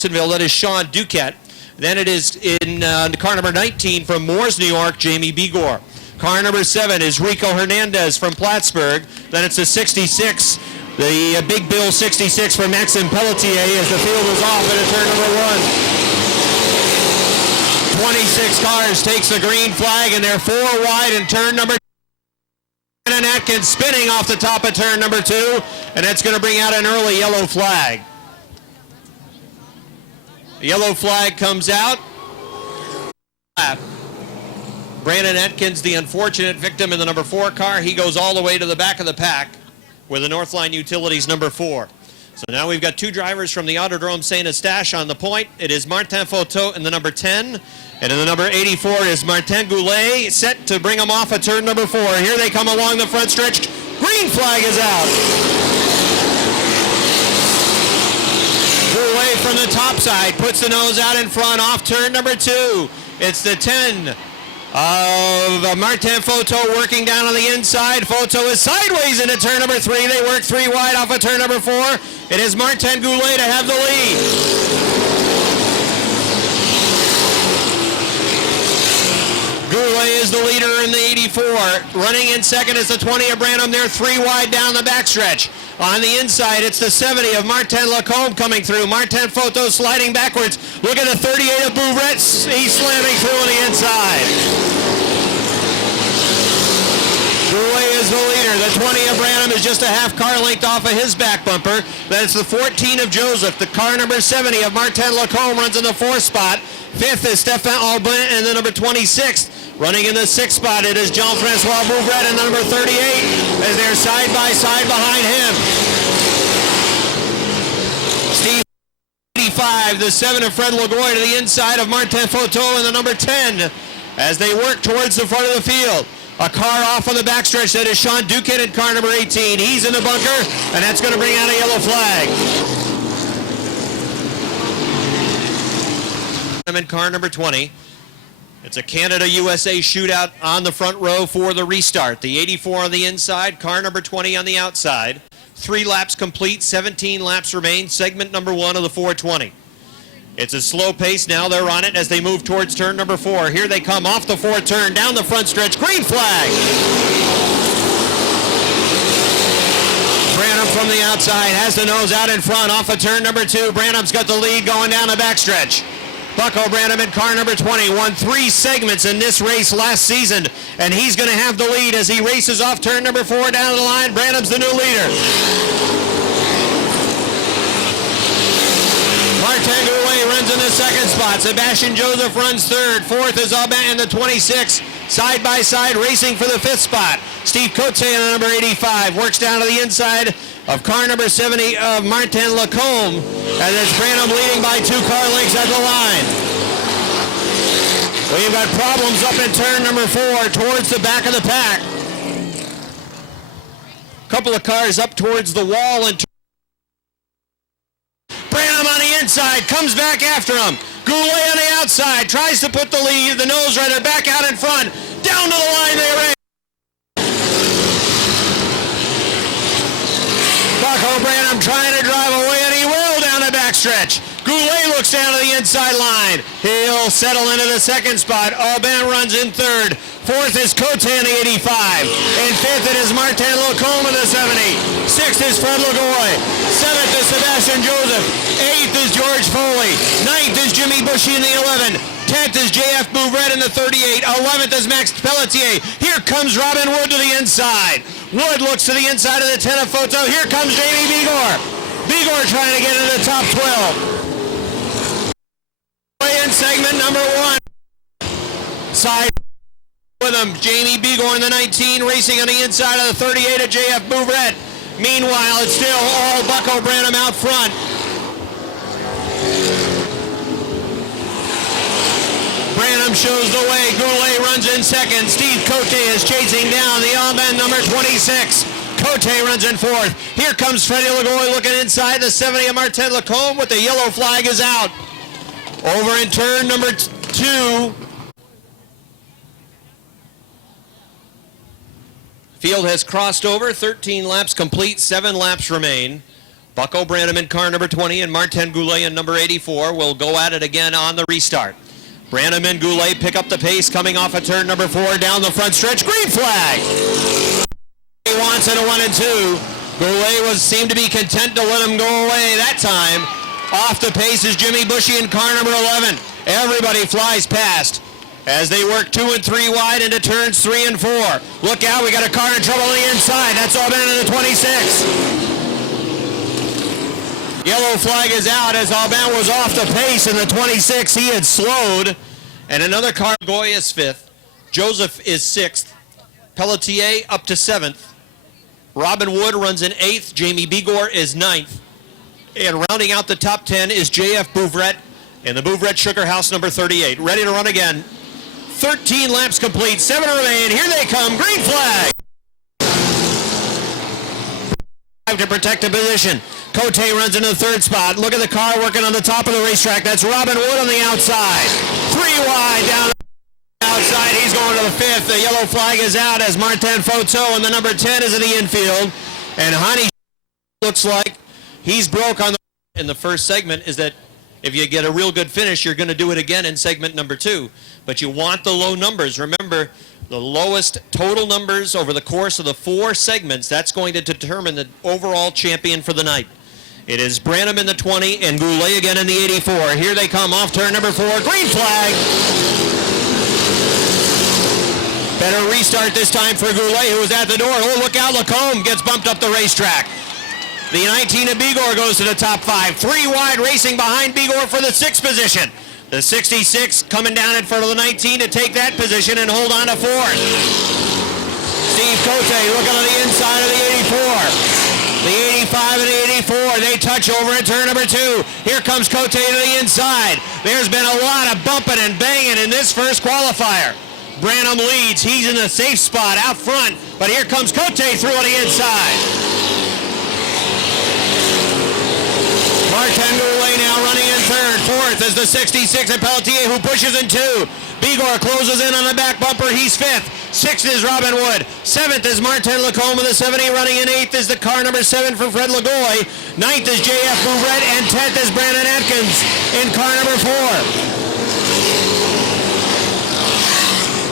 That is Sean Duquette. Then it is in car number 19 from Moores, New York, Jamie Begor. Car number 7 is Rico Hernandez from Plattsburgh. Then it's the 66, the Big Bill 66 from Maxime Pelletier as the field is off into turn number 1. 26 cars takes the green flag, and they're 4 wide in turn number 2. And Atkins spinning off the top of turn number 2, and that's going to bring out an early yellow flag. The yellow flag comes out. Brandon Atkins, the unfortunate victim in the number 4 car, he goes all the way to the back of the pack with the Northline Utilities number 4. So now we've got 2 drivers from the Autodrome Saint Eustache on the point. It is Martin Photo in the number 10, and in the number 84 is Martin Goulet, set to bring them off at turn number 4. Here they come along the front stretch. Green flag is out. Goulet from the top side puts the nose out in front off turn number 2. It's the 10 of Martin Photo working down on the inside. Photo is sideways into turn number 3. They work 3 wide off of turn number 4. It is Martin Goulet to have the lead. Goulet is the leader in the 84. Running in second is the 20 of Branham. They're 3 wide down the backstretch. On the inside, it's the 70 of Martin Lacombe coming through. Martin Photo sliding backwards. Look at the 38 of Bouvret. He's slamming through on the inside. Goulet is the leader. The 20 of Branham is just a half car length off of his back bumper. Then it's the 14 of Joseph. The car number 70 of Martin Lacombe runs in the 4th spot. 5th is Stéphane Aubin, and the number 26. Running in the 6th spot, it is Jean-Francois Bouvret and number 38 as they're side by side behind him. Steve 85, the 7 of Fred Lagoy to the inside of Martin Photo and the number 10 as they work towards the front of the field. A car off on the backstretch, that is Sean Duquette in car number 18. He's in the bunker, and that's going to bring out a yellow flag. I'm in car number 20. It's a Canada-USA shootout on the front row for the restart. The 84 on the inside, car number 20 on the outside. 3 laps complete, 17 laps remain, segment number 1 of the 420. It's a slow pace now. They're on it as they move towards turn number 4. Here they come off the 4th turn, down the front stretch. Green flag! Branham from the outside has the nose out in front off of turn number 2. Branham's got the lead going down the backstretch. Bucko Branham in car number 20 won 3 segments in this race last season, and he's going to have the lead as he races off turn number 4 down the line. Branham's the new leader. Martin Goulet runs in the 2nd spot. Sebastian Joseph runs 3rd. 4th is Aubin in the 26. Side by side racing for the 5th spot. Steve Cote in the number 85 works down to the inside of car number 70 of Martin Lacombe, and it's Branham leading by 2 car lengths at the line. We've got problems up in turn number 4 towards the back of the pack. Couple of cars up towards the wall, and Branham on the inside comes back after him. Goulet on the outside tries to put the lead, the nose rider back out in front. Down to the line they race. Bucko Branham trying to drive away, and he will down the backstretch. Goulet looks down to the inside line. He'll settle into the 2nd spot. Aubin runs in 3rd. 4th is Cote in the 85. In 5th it is Martin Lacombe in the 70. 6th is Fred Lagoy. 7th is Sebastian Joseph. 8th is George Foley. 9th is Jimmy Bushy in the 11. 10th is J.F. Bouvret in the 38. 11th is Max Pelletier. Here comes Robin Wood to the inside. Wood looks to the inside of the 10 of Photo. Here comes Jamie Begor. Begor trying to get into the top 12. In segment number 1. Side with him, Jamie Begor in the 19, racing on the inside of the 38 of J.F. Bouvret. Meanwhile, it's still all Bucko Branham out front. Branham shows the way. Goulet runs in 2nd. Steve Cote is chasing down the Aubin number 26. Cote runs in 4th. Here comes Freddie Lagoy looking inside the 70 of Martin Lacombe, but the yellow flag is out. Over in turn number 2. Field has crossed over. 13 laps complete. 7 laps remain. Bucko Branham in car number 20 and Martin Goulet in number 84 will go at it again on the restart. Branham and Goulet pick up the pace coming off of turn number 4 down the front stretch. Green flag! He wants it a 1 and 2. Goulet seemed to be content to let him go away that time. Off the pace is Jimmy Bushy in car number 11. Everybody flies past as they work 2 and 3 wide into turns 3 and 4. Look out, we got a car in trouble on the inside. That's Aubin in the 26. Yellow flag is out as Aubin was off the pace in the 26. He had slowed. And another car. Goy is 5th. Joseph is 6th. Pelletier up to 7th. Robin Wood runs in 8th. Jamie Bigor is 9th. And rounding out the top 10 is J.F. Bouvret in the Bouvret Sugar House number 38. Ready to run again. 13 laps complete. 7 remain. Here they come. Green flag. To protect the position. Cote runs into the 3rd spot. Look at the car working on the top of the racetrack. That's Robin Wood on the outside. 3 wide down the outside. He's going to the 5th. The yellow flag is out as Martin Foto and the number 10 is in the infield. And Hani looks like he's broke on the in the first segment. Is that if you get a real good finish, you're going to do it again in segment number 2. But you want the low numbers. Remember, the lowest total numbers over the course of the 4 segments, that's going to determine the overall champion for the night. It is Branham in the 20 and Goulet again in the 84. Here they come off turn number 4. Green flag. Better restart this time for Goulet, who was at the door. Oh, look out, Lacombe gets bumped up the racetrack. The 19 of Bigor goes to the top 5. 3 wide racing behind Bigor for the 6th position. The 66 coming down in front of the 19 to take that position and hold on to 4th. Steve Cote looking on the inside of the 84. The 85 and the 84, they touch over at turn number 2. Here comes Cote to the inside. There's been a lot of bumping and banging in this first qualifier. Branham leads. He's in a safe spot out front, but here comes Cote through on the inside. Martin Goulet now running in 3rd. 4th is the 66 and Pelletier, who pushes in 2. Bigor closes in on the back bumper. He's 5th. 6th is Robin Wood. 7th is Martin Lacombe with the 70 running in. 8th is the car number 7 for Fred Lagoy. 9th is J.F. Bouvret and 10th is Brandon Atkins in car number 4.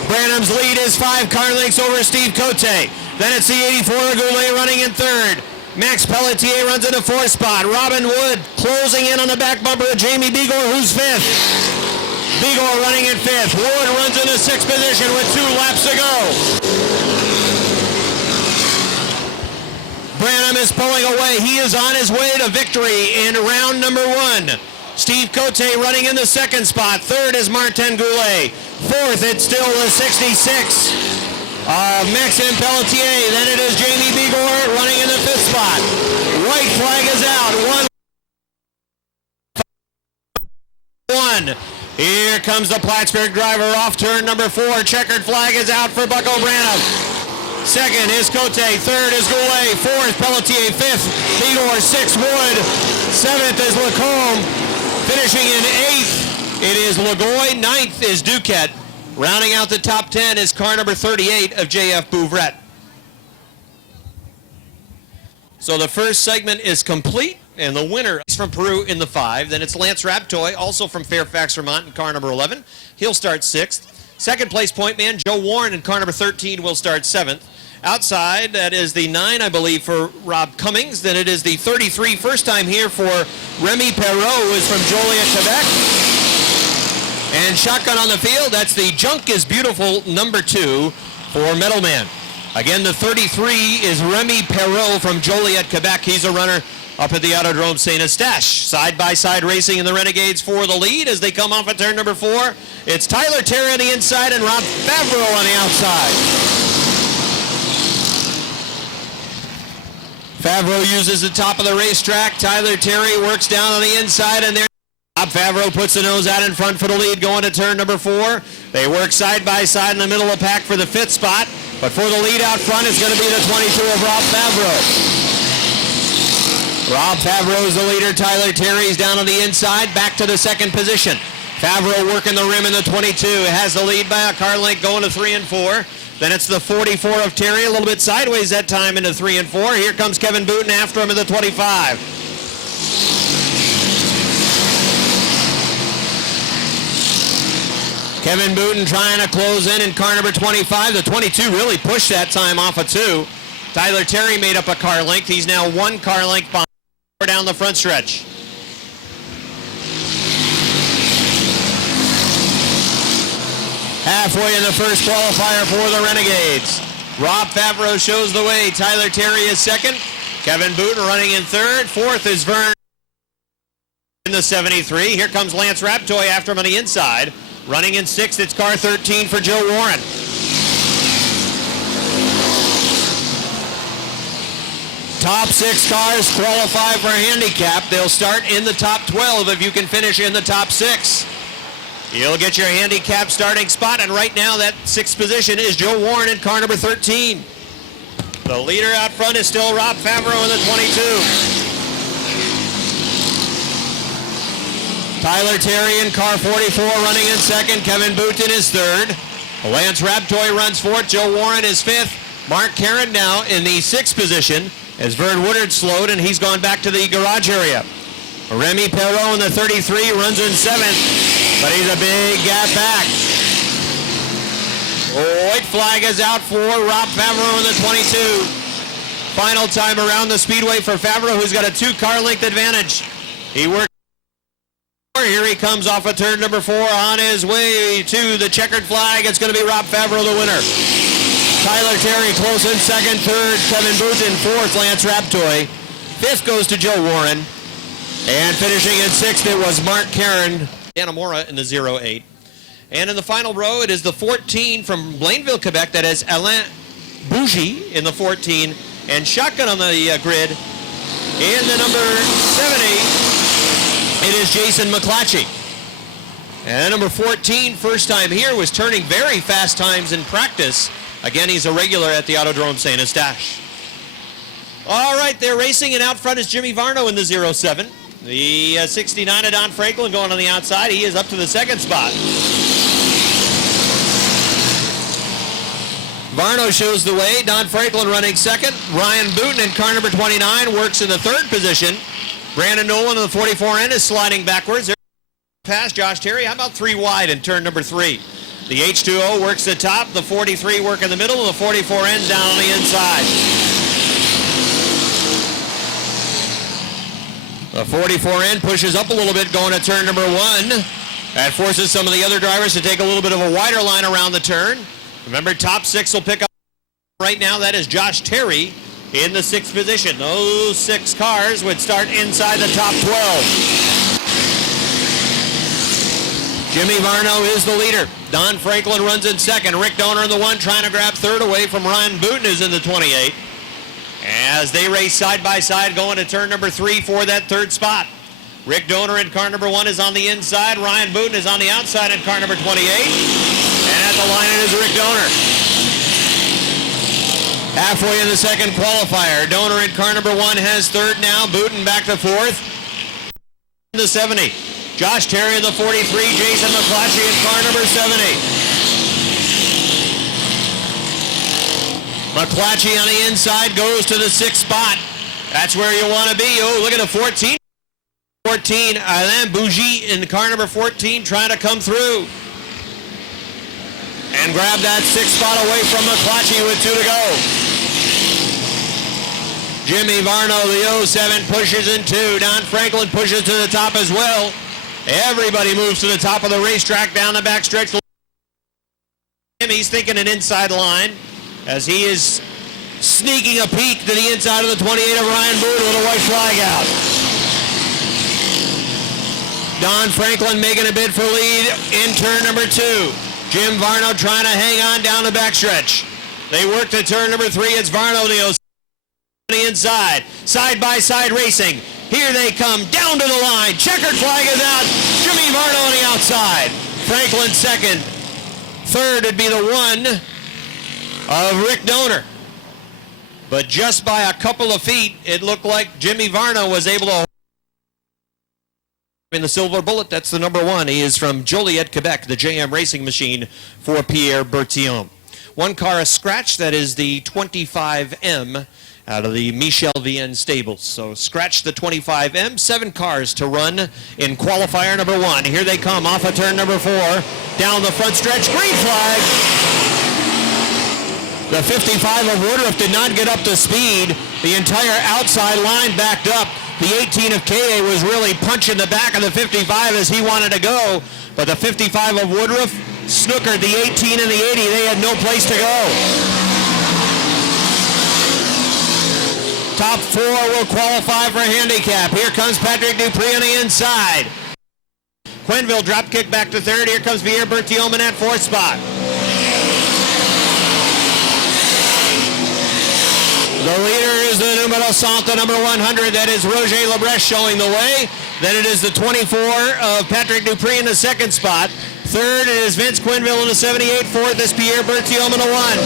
Branham's lead is 5 car lengths over Steve Cote. Then it's the 84 Goulet running in 3rd. Max Pelletier runs in the 4th spot. Robin Wood closing in on the back bumper of Jamie Bigor, who's 5th. Bigor running in 5th. Wood runs in the 6th position with 2 laps to go. Branham is pulling away. He is on his way to victory in round number 1. Steve Cote running in the 2nd spot. 3rd is Martin Goulet. 4th, it's still the 66. Maxime Pelletier. Then it is Jamie Bigor running in the 5th spot. White flag is out. 1. Here comes the Plattsburgh driver off turn number 4. Checkered flag is out for Bucko Branham. 2nd is Cote. 3rd is Goulet. 4th, Pelletier. 5th, Bigor. 6th, Wood. 7th is Lacombe. Finishing in 8th, it is Lagoy. 9th is Duquette. Rounding out the top 10 is car number 38 of J.F. Bouvret. So the first segment is complete, and the winner is from Peru in the 5. Then it's Lance Raptoy, also from Fairfax, Vermont, in car number 11. He'll start 6th. Second place point man, Joe Warren, in car number 13, will start 7th. Outside, that is the 9, I believe, for Rob Cummings. Then it is the 33, first time here for Remy Perrault, who is from Joliet, Quebec. And shotgun on the field, that's the Junk is Beautiful number 2 for Metal Man. Again, the 33 is Remy Perrault from Joliet, Quebec. He's a runner up at the Autodrome St. Eustache. Side-by-side racing in the Renegades for the lead as they come off at turn number 4. It's Tyler Terry on the inside and Rob Favreau on the outside. Favreau uses the top of the racetrack. Tyler Terry works down on the inside, and there Rob Favreau puts the nose out in front for the lead going to turn number 4. They work side by side in the middle of the pack for the 5th spot, but for the lead out front it's going to be the 22 of Rob Favreau. Rob Favreau is the leader. Tyler Terry's down on the inside, back to the 2nd position. Favreau working the rim in the 22. Has the lead by a car length going to 3 and 4. Then it's the 44 of Terry, a little bit sideways that time into 3 and 4. Here comes Kevin Booten after him in the 25. Kevin Booten trying to close in car number 25. The 22 really pushed that time off of 2. Tyler Terry made up a car length. He's now 1 car length behind down the front stretch. Halfway in the first qualifier for the Renegades. Rob Favreau shows the way. Tyler Terry is second. Kevin Booten running in third. Fourth is Vern in the 73. Here comes Lance Raptoy after him on the inside. Running in sixth, it's car 13 for Joe Warren. Top 6 cars qualify for a handicap. They'll start in the top 12 if you can finish in the top 6. You'll get your handicap starting spot, and right now that 6th position is Joe Warren in car number 13. The leader out front is still Rob Favreau in the 22. Tyler Terry in car 44 running in second. Kevin Booten is third. Lance Raptoy runs fourth. Joe Warren is fifth. Mark Caron now in the 6th position as Vern Woodard slowed and he's gone back to the garage area. Remy Perreault in the 33 runs in 7th, but he's a big gap back. White flag is out for Rob Favreau in the 22. Final time around the Speedway for Favreau, who's got a 2-car length advantage. He worked. Here he comes off of turn number 4 on his way to the checkered flag. It's going to be Rob Favreau, the winner. Tyler Terry close in second, third, Kevin Booten, fourth, Lance Raptoy. Fifth goes to Joe Warren. And finishing in 6th, it was Mark Caron. Danamora in the 08. And in the final row, it is the 14 from Blainville, Quebec. That is Alain Bougie in the 14. And shotgun on the grid in the number 70. It is Jason McClatchy. And number 14, first time here, was turning very fast times in practice. Again, he's a regular at the Autodrome St. Eustache. All right, they're racing, and out front is Jimmy Varno in the 07. The 69 of Don Franklin going on the outside. He is up to the 2nd spot. Varno shows the way. Don Franklin running 2nd. Ryan Booten in car number 29 works in the 3rd position. Brandon Nolan in the 44N is sliding backwards. Past Josh Terry. How about 3 wide in turn number 3? The H2O works the top. The 43 work in the middle. And the 44N's down on the inside. The 44N pushes up a little bit going to turn number 1. That forces some of the other drivers to take a little bit of a wider line around the turn. Remember, top 6 will pick up right now. That is Josh Terry in the 6th position. Those 6 cars would start inside the top 12. Jimmy Varno is the leader. Don Franklin runs in 2nd. Rick Donor in the 1 trying to grab 3rd away from Ryan Booten, who's in the 28. As they race side by side going to turn number 3 for that 3rd spot. Rick Donor in car number 1 is on the inside. Ryan Booten is on the outside in car number 28. And at the line it is Rick Donor. Halfway in the 2nd qualifier. Donor in car number 1 has 3rd now. Booten back to 4th. In the 70. Josh Terry in the 43. Jason McClatchy in car number 70. McClatchy on the inside goes to the 6th spot. That's where you want to be. Oh, look at the 14. 14, Alain Bougie in car number 14 trying to come through. And grab that 6th spot away from McClatchy with 2 to go. Jimmy Varno, the 07, pushes in 2. Don Franklin pushes to the top as well. Everybody moves to the top of the racetrack down the backstretch. He's thinking an inside line as he is sneaking a peek to the inside of the 28 of Ryan Booten with a white flag out. Don Franklin making a bid for lead in turn number 2. Jim Varno trying to hang on down the backstretch. They work to turn number 3. It's Varno, the inside. Side-by-side racing. Here they come down to the line. Checkered flag is out. Jimmy Varno on the outside. Franklin 2nd. 3rd would be the 1 of Rick Donor. But just by a couple of feet, it looked like Jimmy Varno was able to in the silver bullet. That's the number 1. He is from Joliet, Quebec, the JM racing machine for Pierre Bertillon. 1 car a scratch, that is the 25M. out of the Michel Vienne stables. So scratch the 25M, 7 cars to run in qualifier number 1. Here they come off of turn number 4, down the front stretch, green flag. The 55 of Woodruff did not get up to speed. The entire outside line backed up. The 18 of KA was really punching the back of the 55 as he wanted to go, but the 55 of Woodruff snookered the 18 and the 80. They had no place to go. Top 4 will qualify for handicap. Here comes Patrick Dupree on the inside. Quenneville drop kick back to 3rd. Here comes Pierre Berthiaume in that 4th spot. The leader is the numero Santa, number 100. That is Roger Lebrecht showing the way. Then it is the 24 of Patrick Dupree in the 2nd spot. 3rd it is Vince Quenneville in the 78. 4th is Pierre Berthiaume in the 1.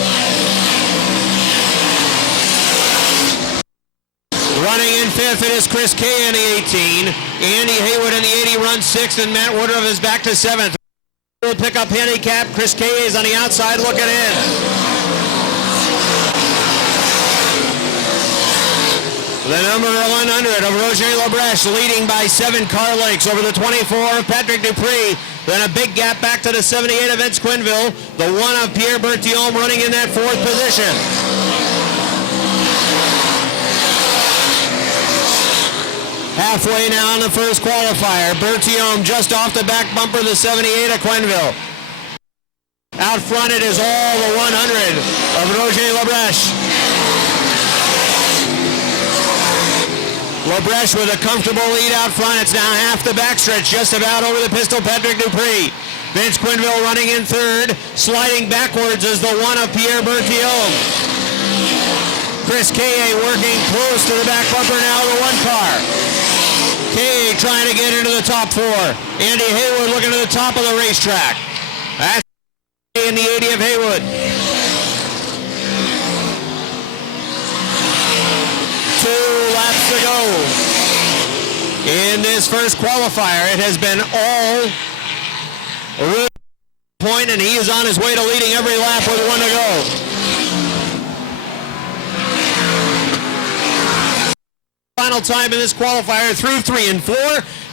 Running in 5th, it is Chris Kay in the 18. Andy Haywood in the 80 runs 6th, and Matt Woodruff is back to 7th. We'll pick up handicap. Chris Kay is on the outside looking in. The number 100 of Roger Lebrecht leading by 7 car lengths over the 24 of Patrick Dupree. Then a big gap back to the 78 of Vince Quenneville. The 1 of Pierre Berthiaume running in that 4th position. Halfway now in the first qualifier. Berthiaume just off the back bumper, the 78 of Quenneville. Out front it is all the 100 of Roger Lebrecht. Lebrecht with a comfortable lead out front. It's now half the backstretch, just about over the pistol Patrick Dupree. Vince Quenneville running in 3rd. Sliding backwards is the 1 of Pierre Berthiaume. Chris K.A. working close to the back bumper now, the 1 car. K.A. trying to get into the top 4. Andy Haywood looking to the top of the racetrack. That's in the 80 of Haywood. 2 laps to go. In this first qualifier, it has been all a point, and he is on his way to leading every lap with 1 to go. Final time in this qualifier through 3 and 4.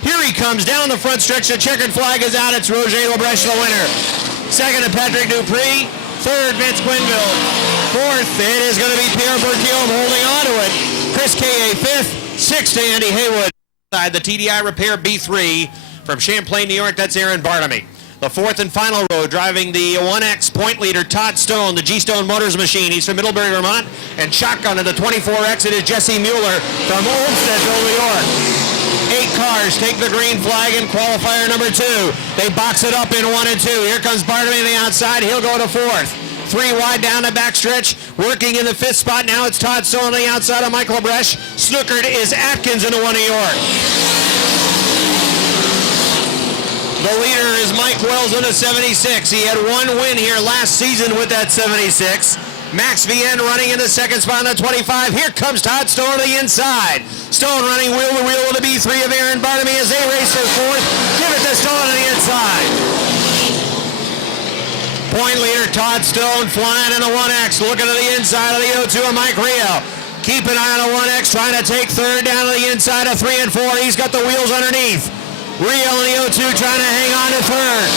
Here he comes down the front stretch. The checkered flag is out. It's Roger Lebrecht, the winner. 2nd to Patrick Dupree. 3rd, Vince Quenneville. 4th, it is going to be Pierre Berthiaume holding on to it. Chris K.A. 5th. 6th to Andy Haywood. The TDI Repair B3 from Champlain, New York. That's Aaron Bartamy. The 4th and final row, driving the 1X point leader, Todd Stone, the G-Stone Motors machine. He's from Middlebury, Vermont. And shotgun in the 24X, it is Jesse Mueller from Olmstedville, New York. 8 cars take the green flag in qualifier number 2. They box it up in 1 and 2. Here comes Bartamy on the outside. He'll go to 4th. 3 wide down the backstretch. Working in the 5th spot now. It's Todd Stone on the outside of Michael Lebrecht. Snookered is Atkins in the 1 New York. The leader is Mike Wells in the 76. He had 1 win here last season with that 76. Max Vienne running in the 2nd spot on the 25. Here comes Todd Stone to the inside. Stone running wheel to wheel with the B3 of Aaron Bartamy as they race to 4th. Give it to Stone on the inside. Point leader Todd Stone flying in the 1X, looking to the inside of the O2 of Mike Rio. Keep an eye on the 1X, trying to take 3rd down to the inside of 3 and 4. He's got the wheels underneath. Rio in the O2 trying to hang on to 3rd.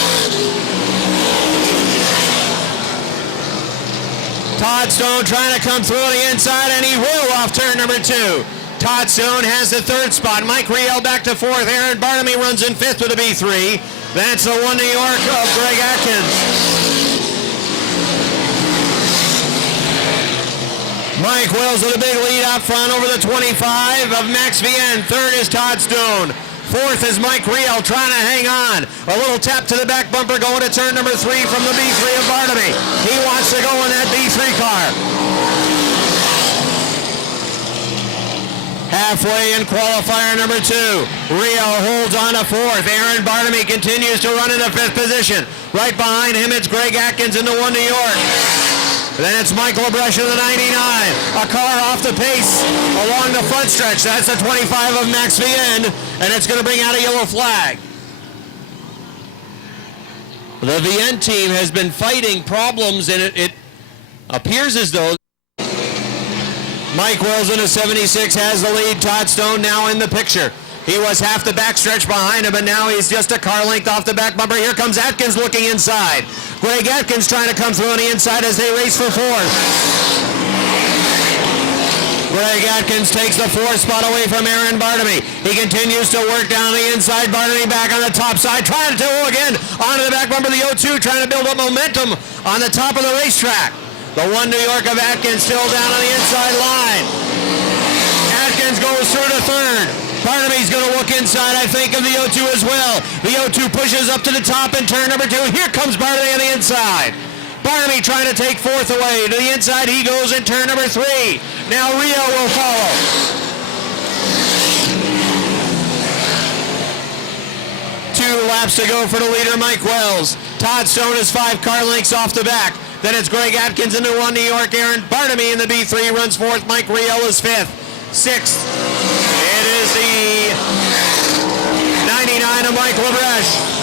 Todd Stone trying to come through on the inside, and he will off turn number 2. Todd Stone has the 3rd spot. Mike Rio back to 4th. Aaron Bartamy runs in 5th with a B3. That's the 1 New York of Greg Atkins. Mike Wells with a big lead out front over the 25 of Max Vienne. 3rd is Todd Stone. 4th is Mike Rio trying to hang on. A little tap to the back bumper going to turn number 3 from the B3 of Bartamy. He wants to go in that B3 car. Halfway in qualifier number 2. Rio holds on to 4th. Aaron Bartamy continues to run in the 5th position. Right behind him, it's Greg Atkins in the 1 New York. Then it's Michael Lebrecht in the 99. A car off the pace along the front stretch. That's the 25 of Max Vienne, and it's going to bring out a yellow flag. The Vienne team has been fighting problems, and it appears as though Mike Wells in the 76 has the lead. Todd Stone now in the picture. He was half the backstretch behind him, but now he's just a car length off the back bumper. Here comes Atkins looking inside. Greg Atkins trying to come through on the inside as they race for fourth. Greg Atkins takes the fourth spot away from Aaron Bartamy. He continues to work down the inside. Bartamy back on the top side, trying to go again onto the back bumper of the O2, trying to build up momentum on the top of the racetrack. The one New York of Atkins still down on the inside line. Atkins goes through to third. Bartamy's going to look inside, I think, of the O2 as well. The O2 pushes up to the top in turn number 2. Here comes Bartamy on the inside. Bartamy trying to take fourth away. To the inside he goes in turn number 3. Now Rio will follow. Two laps to go for the leader, Mike Wells. Todd Stone is 5 car lengths off the back. Then it's Greg Atkins in the 1 New York. Aaron Bartamy in the B3 runs 4th. Mike Riel is 5th. 6th. It is the 99 of Mike LaBreche.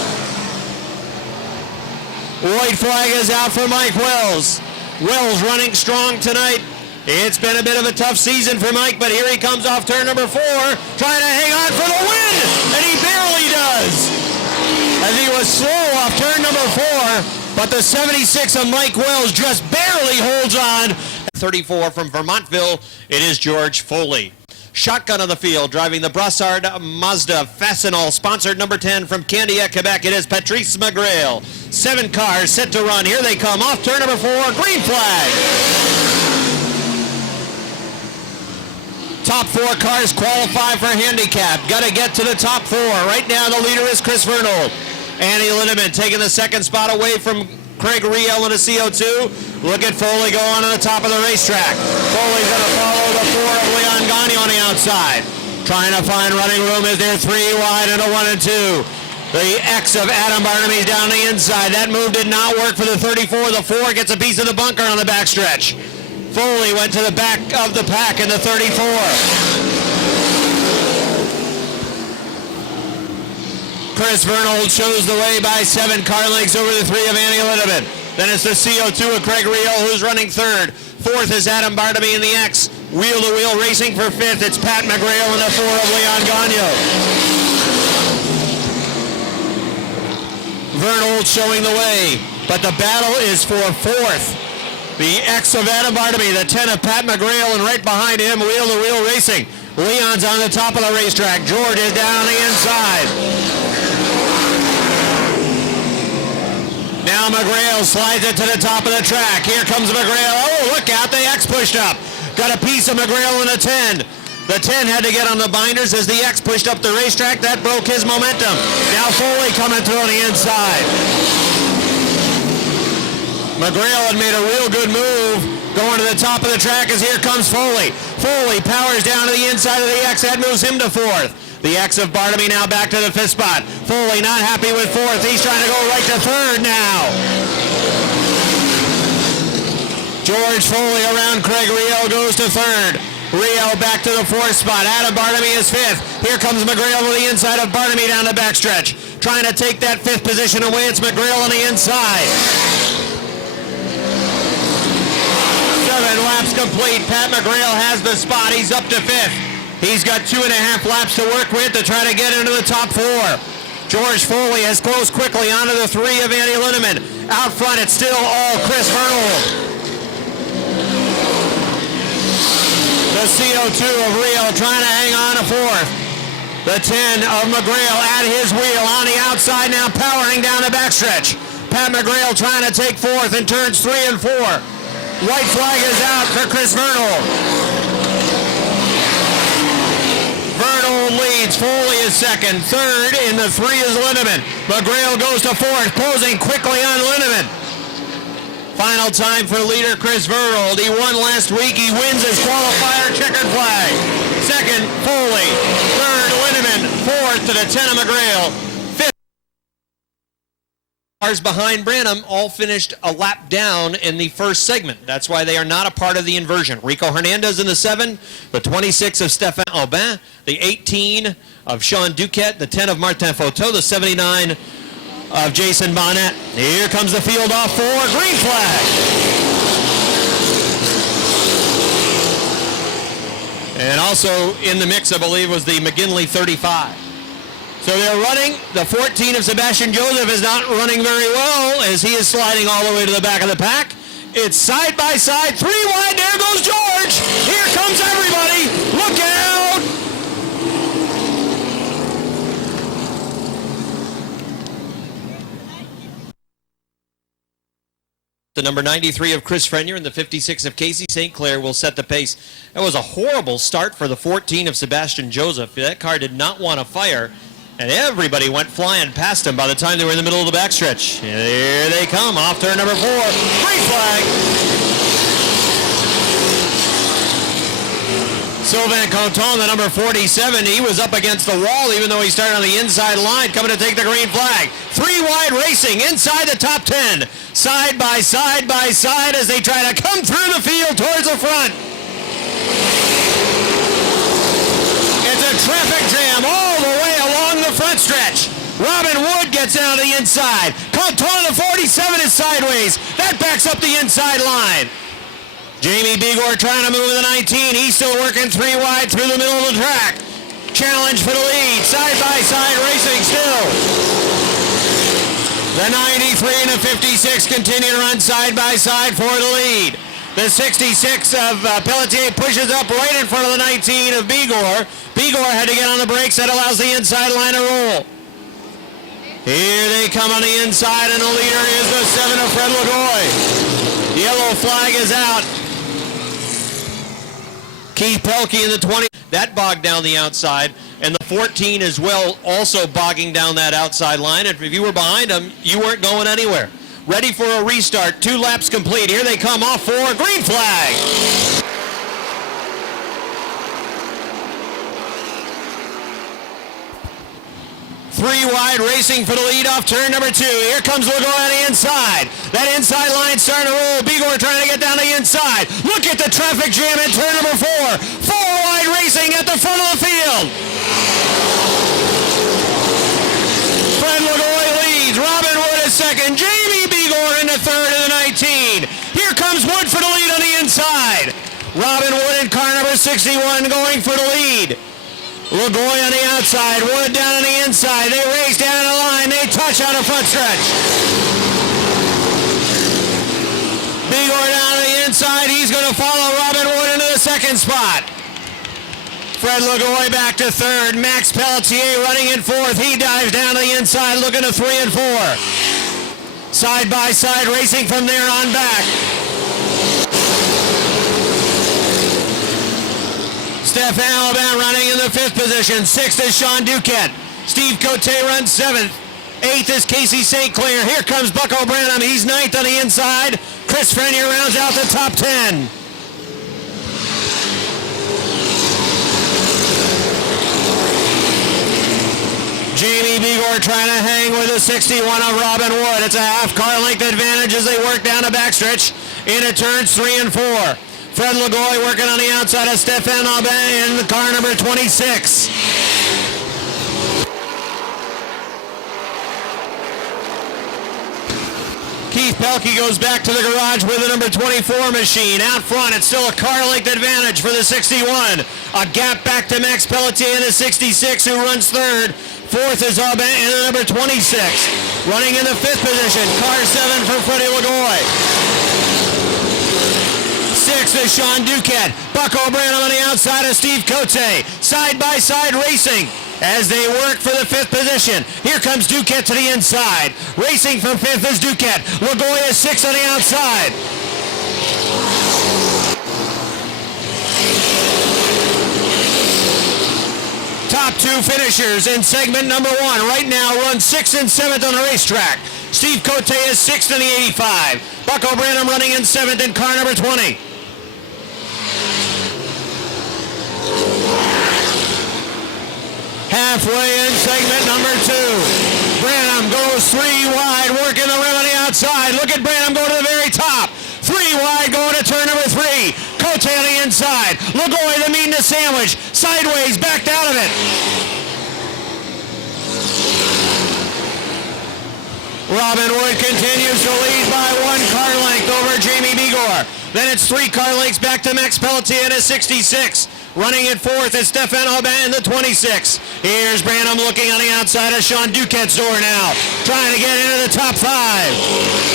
White flag is out for Mike Wells. Wells running strong tonight. It's been a bit of a tough season for Mike, but here he comes off turn number 4, trying to hang on for the win, and he barely does. As he was slow off turn number 4, but the 76 of Mike Wells just barely holds on. 34 from Vermontville, it is George Foley. Shotgun on the field, driving the Brassard Mazda Fastenal, sponsored number 10 from Candiac, Quebec. It is Patrice Mcgrail. 7 cars set to run. Here they come off turn number 4, green flag. Top 4 cars qualify for handicap. Got to get to the top 4. Right now the leader is Chris Vernal. Annie Lindemann taking the 2nd spot away from Craig Riel in a CO2. Look at Foley go on the top of the racetrack. Foley's going to follow the 4 of Leon Gagne on the outside. Trying to find running room as they're 3 wide and a 1 and 2. The X of Adam Bartamy's down the inside. That move did not work for the 34. The 4 gets a piece of the bunker on the backstretch. Foley went to the back of the pack in the 34. Chris Vernal shows the way by 7 car lengths over the 3 of Annie Lindemann. Then it's the CO2 of Craig Riel, who's running 3rd. 4th is Adam Bartamy in the X. Wheel-to-wheel racing for 5th. It's Pat Mcgrail in the 4 of Leon Gagne. Vernal showing the way, but the battle is for 4th. The X of Adam Bartamy, the 10 of Pat Mcgrail, and right behind him, wheel-to-wheel racing. Leon's on the top of the racetrack. George is down on the inside. Now Mcgrail slides it to the top of the track. Here comes Mcgrail. Oh, look out, the X pushed up. Got a piece of Mcgrail in the 10. The 10 had to get on the binders as the X pushed up the racetrack. That broke his momentum. Now Foley coming through on the inside. Mcgrail had made a real good move going to the top of the track as here comes Foley. Foley powers down to the inside of the X. That moves him to 4th. The X of Bartamy now back to the 5th spot. Foley not happy with 4th. He's trying to go right to 3rd now. George Foley around Craig Riel goes to 3rd. Riel back to the 4th spot. Adam Bartamy is 5th. Here comes Mcgrail to the inside of Bartamy down the backstretch. Trying to take that 5th position away. It's Mcgrail on the inside. 7 laps complete. Pat Mcgrail has the spot. He's up to 5th. He's got 2.5 laps to work with to try to get into the top 4. George Foley has closed quickly onto the 3 of Annie Lindemann. Out front, it's still all Chris Vernal. The CO2 of Rio trying to hang on to 4th. The 10 of Mcgrail at his wheel on the outside now, powering down the backstretch. Pat Mcgrail trying to take 4th in turns 3 and 4. White flag is out for Chris Vernal. Vernal leads. Foley is 2nd. 3rd in the 3 is Lindemann. Mcgrail goes to 4th, closing quickly on Lindemann. Final time for leader Chris Vernal. He won last week. He wins his qualifier checkered flag. 2nd, Foley. 3rd, Lindemann. 4th to the 10 of Mcgrail. 5th. Cars behind Branham all finished a lap down in the first segment. That's why they are not a part of the inversion. Rico Hernandez in the 7, the 26 of Stéphane Aubin, the 18 of Sean Duquette, the 10 of Martin Fauteux, the 79 of Jason Bonnet. Here comes the field off for green flag. And also in the mix, I believe, was the McGinley 35. So they're running. The 14 of Sebastian Joseph is not running very well as he is sliding all the way to the back of the pack. It's side by side, 3 wide. There goes George. Here comes everybody. Look out. The number 93 of Chris Frenier and the 56 of Casey St. Clair will set the pace. That was a horrible start for the 14 of Sebastian Joseph. That car did not want to fire, and everybody went flying past him by the time they were in the middle of the backstretch. Here they come, off turn number 4. Green flag. Sylvain Conton, the number 47, he was up against the wall even though he started on the inside line, coming to take the green flag. 3 wide racing inside the top 10. Side by side by side as they try to come through the field towards the front. It's a traffic jam all the way along the front stretch. Robin Wood gets down to the inside. Conton, the 47, is sideways. That backs up the inside line. Jamie Bigor trying to move the 19. He's still working 3 wide through the middle of the track. Challenge for the lead. Side by side racing still. The 93 and the 56 continue to run side by side for the lead. The 66 of Pelletier pushes up right in front of the 19 of Bigor. Bigor had to get on the brakes. That allows the inside line to roll. Here they come on the inside, and the leader is the 7 of Fred Lagoy. Yellow flag is out. Keith Pelkey in the 20. That bogged down the outside, and the 14 as well, also bogging down that outside line. And if you were behind them, you weren't going anywhere. Ready for a restart. 2 laps complete. Here they come off for green flag. Three wide racing for the lead off turn number 2. Here comes Lagoy on the inside. That inside line starting to roll. Bigor trying to get down the inside. Look at the traffic jam in turn number 4. 4 wide racing at the front of the field. Fred Lagoy leads. Robin Wood is second. Jamie Bigor in the third and the 19. Here comes Wood for the lead on the inside. Robin Wood in car number 61 going for the lead. Lagoy on the outside, Wood down on the inside. They race down the line. They touch on the front stretch. Bigor down on the inside. He's going to follow Robin Wood into the second spot. Fred Lagoy back to third. Max Pelletier running in fourth. He dives down to the inside looking to 3 and 4. Side by side racing from there on back. Stefan Alban running in the 5th position. 6th is Sean Duquette. Steve Cote runs 7th. 8th is Casey St. Clair. Here comes Bucko Branham. He's 9th on the inside. Chris Frenier rounds out the top 10. Jamie Bigor trying to hang with the 61 of Robin Wood. It's a half car length advantage as they work down the backstretch into turns 3 and 4. Fred Lagoy working on the outside of Stefan Aubin in the car number 26. Keith Pelkey goes back to the garage with the number 24 machine. Out front, it's still a car length advantage for the 61. A gap back to Max Pelletier in the 66, who runs third. 4th is Aubin in the number 26. Running in the 5th position, car 7 for Freddie Lagoy. 6th is Sean Duquette. Bucko Branham on the outside of Steve Cote. Side by side racing as they work for the 5th position. Here comes Duquette to the inside. Racing for 5th is Duquette. Lagoy is 6th on the outside. Top 2 finishers in segment number 1 right now run 6th and 7th on the racetrack. Steve Cote is 6th in the 85. Bucko Branham running in 7th in car number 20. Halfway in segment number 2. Branham goes 3 wide, working the rim on the outside. Look at Branham go to the very top. 3 wide going to turn number 3. Cote on the inside. Lagoy the mean to sandwich. Sideways, backed out of it. Robin Wood continues to lead by 1 car length over Jamie Bigor. Then it's 3 car lengths back to Max Pelletier in a 66. Running in fourth is Stefan Aubin in the 26. Here's Branham looking on the outside of Sean Duquette's door now, trying to get into the top 5.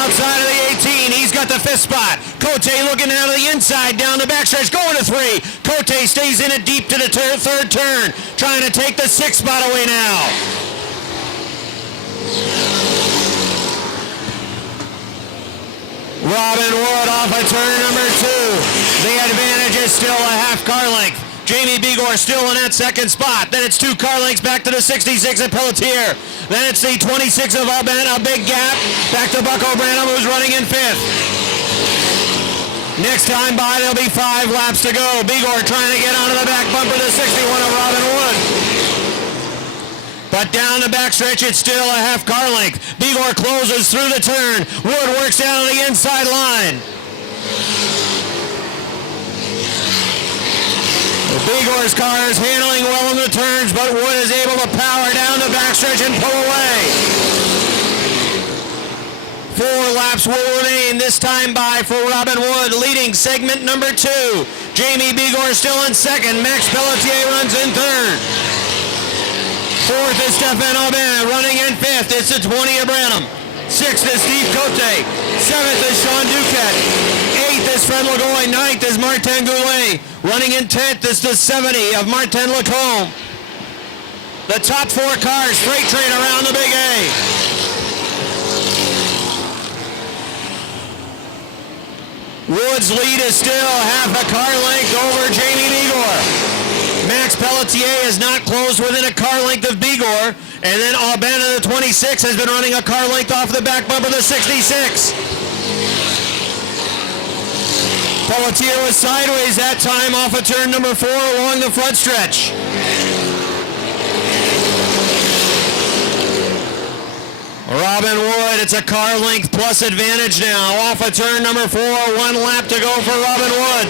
Outside of the 18, he's got the 5th spot. Cote looking out of the inside, down the backstretch, going to 3. Cote stays in it deep to the 3rd turn, trying to take the 6th spot away now. Robin Wood off of turn number 2. The advantage is still a half car length. Jamie Bigor still in that 2nd spot. Then it's 2 car lengths back to the 66 of Pelletier. Then it's the 26 of Aubin, a big gap. Back to Bucko Branham, who's running in 5th. Next time by, there'll be 5 laps to go. Bigor trying to get onto the back bumper, the 61 of Robin Wood. But down the backstretch, it's still a half car length. Bigor closes through the turn. Wood works down to the inside line. Bigor's car is handling well in the turns, but Wood is able to power down the backstretch and pull away. 4 laps will remain, this time by for Robin Wood, leading segment number 2. Jamie Bigor still in 2nd. Max Pelletier runs in 3rd. 4th is Stefan Aubin, running in 5th. It's the 20 of Branham. 6th is Steve Cote. 7th is Sean Duquette. 8th is Fred Lagoy. 9th is Martin Goulet. Running in 10th is the 70 of Martin Lacombe. The top 4 cars freight train around the Big A. Wood's lead is still half a car length over Jamie Bigor. Max Pelletier is not closed within a car length of Bigor. And then Aubin in the 26 has been running a car length off the back bumper of the 66. Pelletier was sideways that time off of turn number 4 along the front stretch. Robin Wood, it's a car length plus advantage now. Off of turn number 4, 1 lap to go for Robin Wood.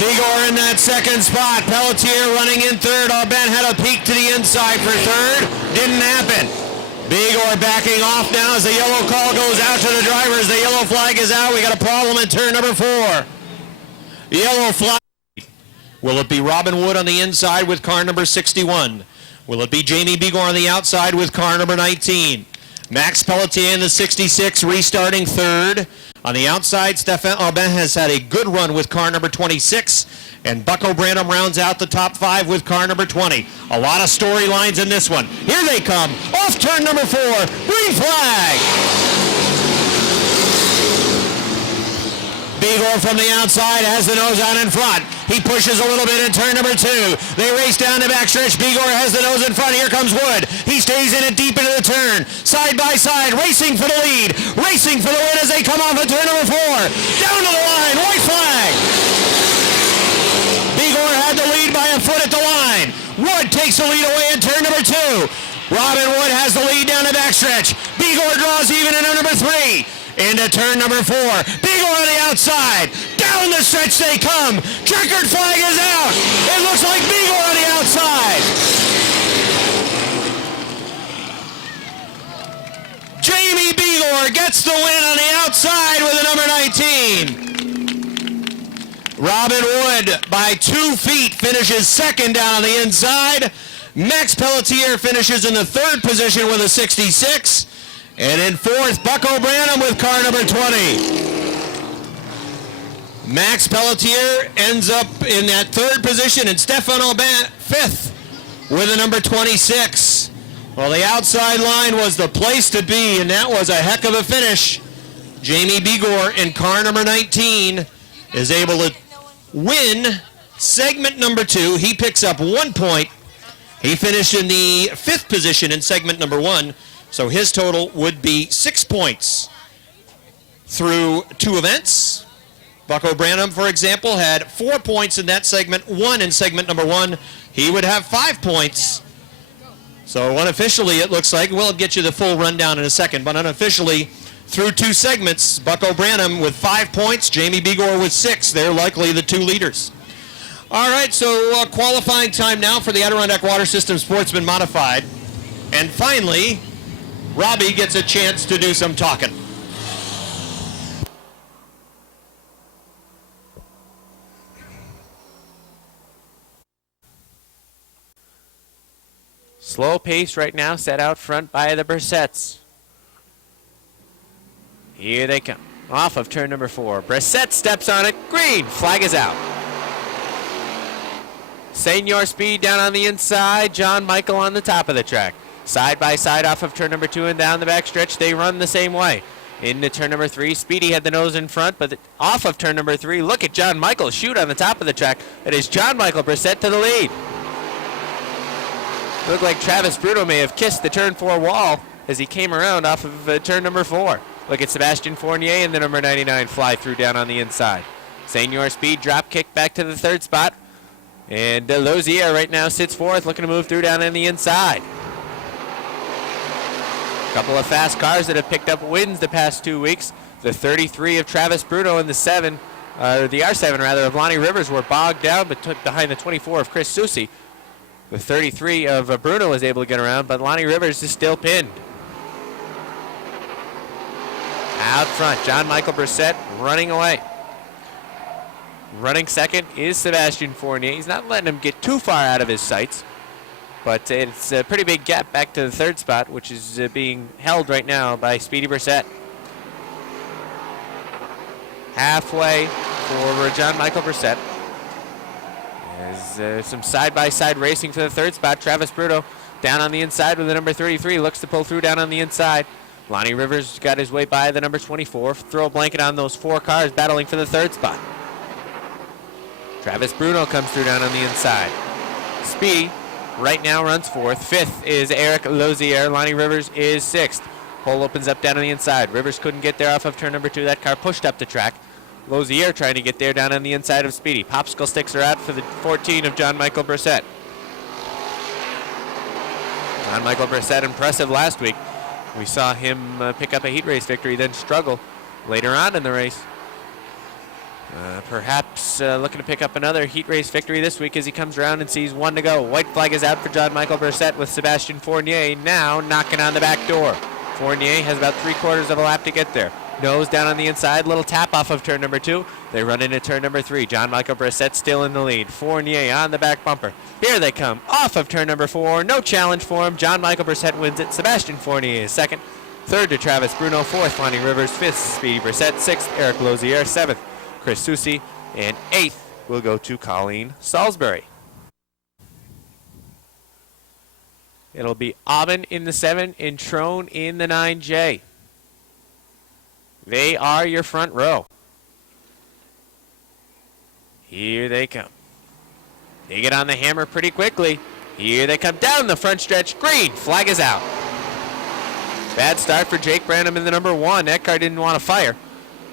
Bigor in that 2nd spot. Pelletier running in 3rd. Aubin had a peek to the inside for 3rd. Didn't happen. Bigor backing off now as the yellow call goes out to the drivers. The yellow flag is out. We got a problem in turn number 4. Yellow flag. Will it be Robin Wood on the inside with car number 61? Will it be Jamie Bigor on the outside with car number 19? Max Pelletier in the 66 restarting 3rd. On the outside, Stefan Aubin has had a good run with car number 26, and Bucko Branham rounds out the top 5 with car number 20. A lot of storylines in this one. Here they come. Off turn number 4, green flag. Bigor from the outside has the nose out in front. He pushes a little bit in turn number 2. They race down the backstretch. Bigor has the nose in front. Here comes Wood. He stays in it deep into the turn. Side by side, racing for the lead. Racing for the win as they come off of turn number 4. Down to the line, white flag. Bigor had the lead by a foot at the line. Wood takes the lead away in turn number 2. Robin Wood has the lead down the backstretch. Bigor draws even into number 3. Into turn number 4. Bigor on the outside. Down the stretch they come. Checkered flag is out. It looks like Bigor on the outside. Jamie Bigor gets the win on the outside with the number 19. Robin Wood by 2 feet finishes 2nd down on the inside. Max Pelletier finishes in the 3rd position with a 66. And in 4th, Bucko Branham with car number 20. Max Pelletier ends up in that 3rd position, and Stefan Aubin 5th with a number 26. Well, the outside line was the place to be, and that was a heck of a finish. Jamie Bigor in car number 19 is able to win segment number 2. He picks up 1 point. He finished in the 5th position in segment number 1. So his total would be 6 points through 2 events. Bucko Branham, for example, had 4 points in that segment, 1 in segment number 1. He would have 5 points. So unofficially, it looks like, we'll get you the full rundown in a second, but unofficially, through 2 segments, Bucko Branham with 5 points, Jamie Bigor with 6. They're likely the 2 leaders. All right, so qualifying time now for the Adirondack Water System Sportsman Modified. And finally, Robbie gets a chance to do some talking. Slow pace right now, set out front by the Brissetts. Here they come. Off of turn number 4. Brissett steps on it. Green. Flag is out. Senior Speed down on the inside. John Michael on the top of the track. Side by side off of turn number 2 and down the back stretch. They run the same way. Into turn number 3. Speedy had the nose in front, but off of turn number 3, look at John Michael shoot on the top of the track. It is John Michael Brissett to the lead. Looked like Travis Bruno may have kissed the turn 4 wall as he came around off of turn number 4. Look at Sebastian Fournier and the number 99 fly through down on the inside. Senior Speed drop kick back to the 3rd spot. And Lozier right now sits 4th, looking to move through down on the inside. A couple of fast cars that have picked up wins the past 2 weeks. The 33 of Travis Bruno and the R7 rather of Lonnie Rivers were bogged down, but took behind the 24 of Chris Susi. The 33 of Bruno was able to get around, but Lonnie Rivers is still pinned. Out front, John Michael Brissett running away. Running second is Sebastian Fournier. He's not letting him get too far out of his sights, but it's a pretty big gap back to the 3rd spot, which is being held right now by Speedy Brissett. Halfway for John Michael Brissett. There's some side-by-side racing for the 3rd spot. Travis Bruno down on the inside with the number 33. Looks to pull through down on the inside. Lonnie Rivers got his way by the number 24. Throw a blanket on those 4 cars battling for the 3rd spot. Travis Bruno comes through down on the inside. Speedy right now runs 4th. 5th is Eric Lozier. Lonnie Rivers is 6th. Pole opens up down on the inside. Rivers couldn't get there off of turn number 2. That car pushed up the track. Lozier trying to get there down on the inside of Speedy. Popsicle sticks are out for the 14 of John Michael Brissett. John Michael Brissett impressive last week. We saw him pick up a heat race victory, then struggle later on in the race. Perhaps looking to pick up another heat race victory this week as he comes around and sees 1 to go. White flag is out for John Michael Brissett with Sebastian Fournier now knocking on the back door. Fournier has about 3/4 of a lap to get there. Nose down on the inside, little tap off of turn number 2. They run into turn number 3. John Michael Brissett still in the lead. Fournier on the back bumper. Here they come off of turn number 4. No challenge for him. John Michael Brissett wins it. Sebastian Fournier is 2nd. 3rd to Travis Bruno. 4th, Lonnie Rivers. 5th, Speedy Brissett. 6th, Eric Lozier. 7th, Chris Susi. And 8th will go to Colleen Salisbury. It'll be Aubin in the 7 and Trone in the 9J. They are your front row. Here they come. They get on the hammer pretty quickly. Here they come down the front stretch. Green. Flag is out. Bad start for Jake Branham in the number 1. That car didn't want to fire.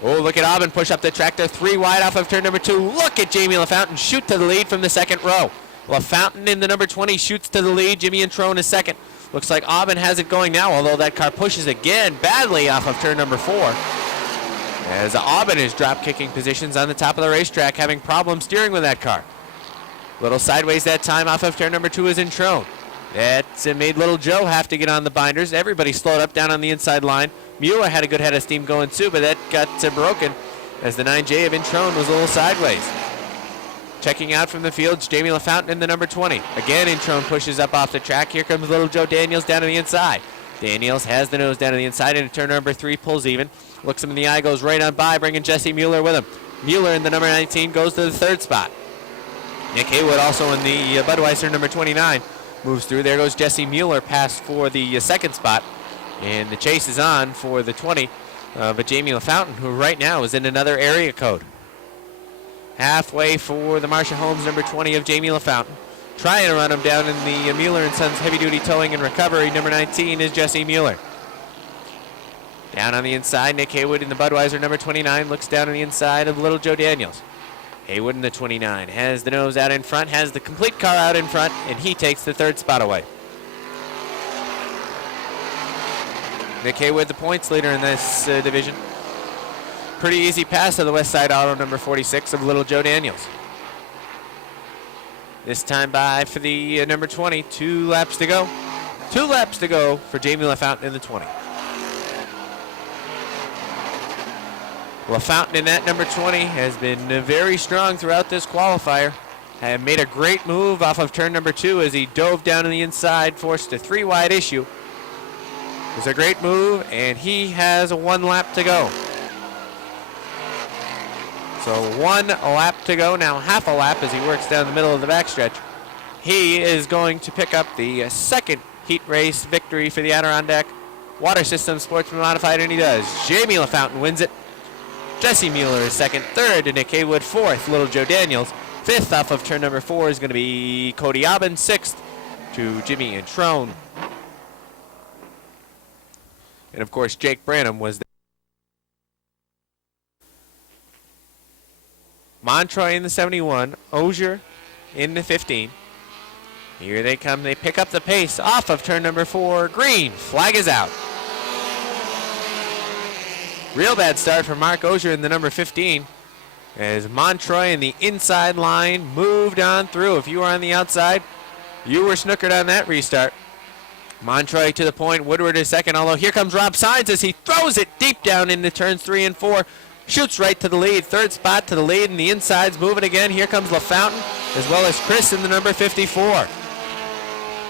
Oh, look at Aubin push up the track. They're 3 wide off of turn number 2. Look at Jamie LaFountain shoot to the lead from the 2nd row. LaFountain in the number 20 shoots to the lead. Jimmy and Trone is 2nd. Looks like Aubin has it going now, although that car pushes again badly off of turn number 4. As Aubin is drop kicking positions on the top of the racetrack, having problems steering with that car. Little sideways that time off of turn number 2 is in Trone. That made little Joe have to get on the binders. Everybody slowed up down on the inside line. Mueller had a good head of steam going too, but that got broken as the 9J of Introne was a little sideways. Checking out from the fields, Jamie LaFountain in the number 20. Again, Introne pushes up off the track. Here comes little Joe Daniels down on the inside. Daniels has the nose down on the inside into turn number 3, pulls even. Looks him in the eye, goes right on by, bringing Jesse Mueller with him. Mueller in the number 19 goes to the 3rd spot. Nick Haywood also in the Budweiser number 29 moves through. There goes Jesse Mueller past for the 2nd spot. And the chase is on for the 20 but Jamie LaFountain, who right now is in another area code. Halfway for the Marcia Holmes number 20 of Jamie LaFountain. Trying to run him down in the Mueller & Sons Heavy Duty Towing and Recovery. Number 19 is Jesse Mueller. Down on the inside, Nick Haywood in the Budweiser number 29 looks down on the inside of little Joe Daniels. Haywood in the 29 has the nose out in front, has the complete car out in front, and he takes the 3rd spot away. Nick Haywood, the points leader in this division. Pretty easy pass of the West Side Auto number 46 of little Joe Daniels. This time by for the number 20, 2 laps to go. 2 laps to go for Jamie LaFountain in the 20. LaFountain in that number 20 has been very strong throughout this qualifier. And made a great move off of turn number 2 as he dove down on the inside, forced a 3-wide issue. It was a great move, and he has 1 lap to go. So 1 lap to go, now half a lap as he works down the middle of the backstretch. He is going to pick up the second heat race victory for the Adirondack Water System Sportsman Modified, and he does. Jamie LaFountain wins it. Jesse Mueller is second. Third to Nick Haywood. Fourth, Little Joe Daniels. Fifth off of turn number 4 is going to be Cody Aubin. Sixth to Jimmy and Trone. And of course, Jake Branham was there. Montroy in the 71. Ogier in the 15. Here they come. They pick up the pace off of turn number 4. Green. Flag is out. Real bad start for Mark Ogier in the number 15. As Montroy in the inside line moved on through. If you were on the outside, you were snookered on that restart. Montroy to the point. Woodward is second, although here comes Rob Sines as he throws it deep down into turns 3 and 4. Shoots right to the lead. Third spot to the lead, and the inside's moving again. Here comes LaFountain, as well as Chris in the number 54.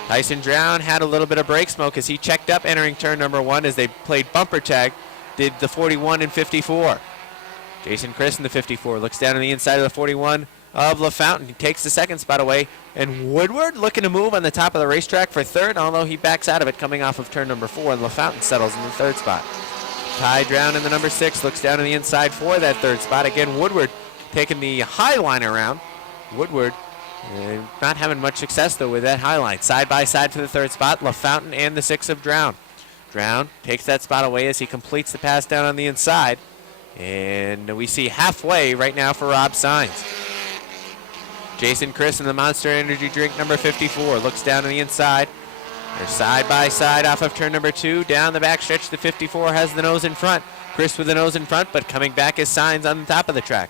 Tyson Drown had a little bit of brake smoke as he checked up entering turn number 1 as they played bumper tag. Did the 41 and 54. Jason Chris in the 54 looks down on the inside of the 41 of LaFountain. He takes the second spot away. And Woodward looking to move on the top of the racetrack for third, although he backs out of it coming off of turn number 4, and LaFountain settles in the third spot. Ty Drown in the number 6 looks down on the inside for that third spot. Again, Woodward taking the high line around. Woodward not having much success, though, with that high line. Side by side for the third spot, LaFountain and the 6 of Drown. Drown takes that spot away as he completes the pass down on the inside. And we see halfway right now for Rob Sines. Jason Chris in the Monster Energy drink number 54 looks down on the inside. They're side by side off of turn number 2. Down the backstretch, the 54 has the nose in front. Chris with the nose in front, but coming back is Sines on the top of the track.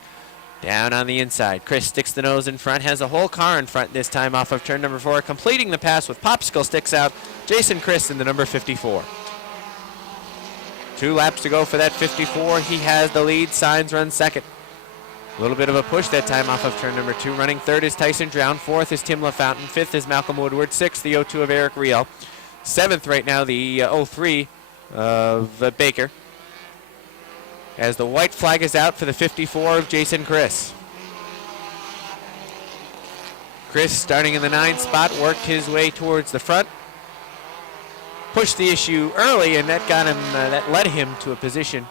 Down on the inside. Chris sticks the nose in front, has a whole car in front this time off of turn number 4. Completing the pass with popsicle sticks out. Jason Chris in the number 54. 2 laps to go for that 54. He has the lead. Sines runs second. A little bit of a push that time off of turn number 2. Running third is Tyson Drown. Fourth is Tim LaFountain. Fifth is Malcolm Woodward. Sixth, the 02 of Eric Riel. Seventh right now, the 03 of Baker. As the white flag is out for the 54 of Jason Chris. Chris starting in the 9th spot, worked his way towards the front. Pushed the issue early, and that got him. That led him to a position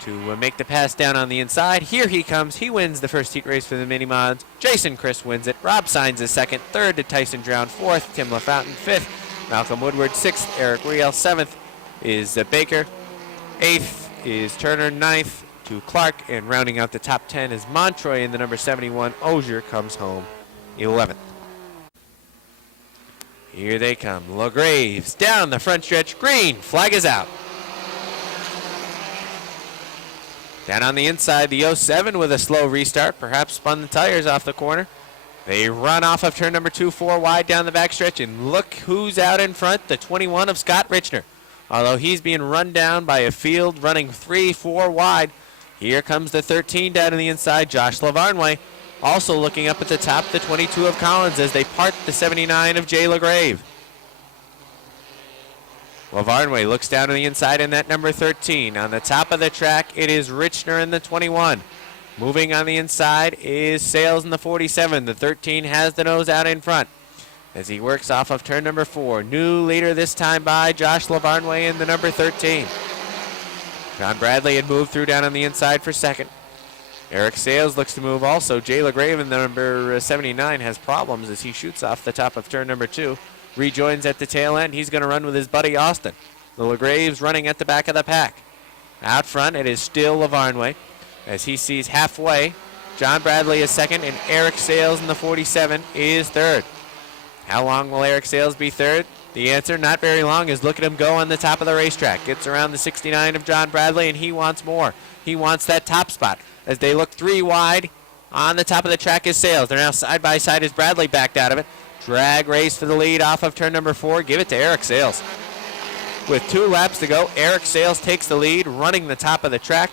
to make the pass down on the inside. Here he comes. He wins the first heat race for the mini mods. Jason Chris wins it. Rob Sines is second. Third to Tyson Drown. Fourth, Tim LaFountain. Fifth, Malcolm Woodward. Sixth, Eric Riel. Seventh is Baker. Eighth is Turner. Ninth to Clark, and rounding out the top 10 is Montroy in the number 71. Ogier comes home 11th. Here they come. LaGraves down the front stretch. Green. Flag is out. Down on the inside, the 07 with a slow restart. Perhaps spun the tires off the corner. They run off of turn number 2, 4 wide down the backstretch. And look who's out in front. The 21 of Scott Richner. Although he's being run down by a field running 3, 4 wide. Here comes the 13 down on the inside. Josh Lavarnway. Also looking up at the top, the 22 of Collins as they part the 79 of Jay LaGrave. Lavarnway looks down to the inside in that number 13. On the top of the track, it is Richner in the 21. Moving on the inside is Sales in the 47. The 13 has the nose out in front as he works off of turn number 4. New leader this time by Josh Lavarnway in the number 13. John Bradley had moved through down on the inside for second. Eric Sales looks to move also. Jay LaGrave in the number 79 has problems as he shoots off the top of turn number 2. Rejoins at the tail end. He's going to run with his buddy Austin. The LaGrave's running at the back of the pack. Out front, it is still Lavarnway as he sees halfway. John Bradley is second, and Eric Sales in the 47 is third. How long will Eric Sales be third? The answer, not very long, is look at him go on the top of the racetrack. Gets around the 69 of John Bradley, and he wants more. He wants that top spot. As they look 3 wide, on the top of the track is Sales. They're now side by side as Bradley backed out of it. Drag race for the lead off of turn number 4. Give it to Eric Sales. With 2 laps to go, Eric Sales takes the lead, running the top of the track.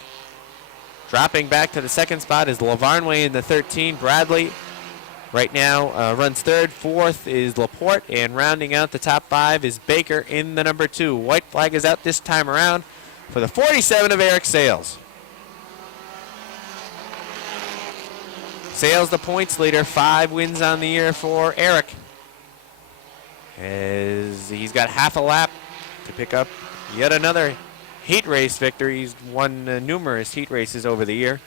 Dropping back to the second spot is Lavarnway in the 13. Bradley right now runs third. Fourth is Laporte, and rounding out the top 5 is Baker in the number 2. White flag is out this time around for the 47 of Eric Sales. Sales the points leader, 5 wins on the year for Eric. As he's got half a lap to pick up yet another heat race victory. He's won numerous heat races over the year.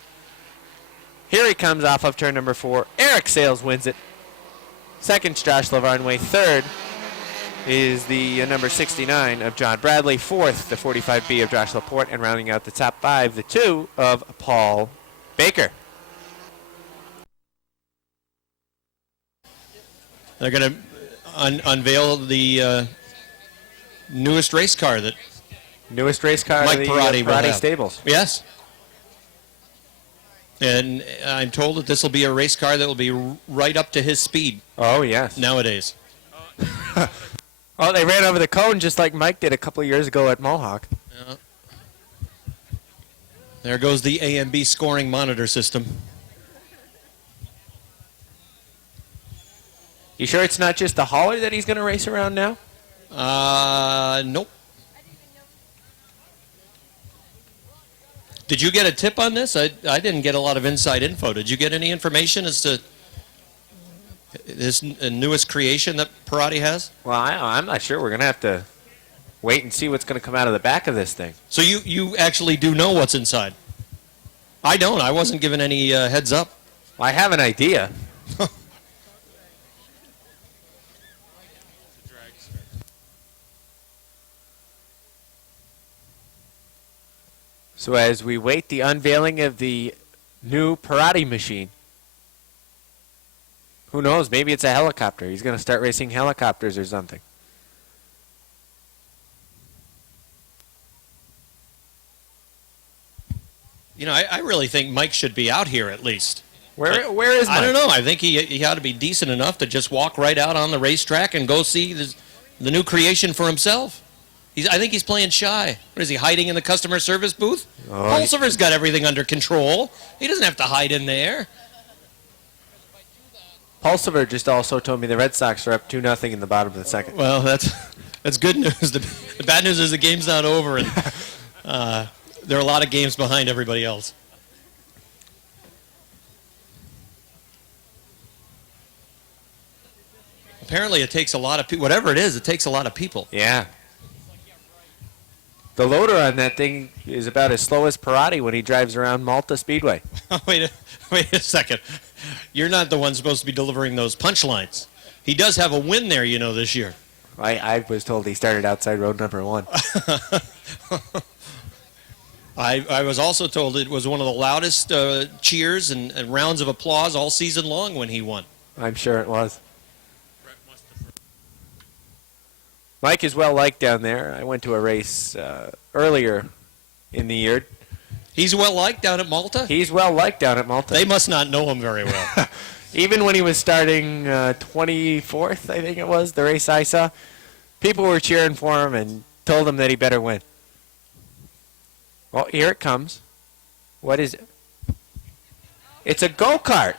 Here he comes off of turn number 4. Eric Sales wins it. Second's Josh Lavarnway. Third is the number 69 of John Bradley. Fourth, the 45B of Josh Laporte. And rounding out the top 5, the 2 of Paul Baker. They're going to unveil the newest race car that Newest race car Mike in the Parati stables. Yes. And I'm told that this will be a race car that will be right up to his speed. Oh, yes. Nowadays. Oh, they ran over the cone just like Mike did a couple of years ago at Mohawk. Yeah. There goes the AMB scoring monitor system. You sure it's not just the hauler that he's going to race around now? Nope. Did you get a tip on this? I didn't get a lot of inside info. Did you get any information as to this newest creation that Parati has? Well, I'm not sure. We're going to have to wait and see what's going to come out of the back of this thing. So you actually do know what's inside? I don't. I wasn't given any heads up. Well, I have an idea. So as we wait the unveiling of the new Parati machine, who knows? Maybe it's a helicopter. He's going to start racing helicopters or something. You know, I really think Mike should be out here at least. Where is Mike? I don't know. I think he ought to be decent enough to just walk right out on the racetrack and go see the new creation for himself. I think he's playing shy. What is he, hiding in the customer service booth? Oh, Pulsiver's got everything under control. He doesn't have to hide in there. Pulsiver just also told me the Red Sox are up 2-0 in the bottom of the second. Well, that's good news. The bad news is the game's not over, and there are a lot of games behind everybody else. Apparently, it takes a lot of people. Whatever it is, it takes a lot of people. Yeah. The loader on that thing is about as slow as Parati when he drives around Malta Speedway. Wait a second. You're not the one supposed to be delivering those punchlines. He does have a win there, you know, this year. I was told he started outside road number 1. I was also told it was one of the loudest cheers and rounds of applause all season long when he won. I'm sure it was. Mike is well liked down there. I went to a race earlier in the year. He's well liked down at Malta? He's well liked down at Malta. They must not know him very well. Even when he was starting 24th, I think it was, the race I saw, people were cheering for him and told him that he better win. Well, here it comes. What is it? It's a go-kart.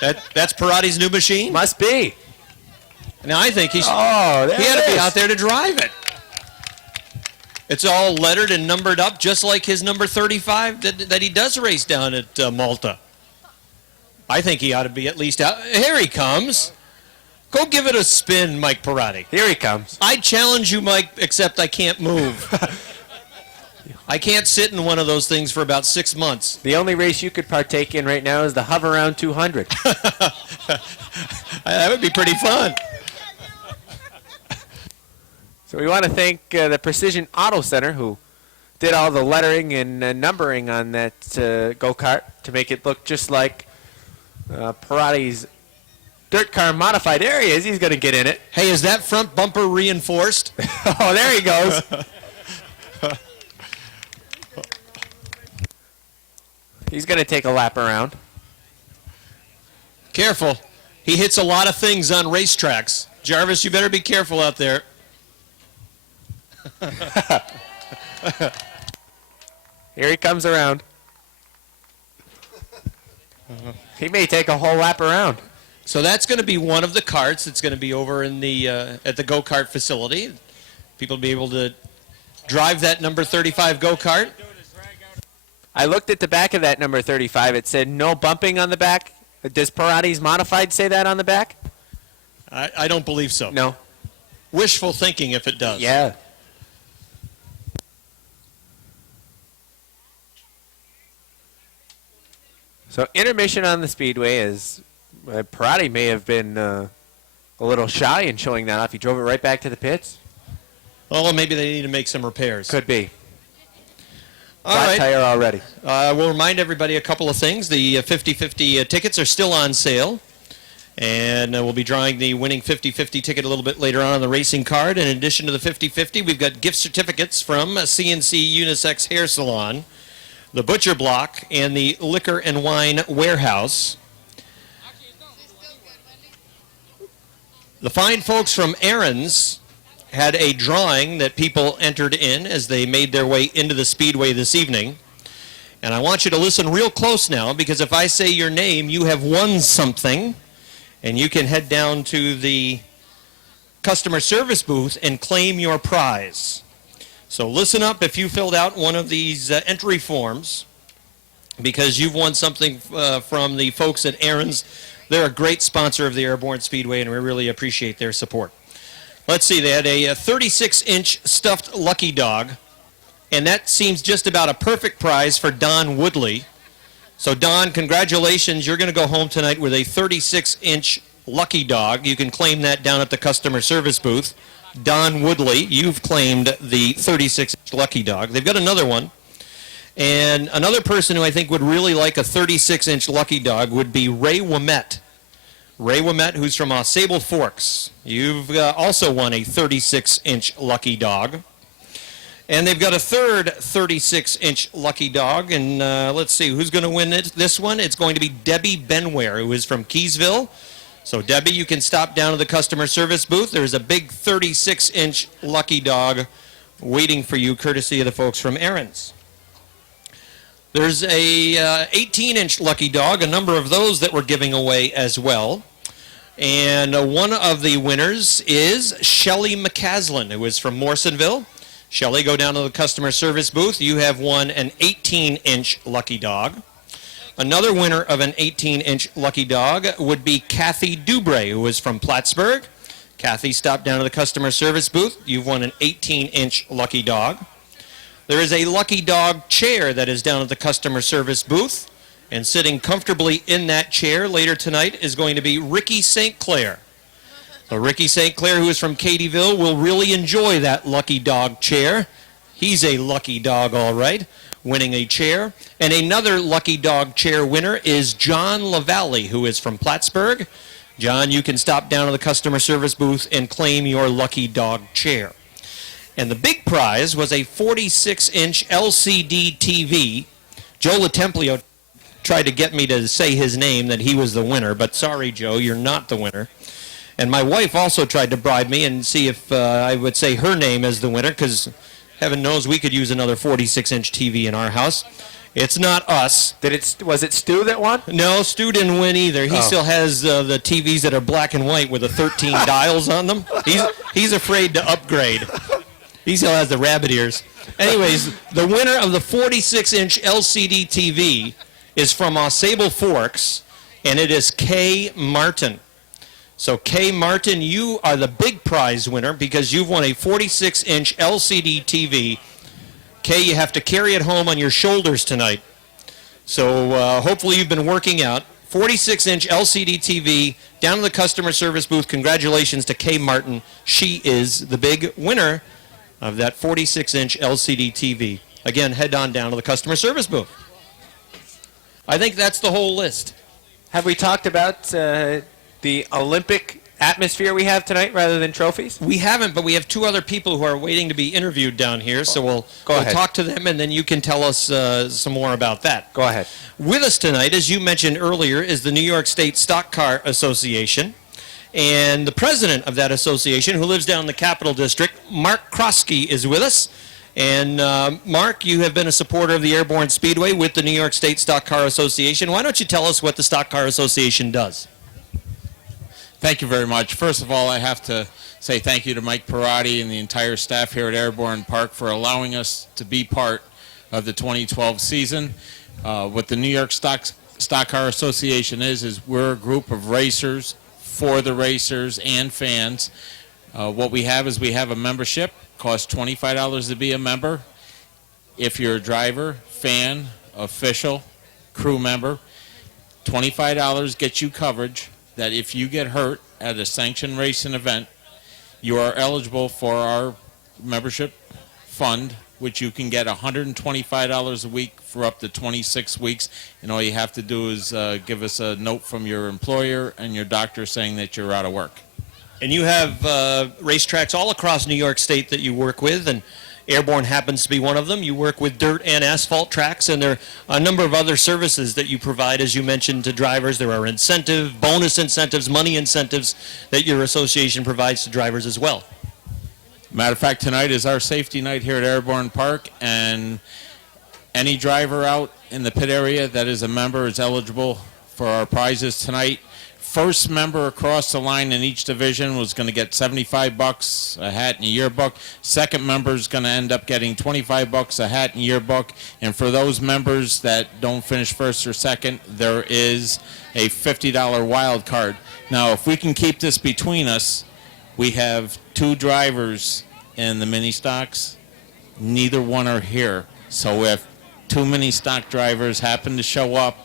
That's Parati's new machine? Must be. Now, I think he had to be out there to drive it. It's all lettered and numbered up, just like his number 35 that he does race down at Malta. I think he ought to be at least out. Here he comes. Go give it a spin, Mike Parati. Here he comes. I challenge you, Mike, except I can't move. I can't sit in one of those things for about 6 months. The only race you could partake in right now is the Hover Round 200. That would be pretty fun. So we want to thank the Precision Auto Center, who did all the lettering and numbering on that go-kart to make it look just like Parati's dirt car modified. There he is. He's going to get in it. Hey, is that front bumper reinforced? Oh, there he goes. He's going to take a lap around. Careful. He hits a lot of things on racetracks. Jarvis, you better be careful out there. Here he comes around. He may take a whole lap around. So that's going to be one of the carts that's going to be over in the at the go-kart facility. People will be able to drive that number 35 go-kart. I looked at the back of that number 35. It said no bumping on the back. Does Parati's Modified say that on the back? I don't believe so. No. Wishful thinking if it does. Yeah. So intermission on the Speedway is Parati may have been a little shy in showing that off. He drove it right back to the pits. Well, maybe they need to make some repairs. Could be. All Flat right. tire already. We'll remind everybody a couple of things. The 50-50 tickets are still on sale. And we'll be drawing the winning 50-50 ticket a little bit later on the racing card. In addition to the 50-50, we've got gift certificates from CNC Unisex Hair Salon, the Butcher Block, and the Liquor and Wine Warehouse. The fine folks from Aaron's had a drawing that people entered in as they made their way into the Speedway this evening. And I want you to listen real close now, because if I say your name, you have won something. And you can head down to the customer service booth and claim your prize. So listen up if you filled out one of these entry forms, because you've won something from the folks at Aaron's. They're a great sponsor of the Airborne Speedway, and we really appreciate their support. Let's see, they had a 36-inch stuffed lucky dog, and that seems just about a perfect prize for Don Woodley. So, Don, congratulations. You're going to go home tonight with a 36-inch lucky dog. You can claim that down at the customer service booth. Don Woodley, you've claimed the 36-inch lucky dog. They've got another one. And another person who I think would really like a 36-inch lucky dog would be Ray Wimette. Ray Wimette, who's from Sable Forks. You've also won a 36-inch lucky dog. And they've got a third 36-inch lucky dog, and let's see, who's going to win this one? It's going to be Debbie Benware, who is from Keysville. So, Debbie, you can stop down to the customer service booth. There's a big 36-inch lucky dog waiting for you, courtesy of the folks from Aaron's. There's a 18-inch lucky dog, a number of those that we're giving away as well. And one of the winners is Shelly McCaslin, who is from Morrisonville. Shelley, go down to the customer service booth. You have won an 18-inch lucky dog. Another winner of an 18-inch lucky dog would be Kathy Dubray, who is from Plattsburgh. Kathy, stop down to the customer service booth. You've won an 18-inch lucky dog. There is a lucky dog chair that is down at the customer service booth. And sitting comfortably in that chair later tonight is going to be Ricky St. Clair. So Ricky St. Clair, who is from Cadyville, will really enjoy that lucky dog chair. He's a lucky dog, all right, winning a chair. And another lucky dog chair winner is John LaValle, who is from Plattsburgh. John, you can stop down to the customer service booth and claim your lucky dog chair. And the big prize was a 46-inch LCD TV. Joe LaTemplio tried to get me to say his name, that he was the winner, but sorry, Joe, you're not the winner. And my wife also tried to bribe me and see if I would say her name as the winner, because heaven knows we could use another 46-inch TV in our house. It's not us. Was it Stu that won? No, Stu didn't win either. He still has the TVs that are black and white with the 13 dials on them. He's afraid to upgrade. He still has the rabbit ears. Anyways, the winner of the 46-inch LCD TV is from Sable Forks, and it is Kay Martin. So, Kay Martin, you are the big prize winner because you've won a 46-inch LCD TV. Kay, you have to carry it home on your shoulders tonight. So, hopefully you've been working out. 46-inch LCD TV down to the customer service booth. Congratulations to Kay Martin. She is the big winner of that 46-inch LCD TV. Again, head on down to the customer service booth. I think that's the whole list. Have we talked about the Olympic atmosphere we have tonight rather than trophies? We haven't, but we have two other people who are waiting to be interviewed down here, so we'll ahead. talk to them, and then you can tell us some more about that. Go ahead. With us tonight, as you mentioned earlier, is the New York State Stock Car Association, and the president of that association, who lives down in the Capital District, Mark Krosky, is with us. And Mark, you have been a supporter of the Airborne Speedway with the New York State Stock Car Association. Why don't you tell us what the Stock Car Association does? Thank you very much. First of all, I have to say thank you to Mike Parati and the entire staff here at Airborne Park for allowing us to be part of the 2012 season. What the New York Stock Car Association is we're a group of racers for the racers and fans. What we have is we have a membership. Costs $25 to be a member. If you're a driver, fan, official, crew member, $25 gets you coverage that if you get hurt at a sanctioned racing event, you are eligible for our membership fund, which you can get $125 a week for up to 26 weeks. And all you have to do is give us a note from your employer and your doctor saying that you're out of work. And you have racetracks all across New York State that you work with, and Airborne happens to be one of them. You work with dirt and asphalt tracks, and there are a number of other services that you provide, as you mentioned, to drivers. There are bonus incentives, money incentives that your association provides to drivers as well. Matter of fact, tonight is our safety night here at Airborne Park, and any driver out in the pit area that is a member is eligible for our prizes tonight. First member across the line in each division was going to get $75, a hat and a yearbook. Second member is going to end up getting $25, a hat and yearbook. And for those members that don't finish first or second, there is a $50 wild card. Now, if we can keep this between us, we have two drivers in the mini stocks. Neither one are here. So if two mini stock drivers happen to show up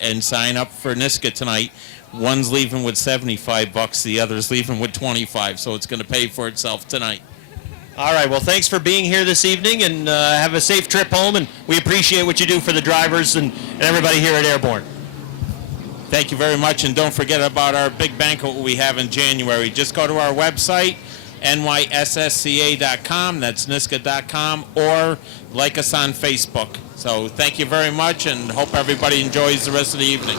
and sign up for NISCA tonight, one's leaving with $75, the other's leaving with $25, so it's going to pay for itself tonight. All right, well, thanks for being here this evening, and have a safe trip home, and we appreciate what you do for the drivers and everybody here at Airborne. Thank you very much, and don't forget about our big banquet we have in January. Just go to our website, nyssca.com, that's nisca.com, or like us on Facebook. So thank you very much, and hope everybody enjoys the rest of the evening.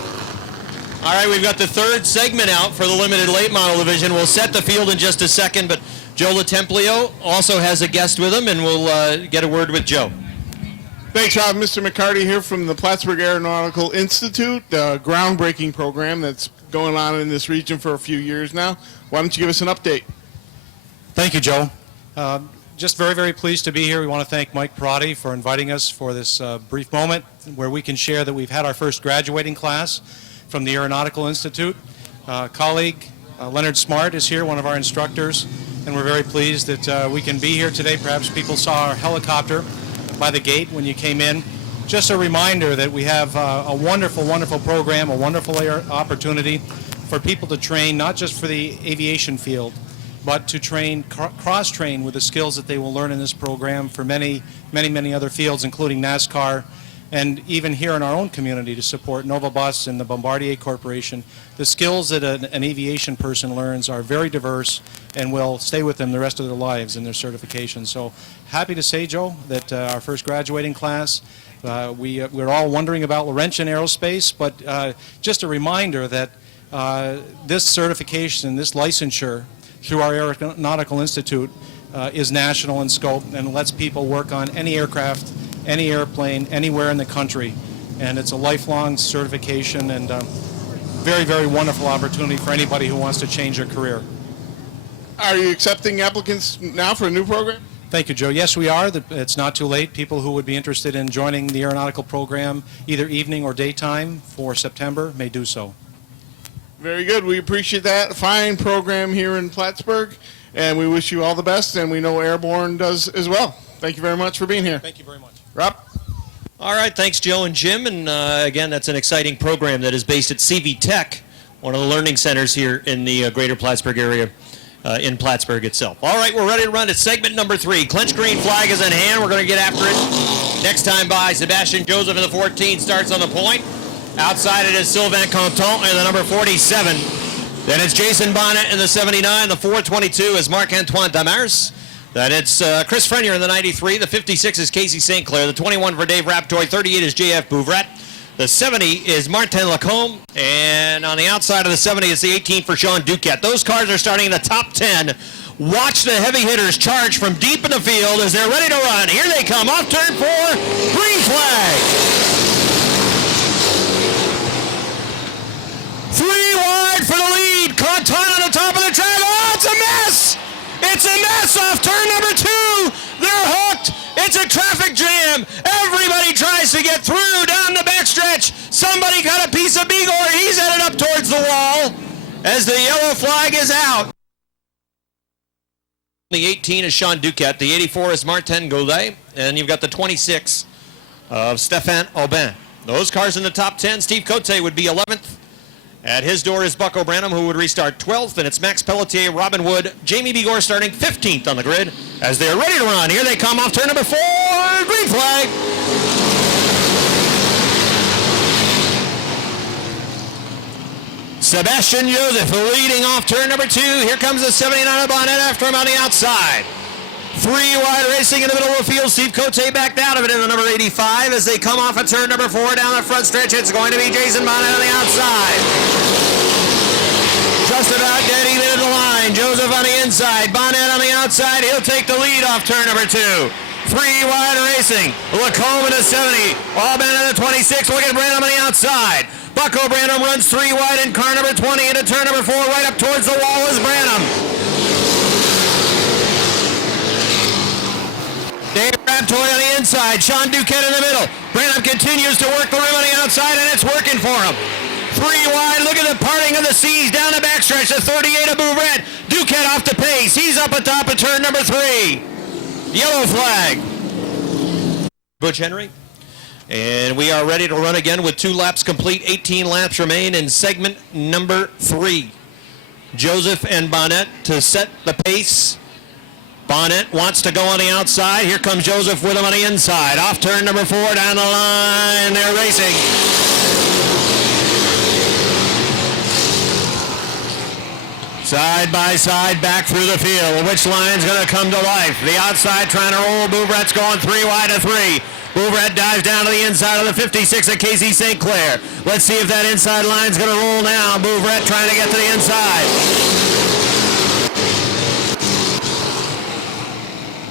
All right, we've got the third segment out for the limited late model division. We'll set the field in just a second, but Joe LaTemplio also has a guest with him, and we'll get a word with Joe. Thanks, Rob. Mr. McCarty here from the Plattsburgh Aeronautical Institute, a groundbreaking program that's going on in this region for a few years now. Why don't you give us an update? Thank you, Joe. Just very, very pleased to be here. We want to thank Mike Parati for inviting us for this brief moment where we can share that we've had our first graduating class from the Aeronautical Institute. Colleague Leonard Smart is here, one of our instructors, and we're very pleased that we can be here today. Perhaps people saw our helicopter by the gate when you came in. Just a reminder that we have a wonderful, wonderful program, a wonderful opportunity for people to train, not just for the aviation field, but to train, cross-train with the skills that they will learn in this program for many, many, many other fields, including NASCAR, and even here in our own community to support Nova Bus and the Bombardier Corporation. The skills that an aviation person learns are very diverse and will stay with them the rest of their lives in their certification. So happy to say, Joe, that our first graduating class, we're all wondering about Laurentian Aerospace, but just a reminder that this certification, this licensure through our Aeronautical Institute is national in scope and lets people work on any aircraft, any airplane, anywhere in the country. And it's a lifelong certification and very, very wonderful opportunity for anybody who wants to change their career. Are you accepting applicants now for a new program? Thank you, Joe. Yes, we are. It's not too late. People who would be interested in joining the aeronautical program, either evening or daytime for September, may do so. Very good. We appreciate that. Fine program here in Plattsburgh, and we wish you all the best, and we know Airborne does as well. Thank you very much for being here. Thank you very much. Rob? All right, thanks, Joe and Jim. And again, that's an exciting program that is based at CV Tech, one of the learning centers here in the greater Plattsburgh area, in Plattsburgh itself. All right, we're ready to run to segment number 3. Clinch green flag is in hand. We're going to get after it. Next time by, Sebastian Joseph in the 14 starts on the point. Outside it is Sylvain Canton and the number 47. Then it's Jason Bonnet in the 79. The 422 is Marc-Antoine Damars. Then it's Chris Frenier in the 93. The 56 is Casey St. Clair. The 21 for Dave Raptoy. 38 is J.F. Bouvret. The 70 is Martin Lacombe. And on the outside of the 70 is the 18 for Sean Duquette. Those cars are starting in the top 10. Watch the heavy hitters charge from deep in the field as they're ready to run. Here they come off turn 4. Green flag. 3 wide for the lead. Caught on the top of the track. Oh, it's a mess. It's a mess off turn number 2. They're hooked. It's a traffic jam. Everybody tries to get through down the backstretch. Somebody got a piece of Bigor. He's headed up towards the wall as the yellow flag is out. The 18 is Sean Duquette. The 84 is Martin Goulet. And you've got the 26 of Stéphane Aubin. Those cars in the top 10. Steve Cote would be 11th. At his door is Buck O'Branham, who would restart 12th. And it's Max Pelletier, Robin Wood, Jamie Bigor starting 15th on the grid as they're ready to run. Here they come off turn number 4. Green flag. Sebastian Joseph leading off turn number 2. Here comes the 79 of Bonnet after him on the outside. 3 wide racing in the middle of the field. Steve Cote backed out of it in the number 85 as they come off of turn number 4 down the front stretch. It's going to be Jason Bonnet on the outside. Just about dead even at the line. Joseph on the inside. Bonnet on the outside. He'll take the lead off turn number 2. 3 wide racing. Lacombe in the 70. Aubin in the 26. Look at Branham on the outside. Buck O'Branham runs 3 wide in car number 20 into turn number 4. Right up towards the wall is Branham. Dave Raptoy on the inside. Sean Duquette in the middle. Branham continues to work the rim on the outside, and it's working for him. 3 wide. Look at the parting of the seas down the backstretch. The 38 of Bouvret. Duquette off the pace. He's up at top of turn number 3. Yellow flag. Butch Henry. And we are ready to run again with 2 laps complete. 18 laps remain in segment number 3. Joseph and Bonnet to set the pace. Bonnet wants to go on the outside. Here comes Joseph with him on the inside. Off turn number 4 down the line. They're racing. Side by side back through the field. Which line's going to come to life? The outside trying to roll. Bouvret's going 3 wide to 3. Bouvret dives down to the inside of the 56 of Casey St. Clair. Let's see if that inside line's going to roll now. Bouvret trying to get to the inside.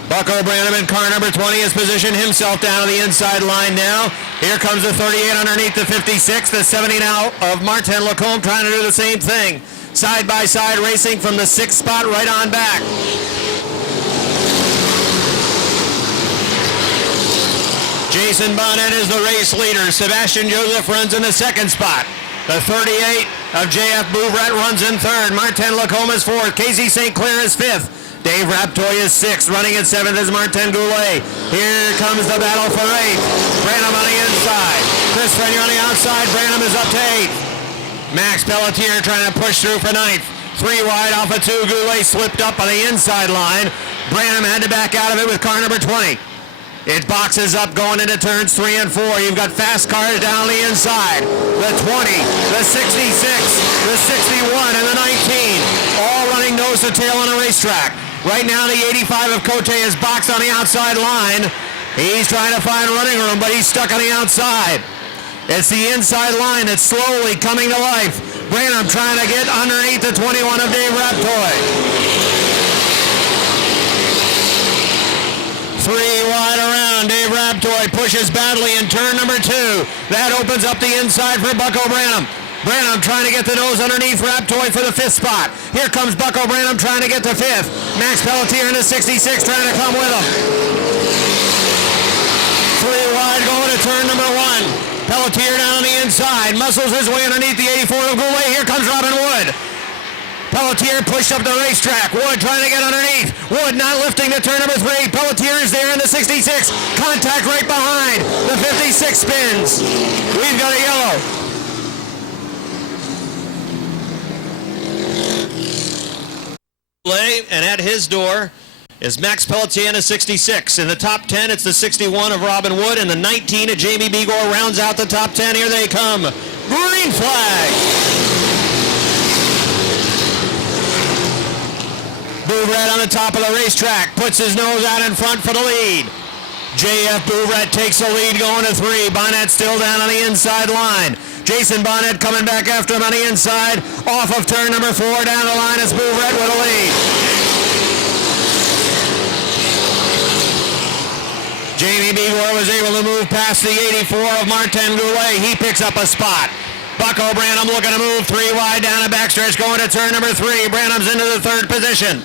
Buck O'Branham in car number 20 has positioned himself down to the inside line now. Here comes the 38 underneath the 56. The 70 now of Martin Lacombe trying to do the same thing. Side by side racing from the 6th spot right on back. Jason Bonnet is the race leader. Sebastian Joseph runs in the 2nd spot. The 38 of J.F. Bouvret runs in 3rd. Martin Lacombe is 4th. Casey St. Clair is 5th. Dave Raptoy is 6th. Running in 7th is Martin Goulet. Here comes the battle for 8th. Branham on the inside. Chris Frenier on the outside. Branham is up to 8th. Max Pelletier trying to push through for 9th. 3 wide off of 2. Goulet slipped up on the inside line. Branham had to back out of it with car number 20. It boxes up going into turns 3 and 4. You've got fast cars down the inside. The 20, the 66, the 61, and the 19. All running nose to tail on a racetrack. Right now the 85 of Cote is boxed on the outside line. He's trying to find running room, but he's stuck on the outside. It's the inside line that's slowly coming to life. Branham trying to get underneath the 21 of Dave Raptoy. 3 wide around. Dave Raptoy pushes badly in turn number 2. That opens up the inside for Buck O'Branham. Branham trying to get the nose underneath Raptoy for the 5th spot. Here comes Buck O'Branham trying to get to 5th. Max Pelletier in the 66 trying to come with him. 3 wide going to turn number 1. Pelletier down on the inside. Muscles his way underneath the 84 of Goulet. Here comes Robin Wood. Pelletier pushed up the racetrack. Wood trying to get underneath. Wood not lifting to turn number 3. Pelletier is there in the 66. Contact right behind. The 56 spins. We've got a yellow. And at his door is Max Pelletier in a 66. In the top 10, it's the 61 of Robin Wood, and the 19 of Jamie Bigor rounds out the top 10. Here they come. Green flag. Bouvret on the top of the racetrack, puts his nose out in front for the lead. JF Bouvret takes the lead going to 3. Bonnet still down on the inside line. Jason Bonnet coming back after him on the inside. Off of turn number 4, down the line is Bouvret with a lead. Jamie Bigor was able to move past the 84 of Martin Goulet. He picks up a spot. Bucko Branham looking to move 3 wide down a backstretch going to turn number 3. Branham's into the 3rd position.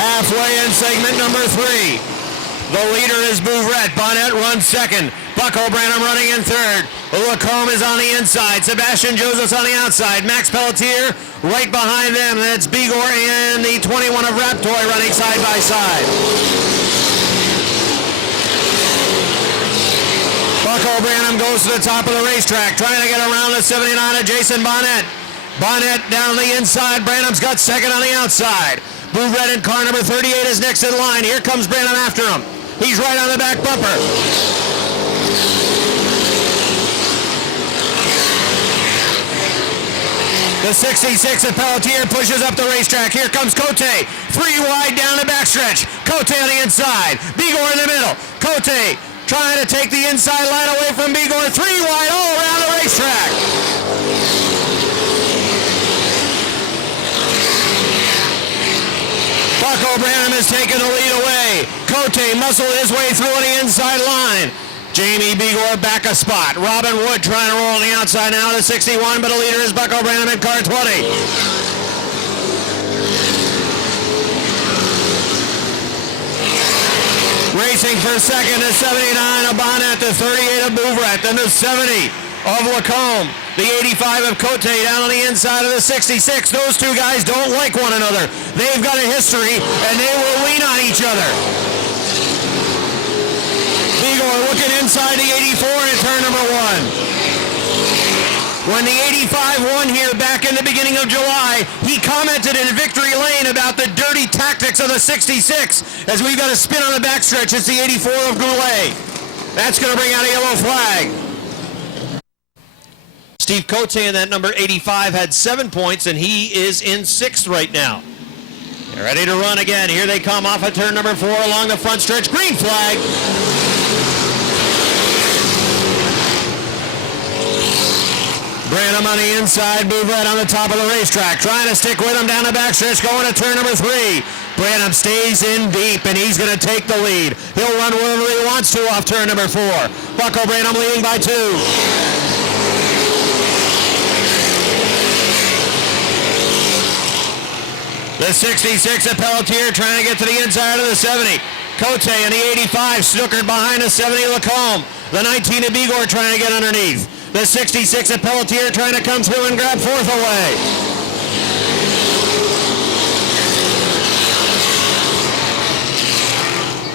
Halfway in segment number 3. The leader is Bouvret. Bonnet runs 2nd. Bucko Branham running in 3rd. Lacombe is on the inside. Sebastian Joseph's on the outside. Max Pelletier right behind them. That's Bigor and the 21 of Raptoy running side by side. Bucko Branham goes to the top of the racetrack, trying to get around the 79 of Jason Bonnet. Bonnet down the inside. Branham's got 2nd on the outside. Bouvret in car number 38 is next in line. Here comes Branham after him. He's right on the back bumper. The 66 of Pelletier pushes up the racetrack. Here comes Cote. 3 wide down the backstretch. Cote on the inside. Bigor in the middle. Cote trying to take the inside line away from Bigor. 3 wide all around the racetrack. Bucko Branham has taken the lead away. Cote muscled his way through on the inside line. Jamie Bigor back a spot. Robin Wood trying to roll on the outside now to 61, but the leader is Bucko Branham in car 20. Racing for 2nd is 79 of Bonnet, the 38 of Bouvret, then the 70 of Lacombe. The 85 of Cote down on the inside of the 66. Those two guys don't like one another. They've got a history, and they will lean on each other. Bigor looking inside the 84 in turn number 1. When the 85 won here back in the beginning of July, he commented in Victory Lane about the dirty tactics of the 66. As we've got a spin on the backstretch, it's the 84 of Goulet. That's going to bring out a yellow flag. Steve Cote in that number 85 had 7 points, and he is in 6th right now. They're ready to run again. Here they come off of turn number 4 along the front stretch. Green flag. Branham on the inside, Bouvret on the top of the racetrack, trying to stick with him down the backstretch, going to turn number 3. Branham stays in deep, and he's going to take the lead. He'll run wherever he wants to off turn number 4. Bucko Branham leading by 2. The 66 of Pelletier trying to get to the inside of the 70. Cote and the 85 snookered behind the 70 Lacombe. The 19 of Bigor trying to get underneath. The 66 of Pelletier trying to come through and grab 4th away.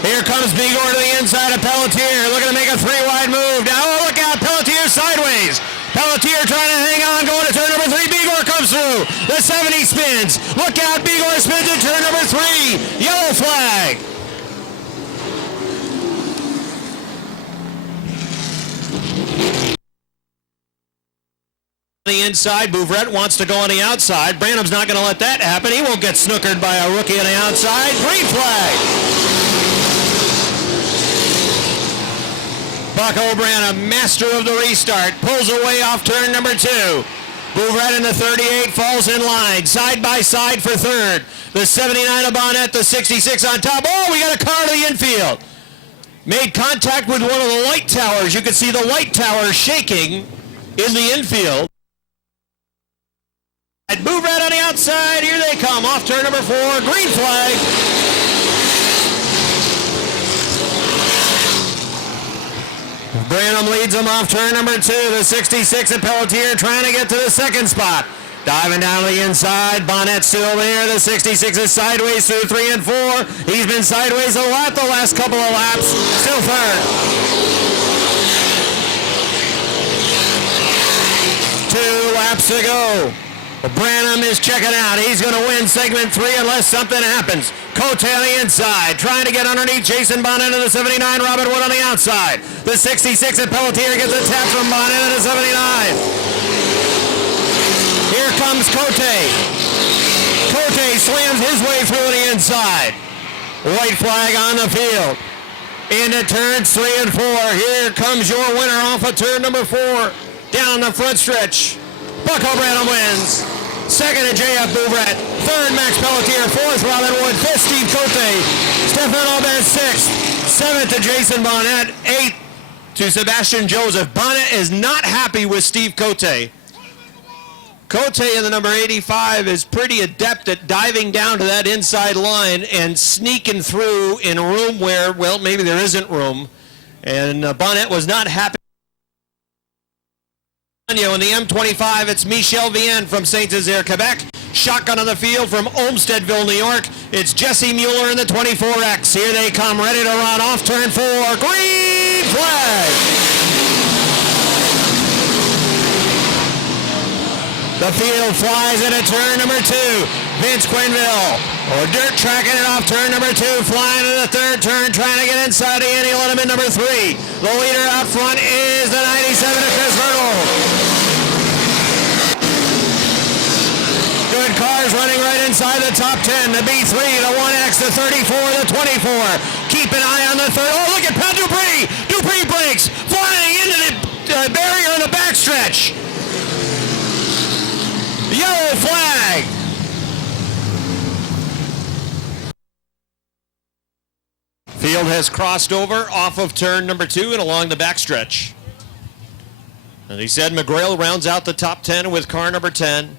Here comes Bigor to the inside of Pelletier, looking to make a 3 wide move. Now look out, Pelletier sideways. Pelletier trying to hang on, going to turn number 3. Bigor comes through. The 70 spins. Look out, Bigor spins to turn number 3. Yellow flag. The inside, Bouvret wants to go on the outside. Branham's not going to let that happen. He won't get snookered by a rookie on the outside. Green flag. Bucko Branham, master of the restart, pulls away off turn number 2. Bouvret in the 38 falls in line, side by side for 3rd. The 79 of Bonnet, the 66 on top. Oh, we got a car to the infield. Made contact with one of the light towers. You can see the light tower shaking in the infield. At Bouvret on the outside, here they come, off turn number 4, green flag. Branham leads them off turn number 2, the 66 at Pelletier trying to get to the 2nd spot. Diving down to the inside, Bonnet still there, the 66 is sideways through 3 and 4. He's been sideways a lot the last couple of laps, still 3rd. 2 laps to go. Branham is checking out. He's going to win segment 3 unless something happens. Cote on the inside, trying to get underneath Jason Bonnet to the 79. Robin Wood on the outside. The 66 at Pelletier gets a tap from Bonnet to the 79. Here comes Cote. Cote slams his way through the inside. White flag on the field. Into turns 3 and 4. Here comes your winner off of turn number 4. Down the front stretch. Buck O'Brien wins. Second to J.F. Bouvret. Third, Max Pelletier. Fourth, Robin Wood. Fifth, Steve Cote. Stefan Aubin, sixth. Seventh to Jason Bonnet. Eighth to Sebastian Joseph. Bonnet is not happy with Steve Cote. Cote in the number 85 is pretty adept at diving down to that inside line and sneaking through in a room where, well, maybe there isn't room. And Bonnet was not happy. In the M25, it's Michel Vienne from Saint-Nazaire, Quebec. Shotgun on the field from Olmstedville, New York. It's Jesse Mueller in the 24X. Here they come, ready to run off turn 4. Green flag! The field flies into turn number 2. Vince Quinville, dirt tracking it off turn number 2, flying to the third turn, trying to get inside the Andy Letterman number 3. The leader out front is the 97 of Chris Vertle. Good cars running right inside the top 10. The B3, the 1X, the 34, the 24. Keep an eye on the third. Oh, look at Pat Dupree. Dupree breaks, flying into the barrier in the backstretch. Yellow flag. Field has crossed over off of turn number 2 and along the backstretch. As he said, Mcgrail rounds out the top 10 with car number 10.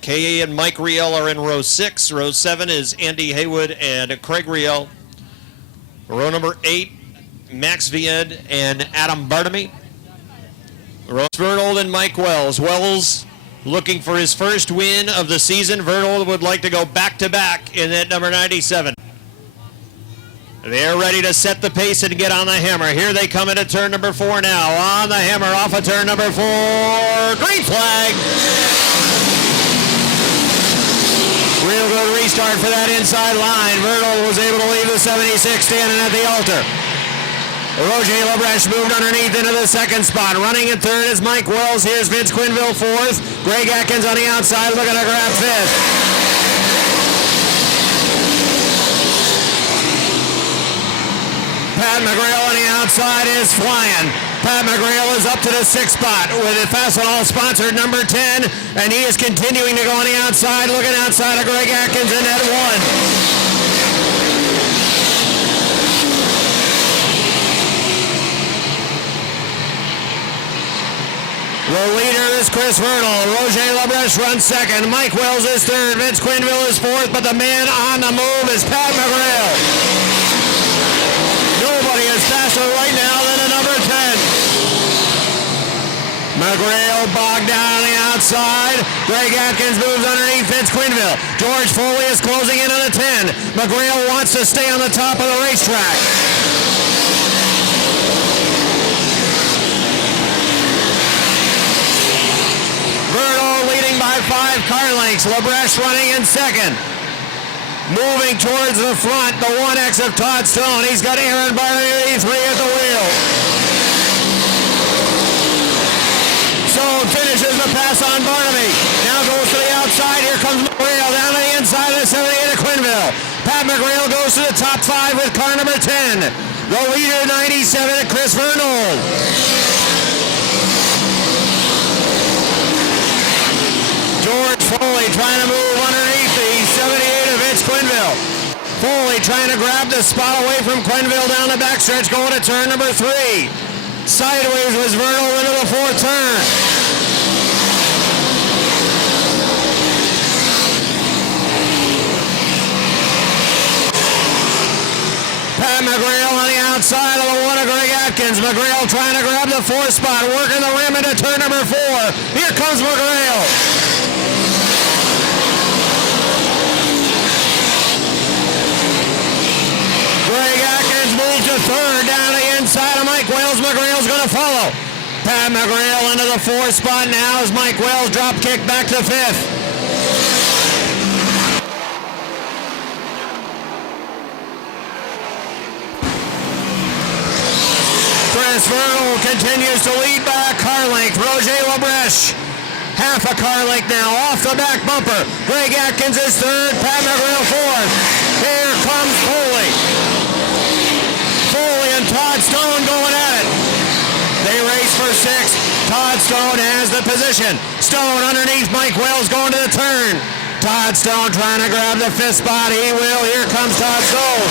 K.A. and Mike Riel are in row 6. Row 7 is Andy Haywood and Craig Riel. Row number 8, Max Vienne and Adam Bartamy. Row Vernold and Mike Wells. Wells looking for his first win of the season. Vernold would like to go back-to-back in that number 97. They're ready to set the pace and get on the hammer. Here they come into turn number 4 now. On the hammer off of turn number 4. Green flag. Real good restart for that inside line. Vernold was able to leave the 76 standing at the altar. Roger Labreche moved underneath into the second spot. Running in third is Mike Wells. Here's Vince Quinville fourth. Greg Atkins on the outside looking to grab fifth. Pat Mcgrail on the outside is flying. Pat Mcgrail is up to the 6th spot with a Fastenal sponsored number 10, and he is continuing to go on the outside, looking outside of Greg Atkins in that 1. The leader is Chris Vernold. Roger Labreche runs second. Mike Wells is third. Vince Quinville is fourth, but the man on the move is Pat Mcgrail. Nobody is faster right now than the number 10. Mcgrail bogged down on the outside. Greg Atkins moves underneath Vince Quinville. George Foley is closing in on the 10. Mcgrail wants to stay on the top of the racetrack. Vernold leading by 5 car lengths. Labreche running in second. Moving towards the front, the 1X of Todd Stone. He's got Aaron Barney 83 at the wheel. Stone finishes the pass on Barnaby. Now goes to the outside. Here comes Mcgrail down to the inside of the 78 of Quinville. Pat Mcgrail goes to the top 5 with car number 10. The leader 97 at Chris Vernold. George Foley trying to move underneath the 78 of Vince Quinville. Foley trying to grab the spot away from Quinville down the backstretch, going to turn number 3. Sideways was Vernold into the 4th turn. Pat Mcgrail on the outside of the 1 of Greg Atkins. Mcgrail trying to grab the 4th spot, working the rim into turn number 4. Here comes Mcgrail. Greg Atkins moves to third down the inside of Mike Wells. Mcgrail's going to follow. Pat Mcgrail into the 4th spot now as Mike Wells drop kick back to 5th. Chris Vernold continues to lead by a car length. Roger Labreche Half a car length now off the back bumper. Greg Atkins is third. Pat McGrail fourth. Here comes Foley. Foley and Todd Stone going at it. They race for sixth. Todd Stone has the position. Stone underneath Mike Wells going to the turn. Todd Stone trying to grab the fifth spot. He will. Here comes Todd Stone.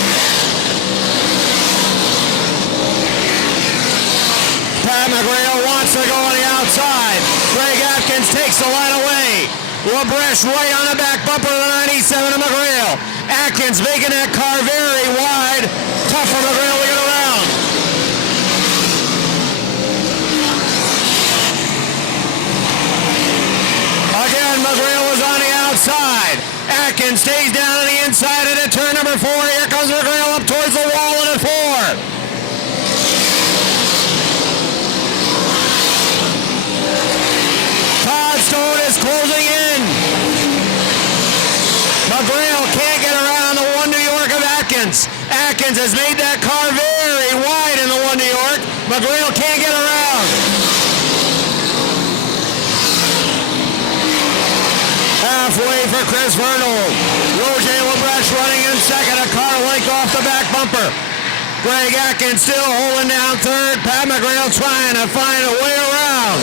Pat McGrail wants to go on the outside. Greg Atkins takes the line away. LaBreche right on the back bumper of the 97 of McGrail. Atkins making that car very wide. Tough for McGrail to get around. Again, McGrail was on the outside. Atkins stays down on the inside into turn number 4. Here comes McGrail up towards the wall and at 4. Todd Stone is closing in. McGrail can't get around the 1 New York of Atkins. Atkins has made that car very wide in the 1 New York. McGrail can't get around. Halfway for Chris Vernal. Roger LaBreche running in second, a car length off the back bumper. Greg Atkins still holding down third. Pat McGrail trying to find a way around.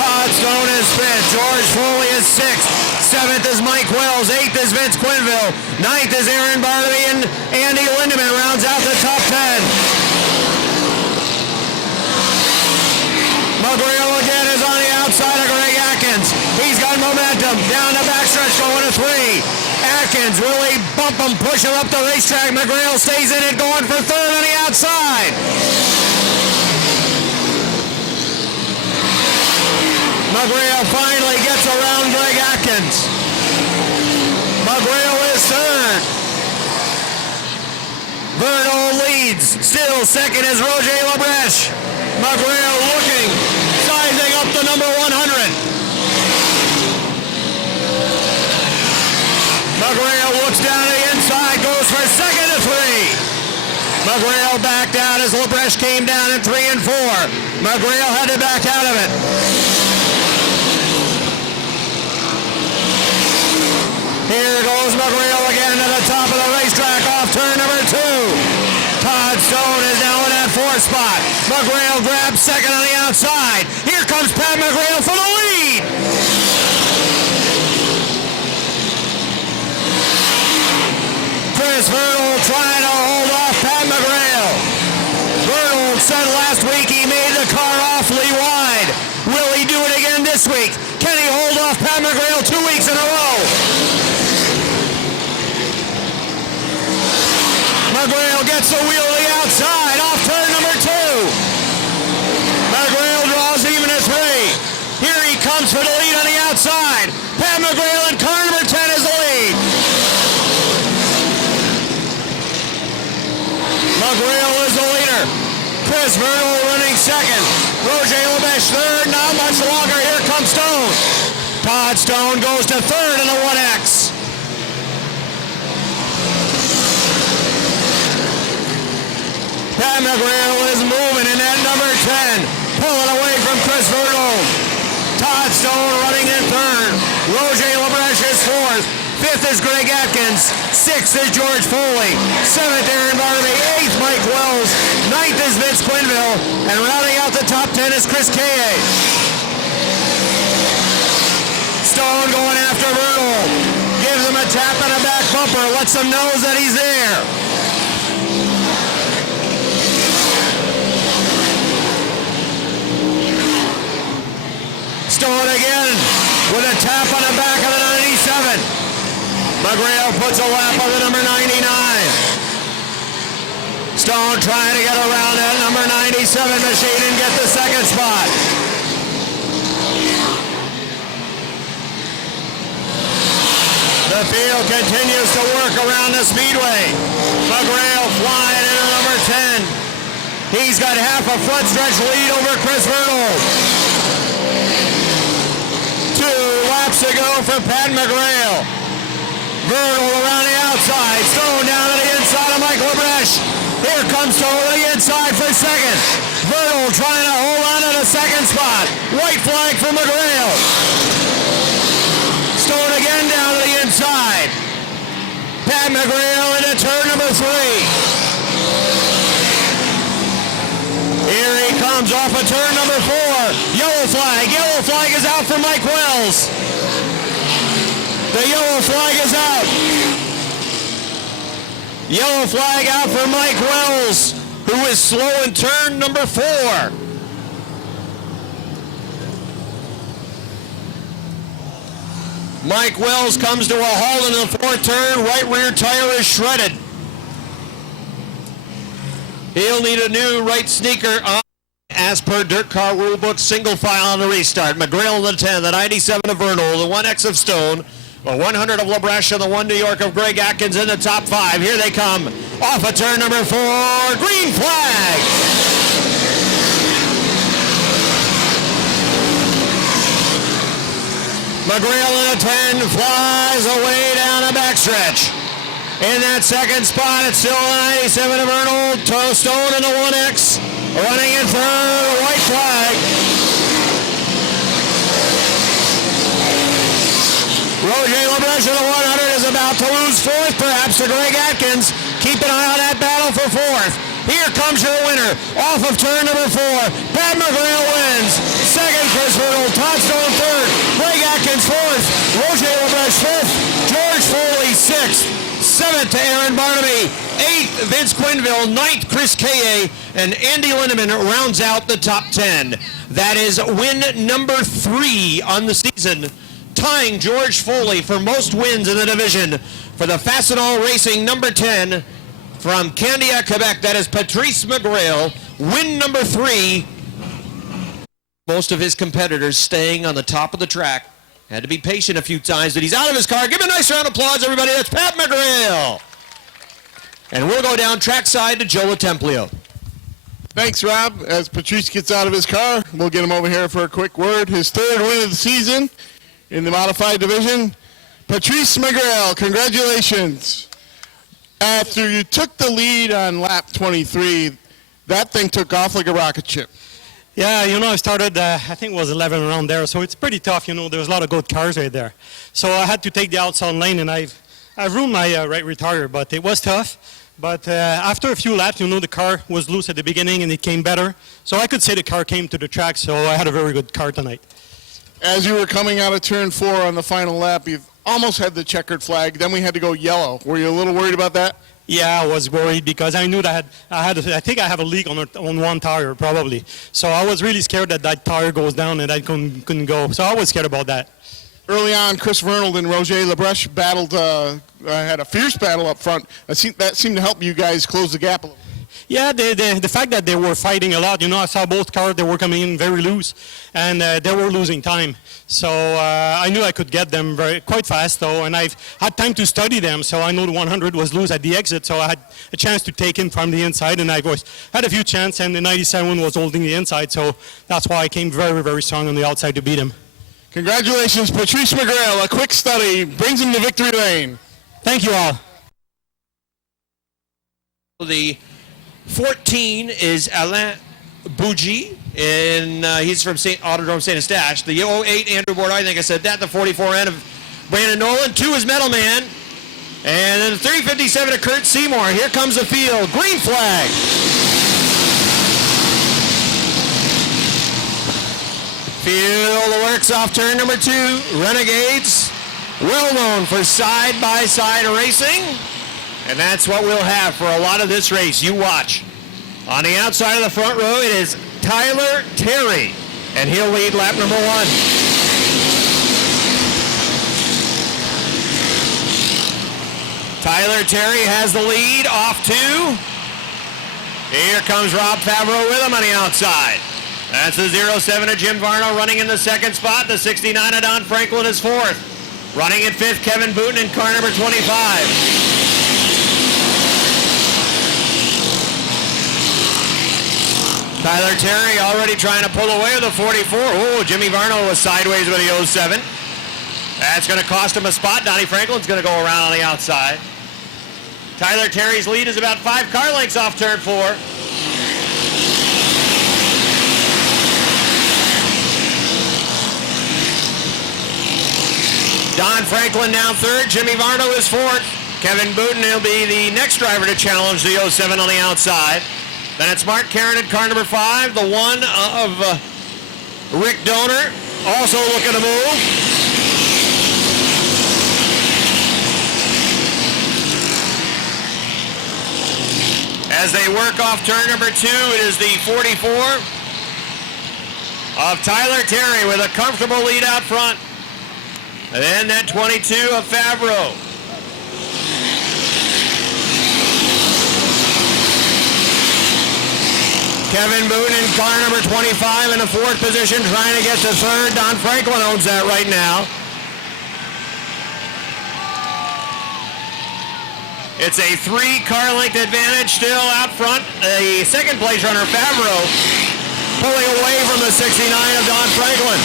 Todd Stone is fifth. George Foley is sixth. Seventh is Mike Wells. Eighth is Vince Quinville. Ninth is Aaron Barnaby, and Andy Lindemann rounds out the top 10. McGrail again is on the outside of Greg Atkins. He's got momentum. Down the backstretch going to 3. Atkins, will he bump him, push him up the racetrack? McGrail stays in it, going for third on the outside. McGrail finally gets around Greg Atkins. McGrail is third. Vernal leads. Still second is Roger LaBreche. McGrail looking, sizing up the number 100. McGrail looks down to the inside, goes for second to 3. McGrail backed out as LaBreche came down in 3 and 4. McGrail had to back out of it. Here goes McGrail again to the top of the racetrack off turn number 2. Todd Stone is now in that 4th spot. McGrail grabs second on the outside. Here comes Pat McGrail for the lead. Chris Vernal trying to hold off Pat McGrail. Vernal said last week he made the car awfully wide. Will he do it again this week? Can he hold off Pat McGrail 2 weeks in a row? McGrail gets the wheel to the outside off turn number 2. McGrail draws even at 3. Here he comes for the lead on the outside. Pat McGrail in car number 10 is the lead. McGrail is the leader. Chris Vernal running second. Roger LaBreche third. Not much longer. Here comes Stone. Todd Stone goes to third in the 1X. Pat McGrail is moving in that number 10. Pulling away from Chris Vernal. Todd Stone running in third. Roger LaBreche is fourth. Fifth is Greg Atkins. Sixth is George Foley. Seventh, Aaron Barnaby. Eighth, Mike Wells. Ninth is Vince Quinville. And rounding out the top 10 is Chris K.A. Stone going after Vernal. Gives him a tap on the back bumper. Lets him know that he's there. Stone again with a tap on the back of the 97. McGrail puts a lap on the number 99. Stone trying to get around that number 97 machine and get the second spot. The field continues to work around the Speedway. McGrail flying into number 10. He's got half a front stretch lead over Chris Vernal. 2 laps to go for Pat McGrail. Vernal around the outside. Stone down to the inside of Mike LaBreche. Here comes to the inside for second. Vernal trying to hold on to the second spot. White flag for McGrail. Stone again down to the inside. Pat McGrail into turn number 3. Here he comes off of turn number 4. Yellow flag. Yellow flag is out for Mike Wells. The yellow flag is out. Yellow flag out for Mike Wells, who is slow in turn number 4. Mike Wells comes to a halt in the 4th turn. Right rear tire is shredded. He'll need a new right sneaker on. As per dirt car rulebook, single file on the restart. McGrail in the 10, the 97 of Vernal, the 1X of Stone, the 100 of LaBreche, and the 1 New York of Greg Atkins in the top 5. Here they come off of turn number 4. Green flag. McGrail in the 10 flies away down the backstretch. In that second spot, it's still the 97 of Vernal, Stone in the 1X. Running in third, white flag. Roger LaBreche in the 100 is about to lose 4th, perhaps to Greg Atkins. Keep an eye on that battle for 4th. Here comes your winner, off of turn number 4. Pat McGrail wins. Second, Chris Vernal. Todd Stone third. Greg Atkins 4th. Roger LaBreche 5th. George Foley 6th. 7th to Aaron Barnaby. 8th, Vince Quinville. 9th, Chris Kaye. And Andy Lindemann rounds out the top 10. That is win number 3 on the season, tying George Foley for most wins in the division for the Fastenal Racing number 10 from Candia, Quebec. That is Patrice Mcgrail. Win number 3. Most of his competitors staying on the top of the track. Had to be patient a few times, but he's out of his car. Give him a nice round of applause, everybody. That's Pat McGrail. And we'll go down trackside to Joe Latemplio. Thanks, Rob. As Patrice gets out of his car, we'll get him over here for a quick word. His 3rd win of the season in the modified division. Patrice Mcgrail, congratulations. After you took the lead on lap 23, that thing took off like a rocket ship. Yeah, I started, I think it was 11 around there, so it's pretty tough, there was a lot of good cars right there. So I had to take the outside lane, and I've ruined my right rear tire, but it was tough. But after a few laps, the car was loose at the beginning, and it came better. So I could say the car came to the track, so I had a very good car tonight. As you were coming out of turn 4 on the final lap, you almost had the checkered flag. Then we had to go yellow. Were you a little worried about that? Yeah, I was worried because I knew that I think I have a leak on one tire probably. So I was really scared that tire goes down and I couldn't go. So I was scared about that. Early on, Chris Vernal and Roger LaBreche battled, had a fierce battle up front. That seemed to help you guys close the gap a little. Yeah, the fact that they were fighting a lot, I saw both cars, they were coming in very loose, and they were losing time. So I knew I could get them quite fast, though, and I've had time to study them, so I know the 100 was loose at the exit, so I had a chance to take him from the inside, and I had a few chances, and the 97 was holding the inside, so that's why I came very, very strong on the outside to beat him. Congratulations, Patrice Mcgrail. A quick study brings him to victory lane. Thank you all. The 14 is Alain Bougie, and he's from Autodrome St. Eustache. The 08, Andrew Bordeaux, I think I said that. The 44N of Brandon Nolan. 2 is Metal Man. And then the 357 of Kurt Seymour. Here comes the field. Green flag. Field works off turn number 2. Renegades, well known for side-by-side racing. And that's what we'll have for a lot of this race. You watch. On the outside of the front row, it is Tyler Terry, and he'll lead lap number 1. Tyler Terry has the lead off 2. Here comes Rob Favreau with him on the outside. That's the 07 of Jim Varno running in the 2nd spot. The 69 of Don Franklin is 4th. Running in 5th, Kevin Booten in car number 25. Tyler Terry already trying to pull away with the 44. Oh, Jimmy Varno was sideways with the 07. That's going to cost him a spot. Donnie Franklin's going to go around on the outside. Tyler Terry's lead is about 5 car lengths off turn 4. Don Franklin now third. Jimmy Varno is fourth. Kevin Booten will be the next driver to challenge the 07 on the outside. Then it's Mark Karen at car number 5. The one of Rick Donor also looking to move. As they work off turn number 2, it is the 44 of Tyler Terry with a comfortable lead out front. And then that 22 of Favreau. Kevin Booten in car number 25 in the 4th position, trying to get to 3rd. Don Franklin owns that right now. It's a 3 car length advantage still out front. The 2nd place runner, Favreau, pulling away from the 69 of Don Franklin.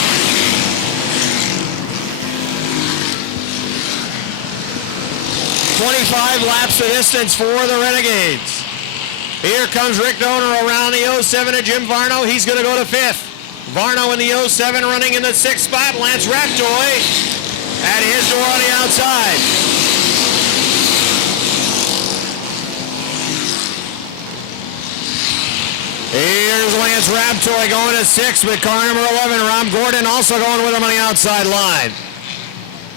.25 laps the distance for the Renegades. Here comes Rick Donor around the 07 of Jim Varno. He's going to go to 5th. Varno in the 07 running in the 6th spot. Lance Raptoy at his door on the outside. Here's Lance Raptoy going to 6th with car number 11. Rob Gordon also going with him on the outside line.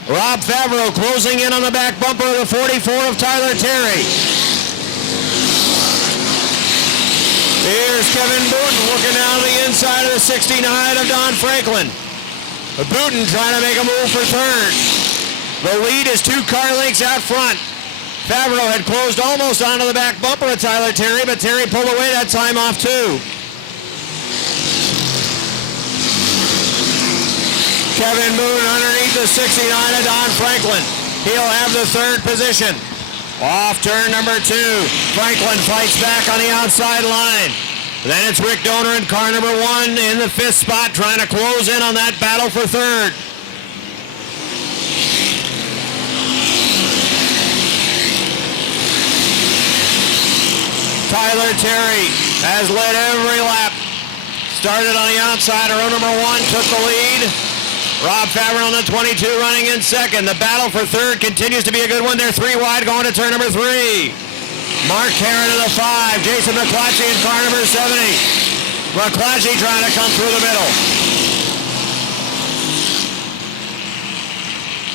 Rob Favreau closing in on the back bumper of the 44 of Tyler Terry. Here's Kevin Booten looking down the inside of the 69 of Don Franklin. Booten trying to make a move for 3rd. The lead is 2 car lengths out front. Favreau had closed almost onto the back bumper of Tyler Terry, but Terry pulled away that time off too. Kevin Booten underneath the 69 of Don Franklin. He'll have the 3rd position. Off turn number 2. Franklin fights back on the outside line. Then it's Rick Donor in car number 1 in the 5th spot, trying to close in on that battle for 3rd. Tyler Terry has led every lap. Started on the outside, row number 1, took the lead. Rob Favreau on the 22 running in 2nd. The battle for 3rd continues to be a good one. They're 3 wide going to turn number 3. Mark Herron in the 5. Jason McClatchy in car number 70. McClatchy trying to come through the middle.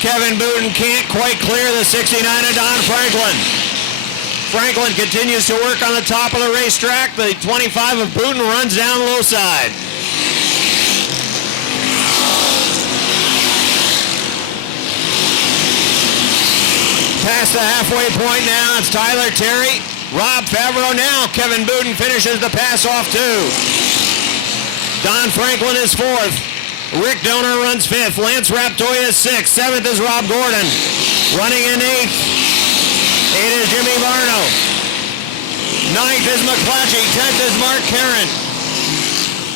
Kevin Booten can't quite clear the 69 of Don Franklin. Franklin continues to work on the top of the racetrack. The 25 of Booten runs down low side. Past the halfway point now, it's Tyler Terry. Rob Favreau now. Kevin Booten finishes the pass off too. Don Franklin is 4th. Rick Donor runs 5th. Lance Raptoy is 6th. 7th is Rob Gordon. Running in 8th. 8th is Jimmy Varno. 9th is McClatchy. 10th is Mark Karen.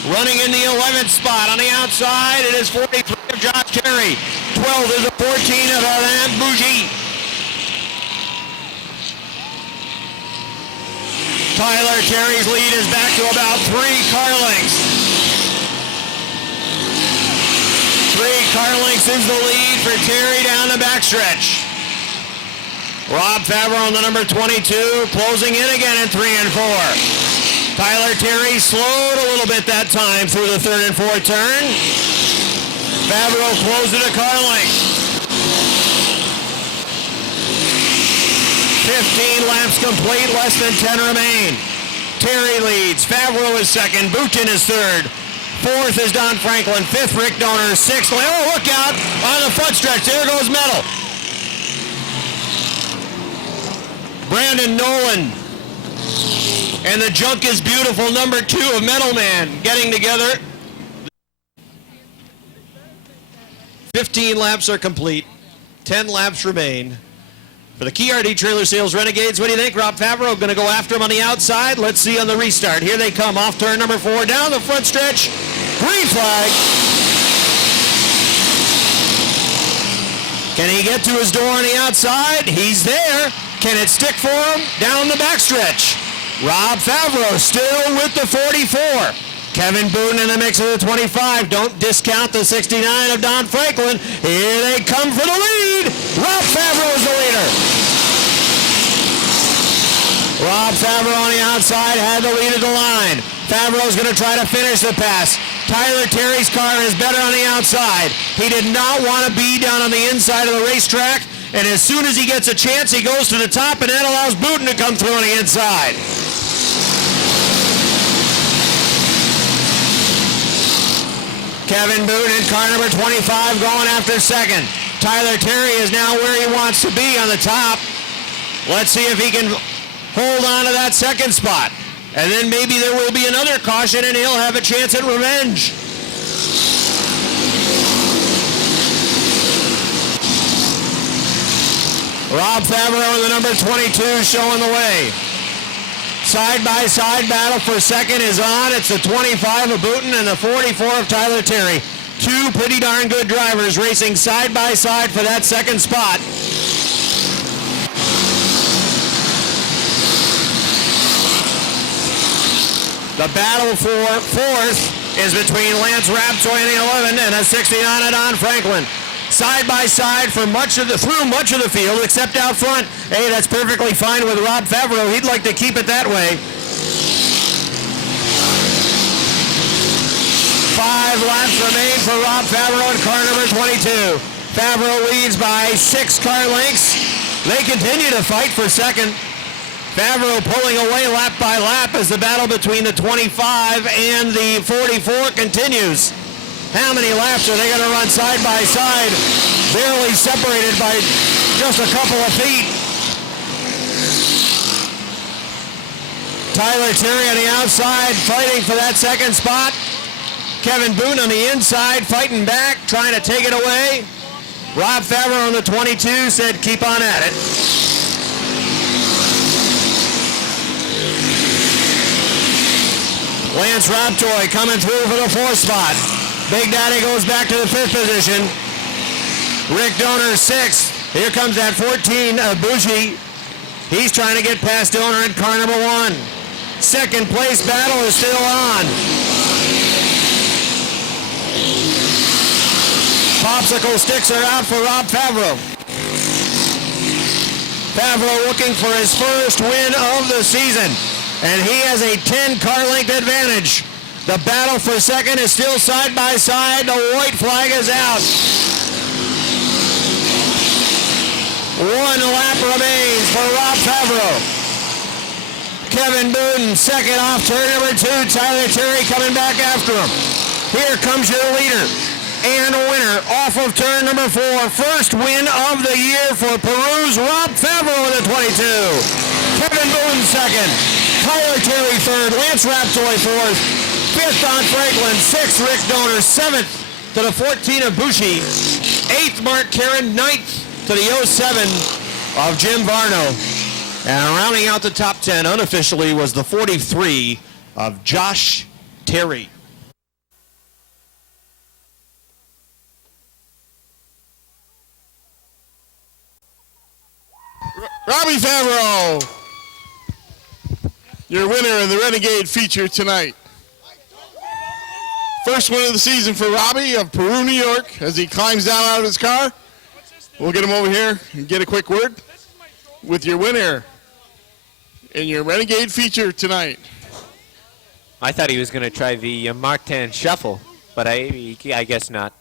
Running in the 11th spot. On the outside, it is 43 of Josh Terry. 12th is the 14 of Alain Bougie. Tyler Terry's lead is back to about 3 car lengths. 3 car lengths is the lead for Terry down the backstretch. Rob Favreau on the number 22, closing in again in 3 and 4. Tyler Terry slowed a little bit that time through the 3rd and 4th turn. Favreau closed it a car length. 15 laps complete, less than 10 remain. Terry leads. Favreau is 2nd. Booten is 3rd. 4th is Don Franklin. 5th, Rick Donor. 6th, oh, look out on the front stretch. There goes Metal. Brandon Nolan and the Junk is Beautiful number 2 of Metal Man getting together. 15 laps are complete. 10 laps remain. For the Key RD Trailer Sales Renegades, what do you think? Rob Favreau going to go after him on the outside. Let's see on the restart. Here they come off turn number 4. Down the front stretch. Green flag. Can he get to his door on the outside? He's there. Can it stick for him down the backstretch? Rob Favreau still with the 44. Kevin Boone in the mix of the 25. Don't discount the 69 of Don Franklin. Here they come for the lead. Rob Favreau is the leader. Rob Favreau on the outside had the lead at the line. Favreau's going to try to finish the pass. Tyler Terry's car is better on the outside. He did not want to be down on the inside of the racetrack, and as soon as he gets a chance, he goes to the top, and that allows Booten to come through on the inside. Kevin Boone in car number 25 going after second. Tyler Terry is now where he wants to be on the top. Let's see if he can hold on to that second spot. And then maybe there will be another caution and he'll have a chance at revenge. Rob Favreau in the number 22 showing the way. Side-by-side battle for second is on. It's the 25 of Booten and the 44 of Tyler Terry. Two pretty darn good drivers racing side-by-side for that second spot. The battle for fourth is between Lance Raptoy in the 11 and a 69 of Don Franklin. Side by side for through much of the field, except out front. Hey, that's perfectly fine with Rob Favreau. He'd like to keep it that way. 5 laps remain for Rob Favreau in car number 22. Favreau leads by 6 car lengths. They continue to fight for second. Favreau pulling away lap by lap as the battle between the 25 and the 44 continues. How many laps are they going to run side by side, barely separated by just a couple of feet? Tyler Terry on the outside fighting for that second spot. Kevin Boone on the inside fighting back, trying to take it away. Rob Favreau on the 22 said keep on at it. Lance Raptoy coming through for the 4th spot. Big Daddy goes back to the 5th position. Rick Donor 6th. Here comes that 14, Bougie. He's trying to get past Donor in car number 1. Second place battle is still on. Popsicle sticks are out for Rob Favreau. Favreau looking for his first win of the season. And he has a 10-car length advantage. The battle for second is still side by side. The white flag is out. 1 lap remains for Rob Favreau. Kevin Boone second off turn number 2. Tyler Terry coming back after him. Here comes your leader and winner off of turn number 4. First win of the year for Peru's Rob Favreau in the 22. Kevin Boone second. Tyler Terry third, Lance Raptoy fourth, 5th Don Franklin, 6th Rick Donor, 7th to the 14 of Bushi, 8th Mark Karen, 9th to the 07 of Jim Varno. And rounding out the top 10 unofficially was the 43 of Josh Terry. Robbie Favreau, your winner in the Renegade feature tonight. First win of the season for Robbie of Peru, New York, as he climbs down out of his car. We'll get him over here and get a quick word with your winner in your Renegade feature tonight. I thought he was going to try the Martin Shuffle, but I guess not.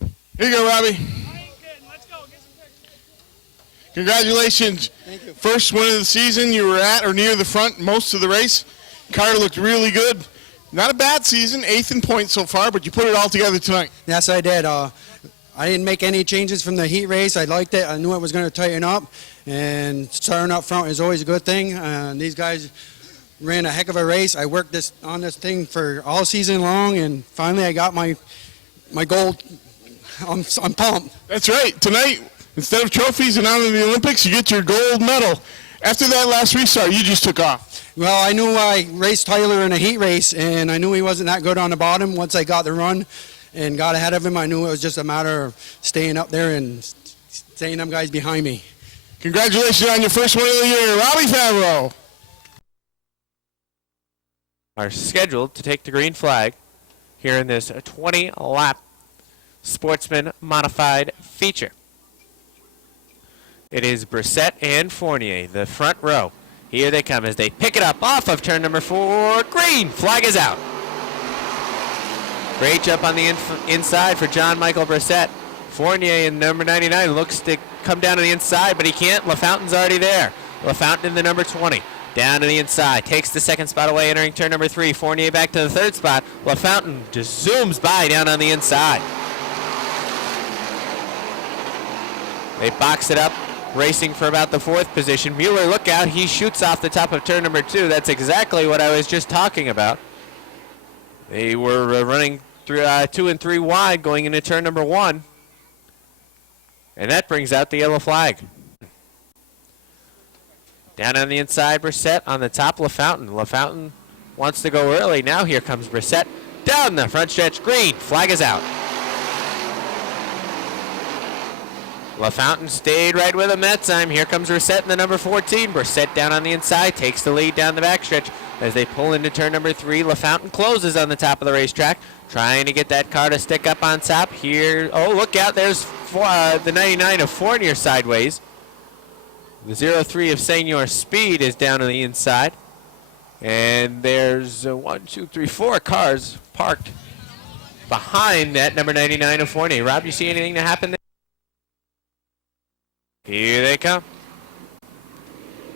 Here you go, Robbie. Congratulations. Thank you. First win of the season. You were at or near the front most of the race. Car looked really good. Not a bad season, 8th in points so far, but you put it all together tonight. Yes, I did. I didn't make any changes from the heat race. I liked it. I knew it was going to tighten up, and starting up front is always a good thing. These guys ran a heck of a race. I worked on this thing for all season long, and finally I got my gold. I'm pumped. That's right. Tonight, instead of trophies and out of the Olympics, you get your gold medal. After that last restart, you just took off. Well, I knew I raced Tyler in a heat race, and I knew he wasn't that good on the bottom once I got the run. and got ahead of him. I knew it was just a matter of staying up there and staying them guys behind me. Congratulations on your first win of the year, Robbie Favreau. Are scheduled to take the green flag here in this 20-lap Sportsman Modified feature. It is Brissett and Fournier, the front row. Here they come as they pick it up off of turn number 4. Green flag is out. Great jump on the inside for John Michael Brissett. Fournier in number 99 looks to come down to the inside, but he can't. LaFountain's already there. LaFountain in the number 20. Down to the inside. Takes the second spot away, entering turn number 3. Fournier back to the third spot. LaFountain just zooms by down on the inside. They box it up, racing for about the 4th position. Mueller, look out. He shoots off the top of turn number 2. That's exactly what I was just talking about. They were running through 2 and 3 wide going into turn number 1. And that brings out the yellow flag. Down on the inside, Brissett. On the top, LaFountain. LaFountain wants to go early. Now here comes Brissett. Down the front stretch. Green. Flag is out. LaFountain stayed right with him that time. Here comes Brissett in the number 14. Brissett down on the inside. Takes the lead down the backstretch. As they pull into turn number 3, LaFountain closes on the top of the racetrack. Trying to get that car to stick up on top here. Oh, look out. There's the 99 of Fournier sideways. The 03 of Senior Speed is down on the inside. And there's 4 cars parked behind that number 99 of Fournier. Rob, you see anything to happen there? Here they come.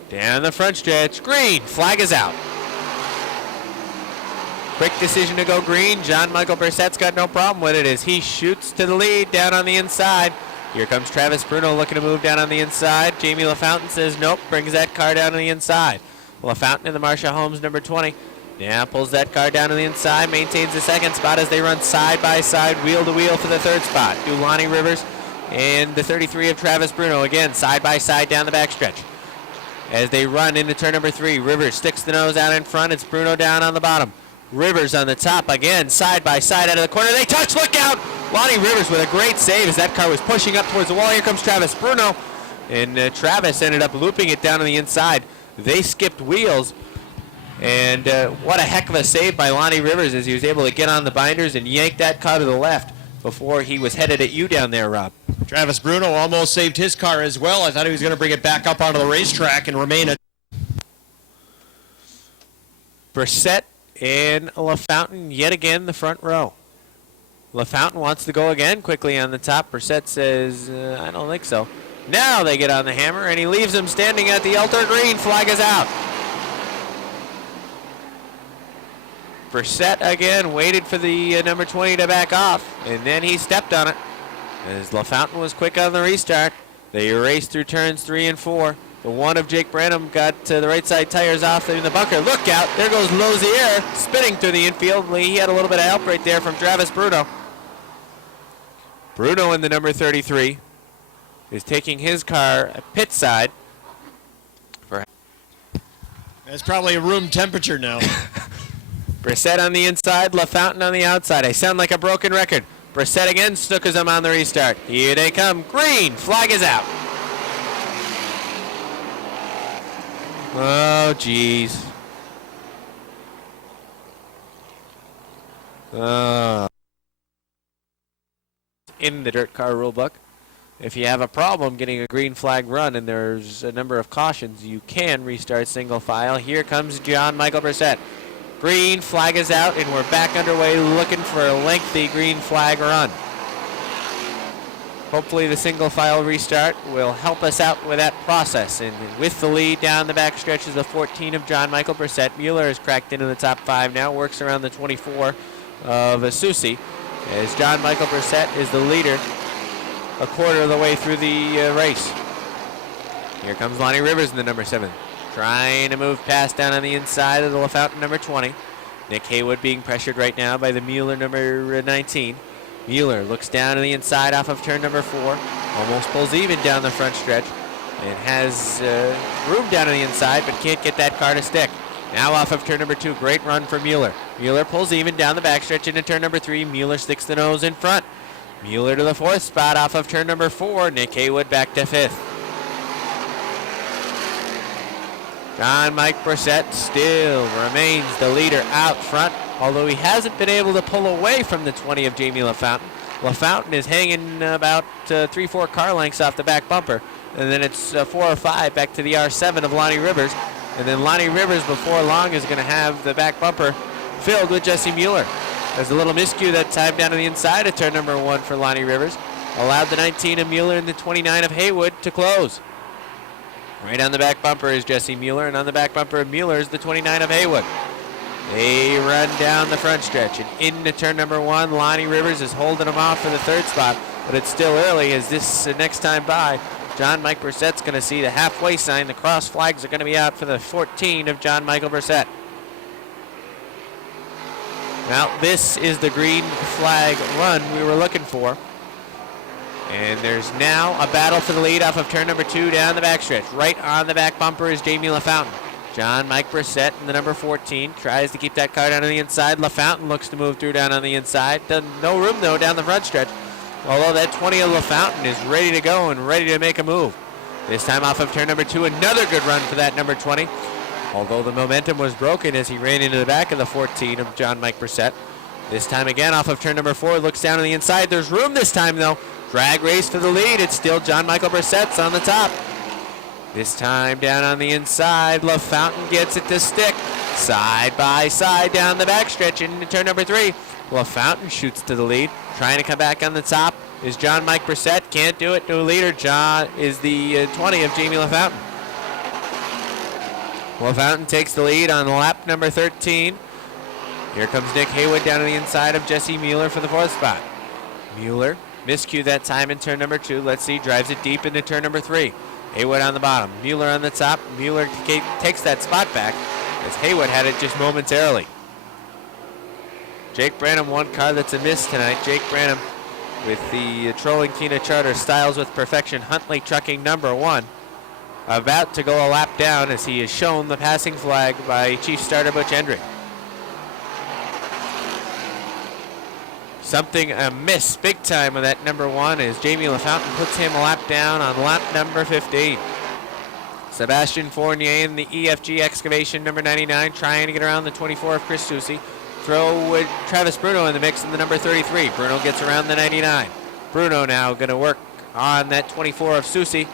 Down the front stretch. Green. Flag is out. Quick decision to go green. John Michael Brissett's got no problem with it as he shoots to the lead down on the inside. Here comes Travis Bruno looking to move down on the inside. Jamie LaFountain says nope, brings that car down on the inside. LaFountain in the Marsha Holmes number 20. Now pulls that car down on the inside, maintains the second spot as they run side by side, wheel to wheel for the third spot. Lonnie Rivers and the 33 of Travis Bruno, again side by side down the backstretch. As they run into turn number 3, Rivers sticks the nose out in front. It's Bruno down on the bottom. Rivers on the top again, side by side out of the corner. They touch, look out! Lonnie Rivers with a great save as that car was pushing up towards the wall. Here comes Travis Bruno. And Travis ended up looping it down on the inside. They skipped wheels. And what a heck of a save by Lonnie Rivers as he was able to get on the binders and yank that car to the left before he was headed at you down there, Rob. Travis Bruno almost saved his car as well. I thought he was going to bring it back up onto the racetrack and remain a... Brissett and LaFountain yet again the front row. LaFountain wants to go again quickly on the top. Brissett says, I don't think so. Now they get on the hammer, and he leaves him standing at the altar. Green flag is out. Brissett again waited for the number 20 to back off, and then he stepped on it. As LaFountain was quick on the restart, they raced through turns 3 and 4. The one of Jake Branham got the right side tires off in the bunker. Look out, there goes Lozier spinning through the infield. He had a little bit of help right there from Travis Bruno. Bruno in the number 33 is taking his car pit side. It's probably a room temperature now. Brissett on the inside, LaFountain on the outside. I sound like a broken record. Brissett again, snookers him on the restart. Here they come. Green, flag is out. Oh, geez. In the dirt car rulebook, if you have a problem getting a green flag run and there's a number of cautions, you can restart single file. Here comes John Michael Brissett. Green flag is out, and we're back underway looking for a lengthy green flag run. Hopefully the single file restart will help us out with that process. And with the lead down the back stretch is the 14 of John Michael Brissett. Mueller has cracked into the top 5 now, works around the 24 of Susi. As John Michael Brissett is the leader a quarter of the way through the race. Here comes Lonnie Rivers in the number 7. Trying to move past down on the inside of the LaFountain number 20. Nick Haywood being pressured right now by the Mueller number 19. Mueller looks down on the inside off of turn number 4. Almost pulls even down the front stretch. And has room down on the inside, but can't get that car to stick. Now off of turn number 2, great run for Mueller. Mueller pulls even down the backstretch into turn number 3. Mueller sticks the nose in front. Mueller to the 4th spot off of turn number 4. Nick Haywood back to 5th. John Mike Brissett still remains the leader out front, although he hasn't been able to pull away from the 20 of Jamie LaFountain. LaFountain is hanging about 3-4 car lengths off the back bumper, and then it's 4 or 5 back to the R7 of Lonnie Rivers. And then Lonnie Rivers before long is going to have the back bumper filled with Jesse Mueller. There's a little miscue that time down to the inside of turn number 1 for Lonnie Rivers. Allowed the 19 of Mueller and the 29 of Haywood to close. Right on the back bumper is Jesse Mueller, and on the back bumper of Mueller is the 29 of Haywood. They run down the front stretch and into turn number 1. Lonnie Rivers is holding them off for the 3rd spot, but it's still early as this next time by. John Mike Brissett's going to see the halfway sign. The cross flags are going to be out for the 14 of John Michael Brissett. Now this is the green flag run we were looking for. And there's now a battle for the lead off of turn number 2 down the backstretch. Right on the back bumper is Jamie LaFountain. John Mike Brissett in the number 14 tries to keep that car down on the inside. LaFountain looks to move through down on the inside. No room though down the front stretch. Although that 20 of LaFountain is ready to go and ready to make a move. This time off of turn number 2, another good run for that number 20. Although the momentum was broken as he ran into the back of the 14 of John Mike Brissett. This time again off of turn number 4, looks down on the inside. There's room this time though. Drag race for the lead. It's still John Michael Brissett's on the top. This time down on the inside, LaFountain gets it to stick. Side by side down the backstretch into turn number 3. LaFountain shoots to the lead. Trying to come back on the top is John Mike Brissett. Can't do it. No leader. John is the 20 of Jamie LaFountain. LaFountain takes the lead on lap number 13. Here comes Nick Haywood down on the inside of Jesse Mueller for the 4th spot. Mueller miscue that time in turn number 2. Let's see, drives it deep into turn number 3. Haywood on the bottom, Mueller on the top. Mueller takes that spot back as Haywood had it just momentarily. Jake Branham, one car that's a miss tonight. Jake Branham with the Trolling Tina Charter Styles with Perfection Huntley Trucking number 1. About to go a lap down as he is shown the passing flag by Chief Starter Butch Hendrick. Something amiss big time with that number 1 as Jamie LaFountain puts him a lap down on lap number 15. Sebastian Fournier in the EFG Excavation number 99 trying to get around the 24 of Chris Soucy. Throw Travis Bruno in the mix in the number 33. Bruno gets around the 99. Bruno now going to work on that 24 of Soucy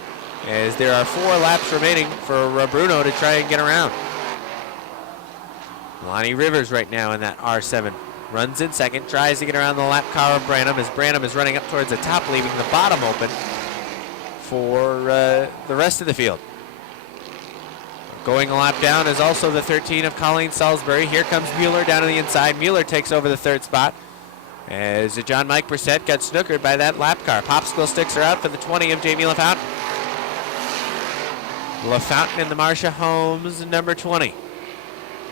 as there are 4 laps remaining for Bruno to try and get around. Lonnie Rivers right now in that R7. Runs in second, tries to get around the lap car of Branham as Branham is running up towards the top, leaving the bottom open for the rest of the field. Going a lap down is also the 13 of Colleen Salisbury. Here comes Mueller down on the inside. Mueller takes over the 3rd spot as John Mike Brissett got snookered by that lap car. Popsicle sticks are out for the 20 of Jamie LaFountain. LaFountain in the Marcia Holmes number 20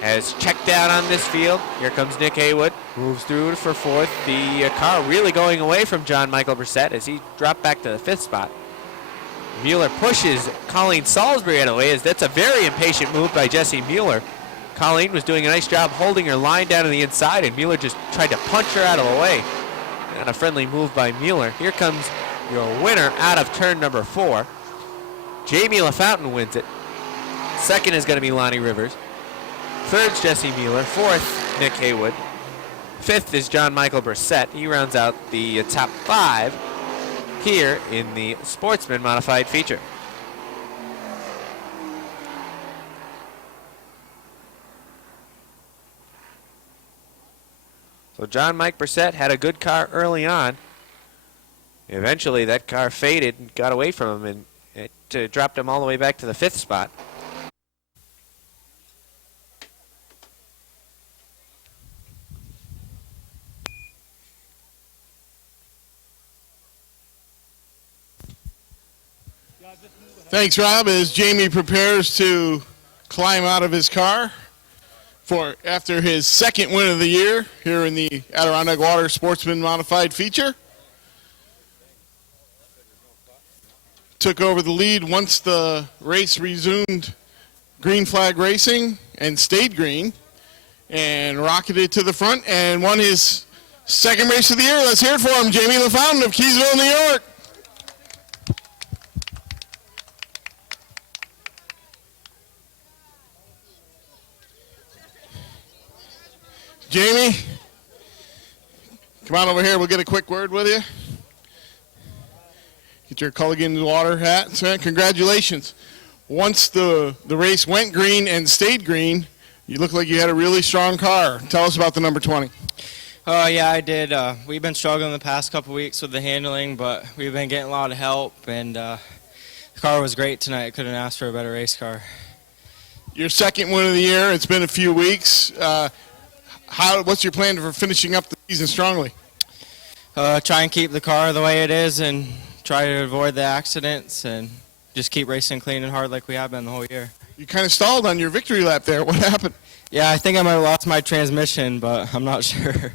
has checked out on this field. Here comes Nick Haywood. Moves through for 4th. The car really going away from John Michael Brissett as he dropped back to the 5th spot. Mueller pushes Colleen Salisbury out of the way as that's a very impatient move by Jesse Mueller. Colleen was doing a nice job holding her line down to the inside and Mueller just tried to punch her out of the way. Not a friendly move by Mueller. Here comes your winner out of turn number 4. Jamie LaFountain wins it. 2nd is going to be Lonnie Rivers. 3rd's Jesse Mueller. 4th, Nick Haywood. 5th is John Michael Brissett. He rounds out the top 5 here in the Sportsman Modified feature. So John Mike Brissett had a good car early on. Eventually that car faded and got away from him and it dropped him all the way back to the 5th spot. Thanks, Rob, as Jamie prepares to climb out of his car after his 2nd win of the year here in the Adirondack Water Sportsman Modified feature. Took over the lead once the race resumed green flag racing and stayed green and rocketed to the front and won his second race of the year. Let's hear it for him, Jamie LaFountain of Keysville, New York. Jamie, come on over here. We'll get a quick word with you. Get your Culligan water hat. So congratulations. Once the race went green and stayed green, you look like you had a really strong car. Tell us about the number 20. Yeah, I did. We've been struggling the past couple weeks with the handling, but we've been getting a lot of help, and the car was great tonight. Couldn't ask for a better race car. Your second win of the year. It's been a few weeks. What's your plan for finishing up the season strongly? Try and keep the car the way it is and try to avoid the accidents and just keep racing clean and hard like we have been the whole year. You kind of stalled on your victory lap there. What happened? Yeah, I think I might have lost my transmission, but I'm not sure.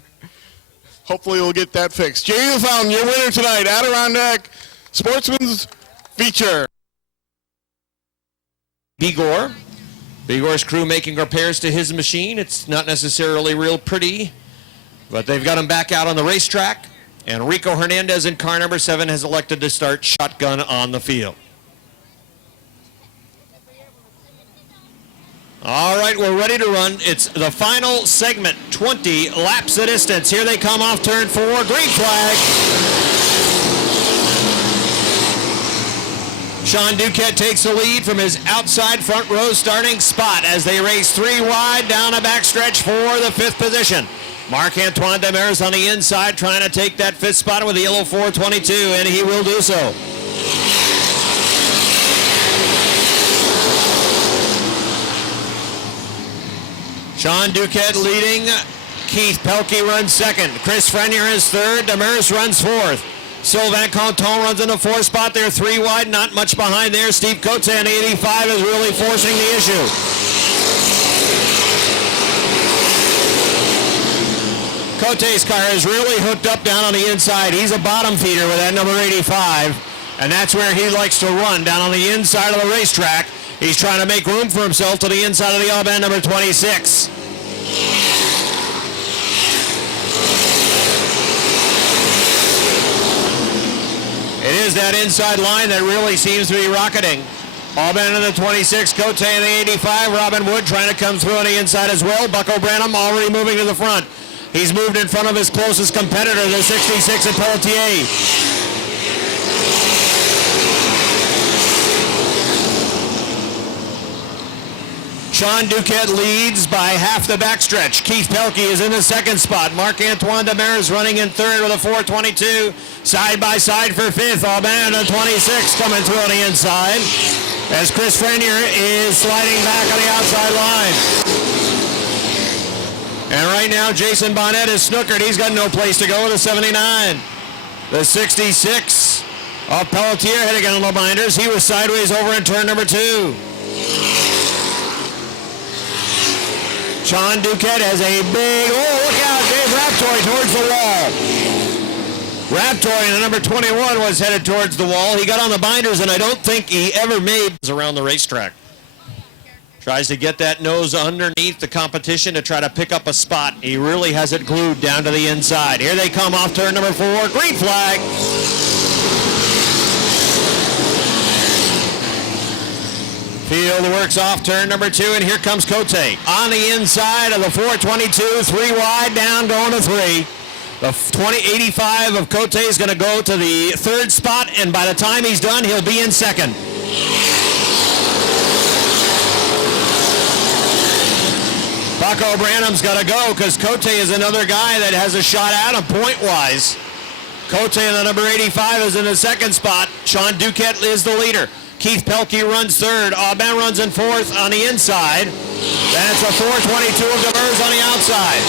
Hopefully we'll get that fixed. Jamie LaFountain, your winner tonight, Adirondack Sportsman's Feature. Bigor's crew making repairs to his machine. It's not necessarily real pretty, but they've got him back out on the racetrack. And Rico Hernandez in car number 7 has elected to start shotgun on the field. All right, we're ready to run. It's the final segment, 20 laps the distance. Here they come off turn 4, green flag. Sean Duquette takes the lead from his outside front row starting spot as they race 3 wide down a backstretch for the 5th position. Marc-Antoine Demers on the inside trying to take that 5th spot with the yellow 422, and he will do so. Sean Duquette leading. Keith Pelkey runs 2nd. Chris Frenier is 3rd. Demers runs 4th. Sylvain Canton runs in the 4th spot. They're 3 wide, not much behind there. Steve Cote on 85 is really forcing the issue. Cote's car is really hooked up down on the inside. He's a bottom feeder with that number 85, and that's where he likes to run, down on the inside of the racetrack. He's trying to make room for himself to the inside of the all-band number 26. It is that inside line that really seems to be rocketing. All-band in the 26, Cote in the 85, Robin Wood trying to come through on the inside as well. Bucko Branham already moving to the front. He's moved in front of his closest competitor, the 66 at Pelletier. Sean Duquette leads by half the backstretch. Keith Pelkey is in the 2nd spot. Marc-Antoine Demers running in 3rd with a 422. Side by side for 5th. All-band on 26 coming through on the inside as Chris Frenier is sliding back on the outside line. And right now, Jason Bonnet is snookered. He's got no place to go with a 79. The 66 of Pelletier heading on the binders. He was sideways over in turn number 2. Sean Duquette has a big, look out, Dave Raptoy towards the wall. Raptoy in the number 21 was headed towards the wall. He got on the binders, and I don't think he ever made around the racetrack. Tries to get that nose underneath the competition to try to pick up a spot. He really has it glued down to the inside. Here they come off turn number 4. Green flag. Field works off turn number 2, and here comes Cote. On the inside of the 422, 3 wide, down, going to 3. The 85 of Cote is going to go to the 3rd spot, and by the time he's done, he'll be in 2nd. Bucko Branham's got to go because Cote is another guy that has a shot at him point-wise. Cote in the number 85 is in the 2nd spot. Sean Duquette is the leader. Keith Pelkey runs 3rd. Aubin runs in 4th on the inside. That's a 422 of Demers on the outside.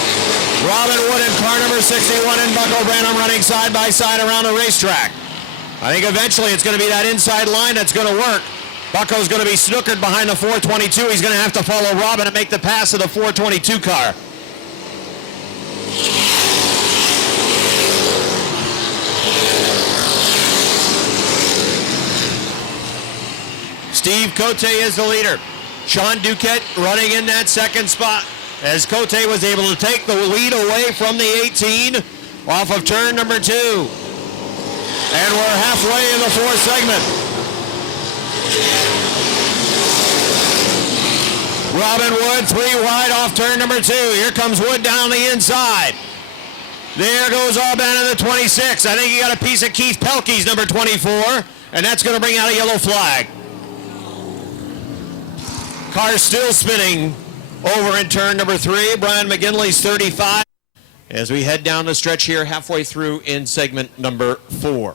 Robin Wood in car number 61 and Bucko Branham running side by side around the racetrack. I think eventually it's going to be that inside line that's going to work. Bucko's going to be snookered behind the 422. He's going to have to follow Robin and make the pass of the 422 car. Steve Cote is the leader. Sean Duquette running in that second spot as Cote was able to take the lead away from the 18 off of turn number 2. And we're halfway in the fourth segment. Robin Wood 3 wide off turn number 2. Here comes Wood down the inside. There goes Auban in the 26. I think he got a piece of Keith Pelkey's number 24, and that's going to bring out a yellow flag. Car still spinning over in turn number 3. Brian McGinley's 35. As we head down the stretch here, halfway through in segment number 4.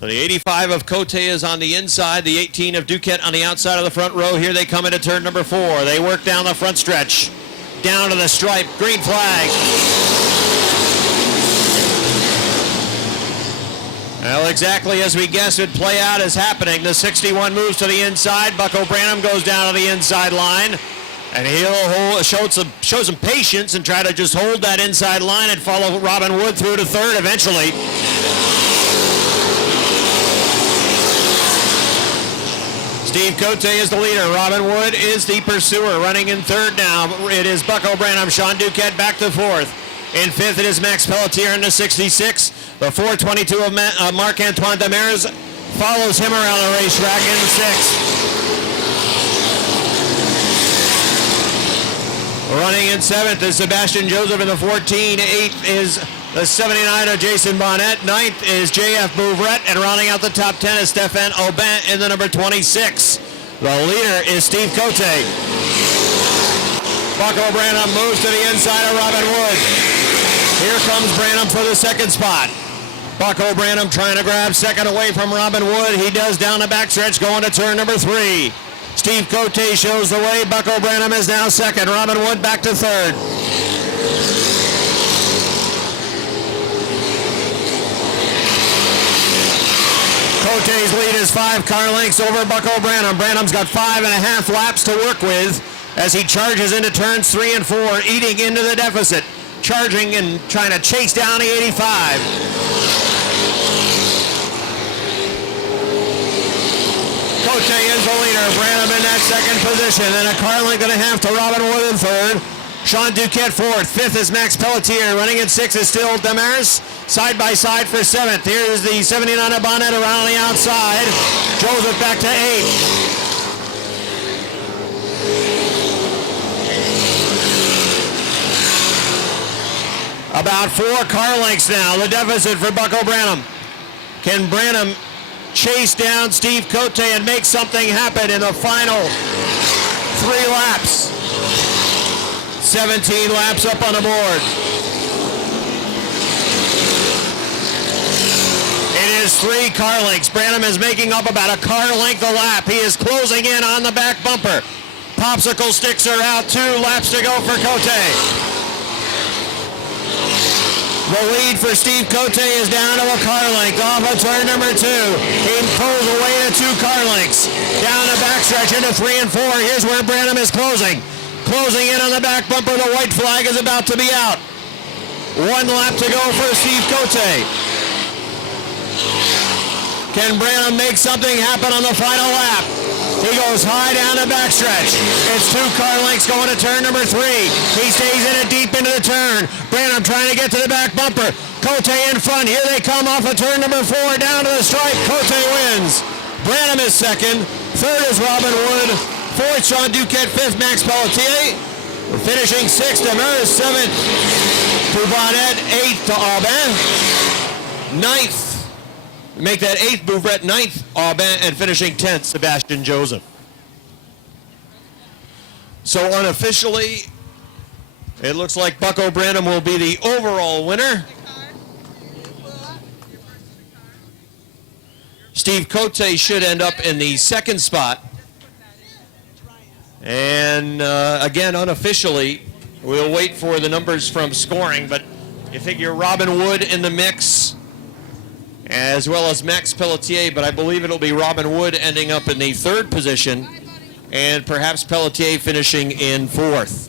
So the 85 of Cote is on the inside, the 18 of Duquette on the outside of the front row. Here they come into turn number 4. They work down the front stretch, down to the stripe, green flag. Well, exactly as we guessed would play out is happening. The 61 moves to the inside. Bucko Branham goes down to the inside line. And he'll show some patience and try to just hold that inside line and follow Robin Wood through to third eventually. Steve Cote is the leader. Robin Wood is the pursuer, running in third now. It is Bucko Branham. Sean Duquette back to fourth. In fifth, it is Max Pelletier in the 66. The 422 of Marc-Antoine Demers follows him around the racetrack in the sixth. Running in seventh is Sebastian Joseph in the 14. Eighth is the 79 of Jason Bonnet. Ninth is J.F. Bouvret. And rounding out the top 10 is Stéphane Aubin in the number 26. The leader is Steve Cote. Bucko Branham moves to the inside of Robin Wood. Here comes Branham for the second spot. Bucko Branham trying to grab second away from Robin Wood. He does down the backstretch going to turn number 3. Steve Cote shows the way. Bucko Branham is now second. Robin Wood back to third. Cote's lead is 5 car lengths over Bucko Branham. Branham's got 5.5 laps to work with as he charges into turns 3 and 4, eating into the deficit, charging and trying to chase down the 85. Cote is the leader. Branham in that second position. And a car length and a half to Robin Wood in third. Sean Duquette fourth. Fifth is Max Pelletier. Running in sixth is still Demers. Side by side for seventh. Here's the 79 of Bonnet around the outside. Joseph back to eighth. About 4 car lengths now. The deficit for Bucko Branham. Can Branham chase down Steve Cote and make something happen in the final 3 laps? 17 laps up on the board. It is 3 car lengths. Branham is making up about a car length a lap. He is closing in on the back bumper. Popsicle sticks are out. 2 laps to go for Cote. The lead for Steve Cote is down to a car length off of turn number 2. He pulls away to 2 car lengths. Down the backstretch into 3 and 4. Here's where Branham is closing. Closing in on the back bumper. The white flag is about to be out. 1 lap to go for Steve Cote. Can Branham make something happen on the final lap? He goes high down the backstretch. It's 2 car lengths going to turn number 3. He stays in it deep into the turn. Branham trying to get to the back bumper. Cote in front. Here they come off of turn number 4 down to the stripe. Cote wins. Branham is second. Third is Robin Wood. Fourth, Sean Duquette. Fifth, Max Pelletier. Finishing sixth, Demers. Seventh to Bonnet. Eighth to Aubin. Ninth. Make that 8th, Bouvret, 9th, Aubin, and finishing 10th, Sebastian Joseph. So unofficially, it looks like Bucko Branham will be the overall winner. Steve Cote should end up in the second spot. And again, unofficially, we'll wait for the numbers from scoring, but you figure Robin Wood in the mix, as well as Max Pelletier, but I believe it'll be Robin Wood ending up in the third position, and perhaps Pelletier finishing in fourth.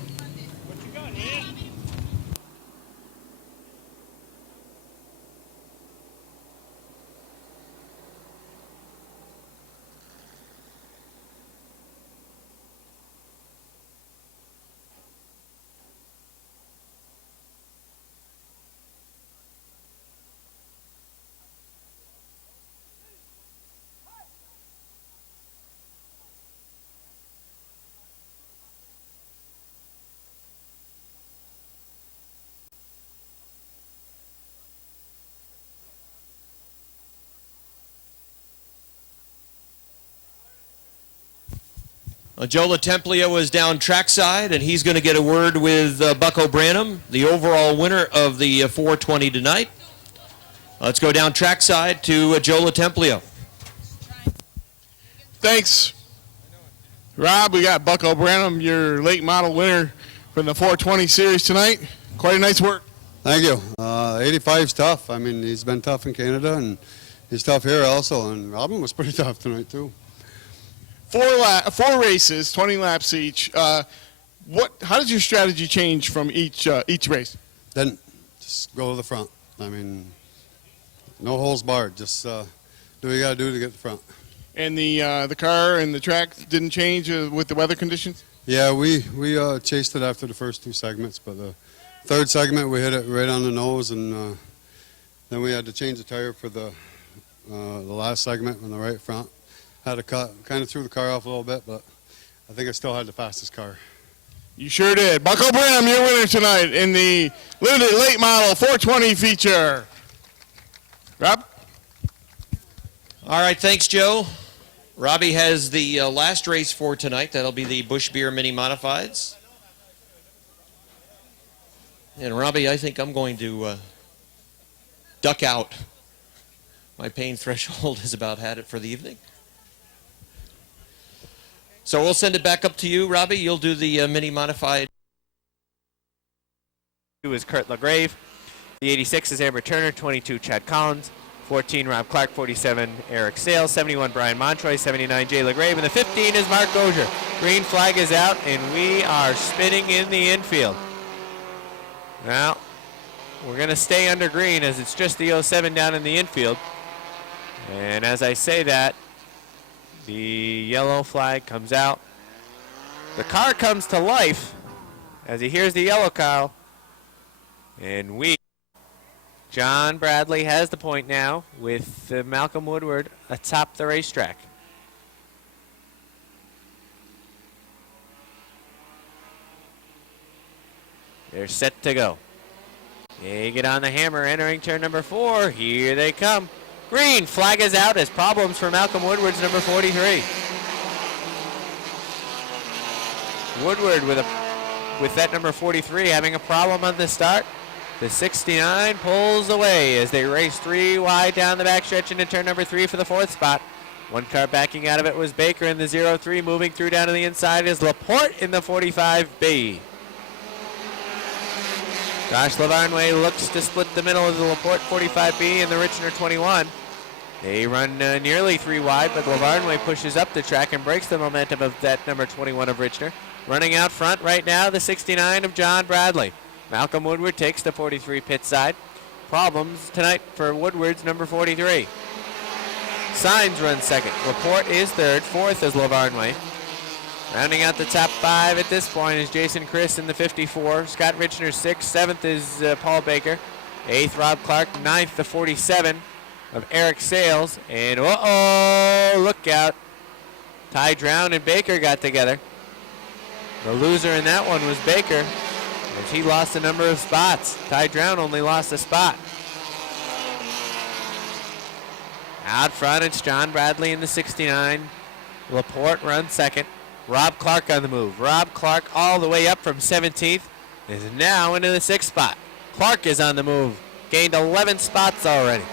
Joe LaTemplio is down trackside, and he's going to get a word with Bucko Branham, the overall winner of the 420 tonight. Let's go down trackside to Joe LaTemplio. Thanks, Rob. We got Bucko Branham, your late model winner from the 420 series tonight. Quite a nice work. Thank you. 85's tough. I mean, he's been tough in Canada, and he's tough here also. And Robin was pretty tough tonight, too. 4 races, 20 laps each. How does your strategy change from each race? Then just go to the front. I mean, no holes barred. Just do what you got to do to get the front. And the car and the track didn't change with the weather conditions? Yeah, we chased it after the first 2 segments, but the third segment we hit it right on the nose, and then we had to change the tire for the last segment on the right front. Had to cut, kind of threw the car off a little bit, but I think I still had the fastest car. You sure did. Bucko Branham, your winner tonight in the limited late model 420 feature. Rob? All right, thanks, Joe. Robbie has the last race for tonight. That'll be the Busch Beer Mini Modifieds. And Robbie, I think I'm going to duck out. My pain threshold has about had it for the evening. So we'll send it back up to you, Robbie. You'll do the Mini Modified. Who is Kurt LaGrave. The 86 is Amber Turner, 22 Chad Collins, 14 Rob Clark, 47 Eric Sales, 71 Brian Montroy, 79 Jay LaGrave, and the 15 is Mark Dozier. Green flag is out, and we are spinning in the infield. Now, we're going to stay under green as it's just the 07 down in the infield. And as I say that, the yellow flag comes out. The car comes to life as he hears the yellow call. And John Bradley has the point now with Malcolm Woodward atop the racetrack. They're set to go. They get on the hammer, entering turn number 4. Here they come. Green flag is out as problems for Malcolm Woodward's number 43. Woodward with that number 43 having a problem on the start. The 69 pulls away as they race 3 wide down the backstretch into turn number 3 for the 4th spot. One car backing out of it was Baker in the 03. Moving through down to the inside is Laporte in the 45B. Josh Lavarnway looks to split the middle of the Laporte 45B and the Richner 21. They run nearly 3 wide, but Lavarnway pushes up the track and breaks the momentum of that number 21 of Richner. Running out front right now, the 69 of John Bradley. Malcolm Woodward takes the 43 pit side. Problems tonight for Woodward's number 43. Signs runs second. Laporte is third. 4th is Lavarnway. Rounding out the top 5 at this point is Jason Chris in the 54. Scott Richner 6th. 7th is Paul Baker. 8th Rob Clark. 9th the 47 of Eric Sales. And look out. Ty Drown and Baker got together. The loser in that one was Baker, as he lost a number of spots. Ty Drown only lost a spot. Out front, it's John Bradley in the 69. Laporte runs second. Rob Clark on the move. Rob Clark all the way up from 17th is now into the 6th spot. Clark is on the move. Gained 11 spots already.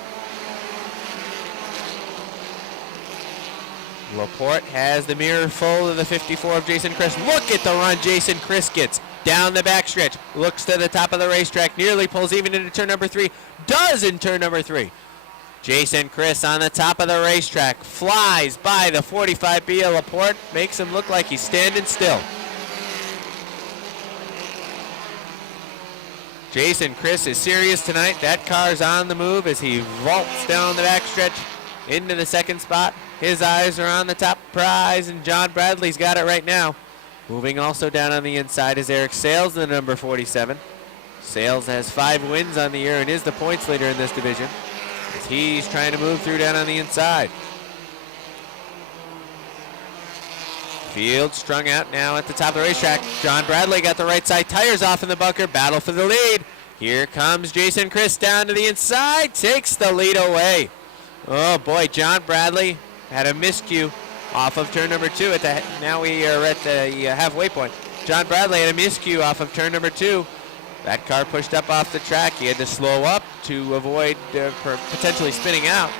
Laporte has the mirror full of the 54 of Jason Chris. Look at the run Jason Chris gets down the backstretch. Looks to the top of the racetrack. Nearly pulls even into turn number 3. Does in turn number 3. Jason Chris on the top of the racetrack. Flies by the 45B of Laporte. Makes him look like he's standing still. Jason Chris is serious tonight. That car's on the move as he vaults down the backstretch into the 2nd spot. His eyes are on the top prize, and John Bradley's got it right now. Moving also down on the inside is Eric Sales, the number 47. Sales has 5 wins on the year and is the points leader in this division, as he's trying to move through down on the inside. Field strung out now at the top of the racetrack. John Bradley got the right side tires off in the bunker. Battle for the lead. Here comes Jason Chris down to the inside. Takes the lead away. Oh boy, John Bradley had a miscue off of turn number 2. Now we are at the halfway point. John Bradley had a miscue off of turn number 2. That car pushed up off the track. He had to slow up to avoid potentially spinning out.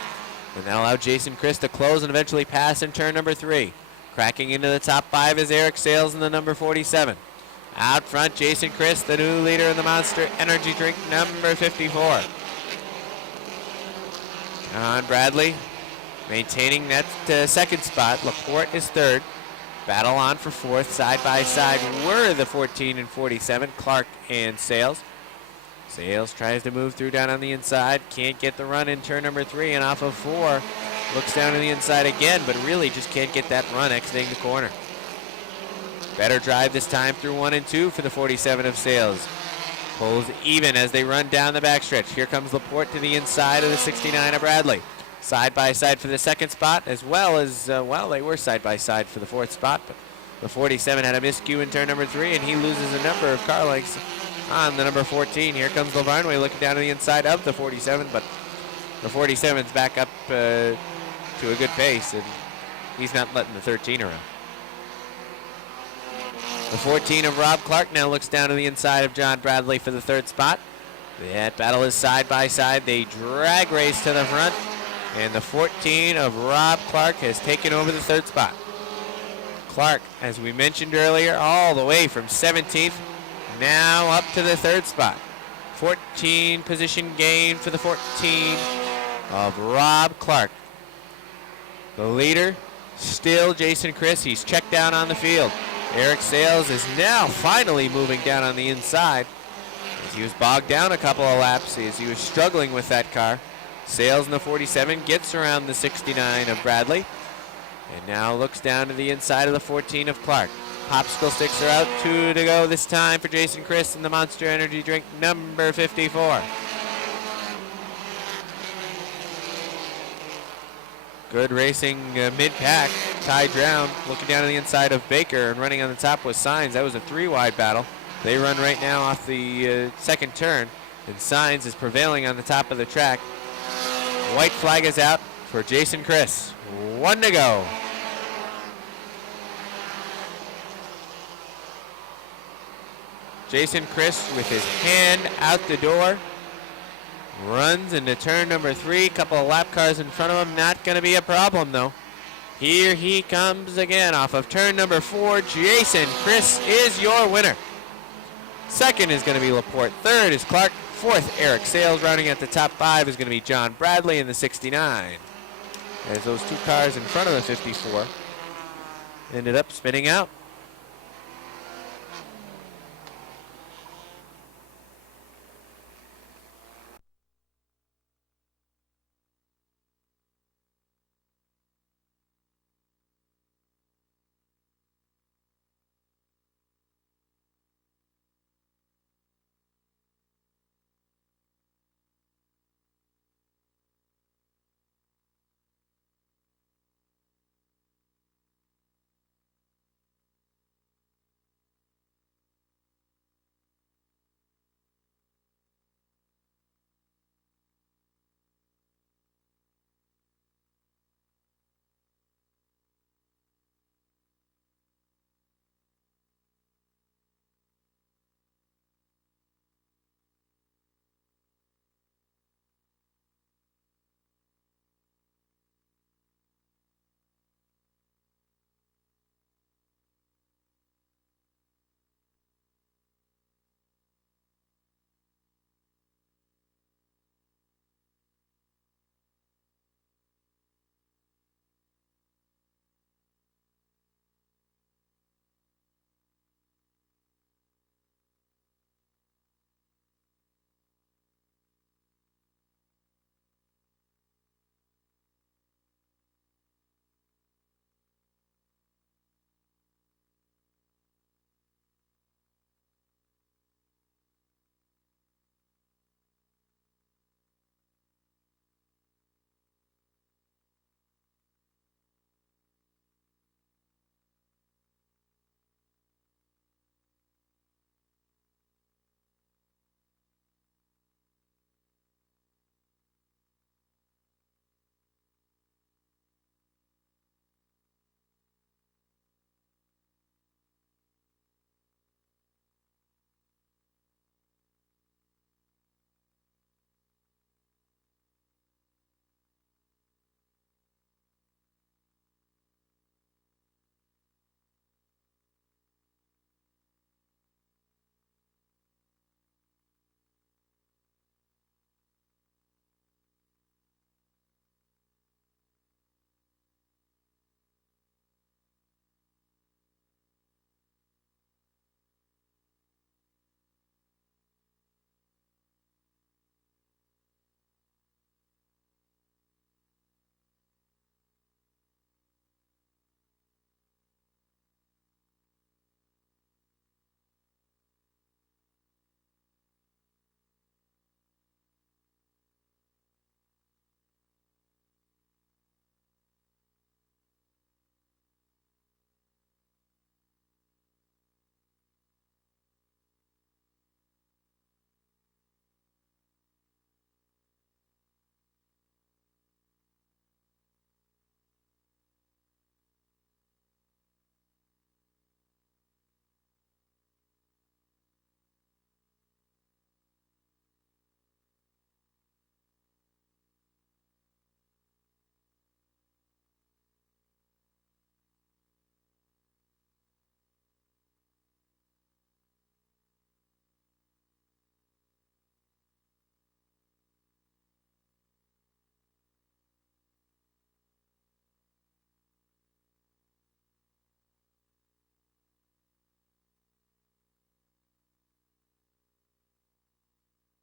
And that allowed Jason Chris to close and eventually pass in turn number 3. Cracking into the top 5 is Eric Sales in the number 47. Out front, Jason Chris, the new leader in the Monster Energy Drink, number 54. John Bradley maintaining that second spot. Laporte is third. Battle on for fourth. Side by side were the 14 and 47, Clark and Sales. Sales tries to move through down on the inside. Can't get the run in turn number 3, and off of 4. Looks down to the inside again, but really just can't get that run exiting the corner. Better drive this time through 1 and 2 for the 47 of Sales. Pulls even as they run down the backstretch. Here comes Laporte to the inside of the 69 of Bradley. Side by side for the second spot, as well as, they were side by side for the fourth spot, but the 47 had a miscue in turn number 3, and he loses a number of car lengths on the number 14. Here comes Lavarnway looking down to the inside of the 47, but the 47's back up to a good pace, and he's not letting the 13 around. The 14 of Rob Clark now looks down to the inside of John Bradley for the third spot. That battle is side by side. They drag race to the front, and the 14 of Rob Clark has taken over the third spot. Clark, as we mentioned earlier, all the way from 17th, now up to the third spot. 14 position gain for the 14 of Rob Clark. The leader, still Jason Chris. He's checked down on the field. Eric Sales is now finally moving down on the inside, as he was bogged down a couple of laps as he was struggling with that car. Sales in the 47 gets around the 69 of Bradley, and now looks down to the inside of the 14 of Clark. Popsicle sticks are out, 2 to go this time for Jason Chris in the Monster Energy Drink number 54. Good racing mid-pack. Ty Drown looking down to the inside of Baker, and running on the top was Signs. That was a 3-wide battle. They run right now off the second turn, and Signs is prevailing on the top of the track. White flag is out for Jason Chris. 1 to go. Jason Chris with his hand out the door. Runs into turn number 3. Couple of lap cars in front of him. Not going to be a problem, though. Here he comes again off of turn number 4. Jason Chris is your winner. Second is going to be Laporte. Third is Clark. Fourth, Eric Sales. Rounding at the top 5 is going to be John Bradley in the 69. As those 2 cars in front of the 54 ended up spinning out.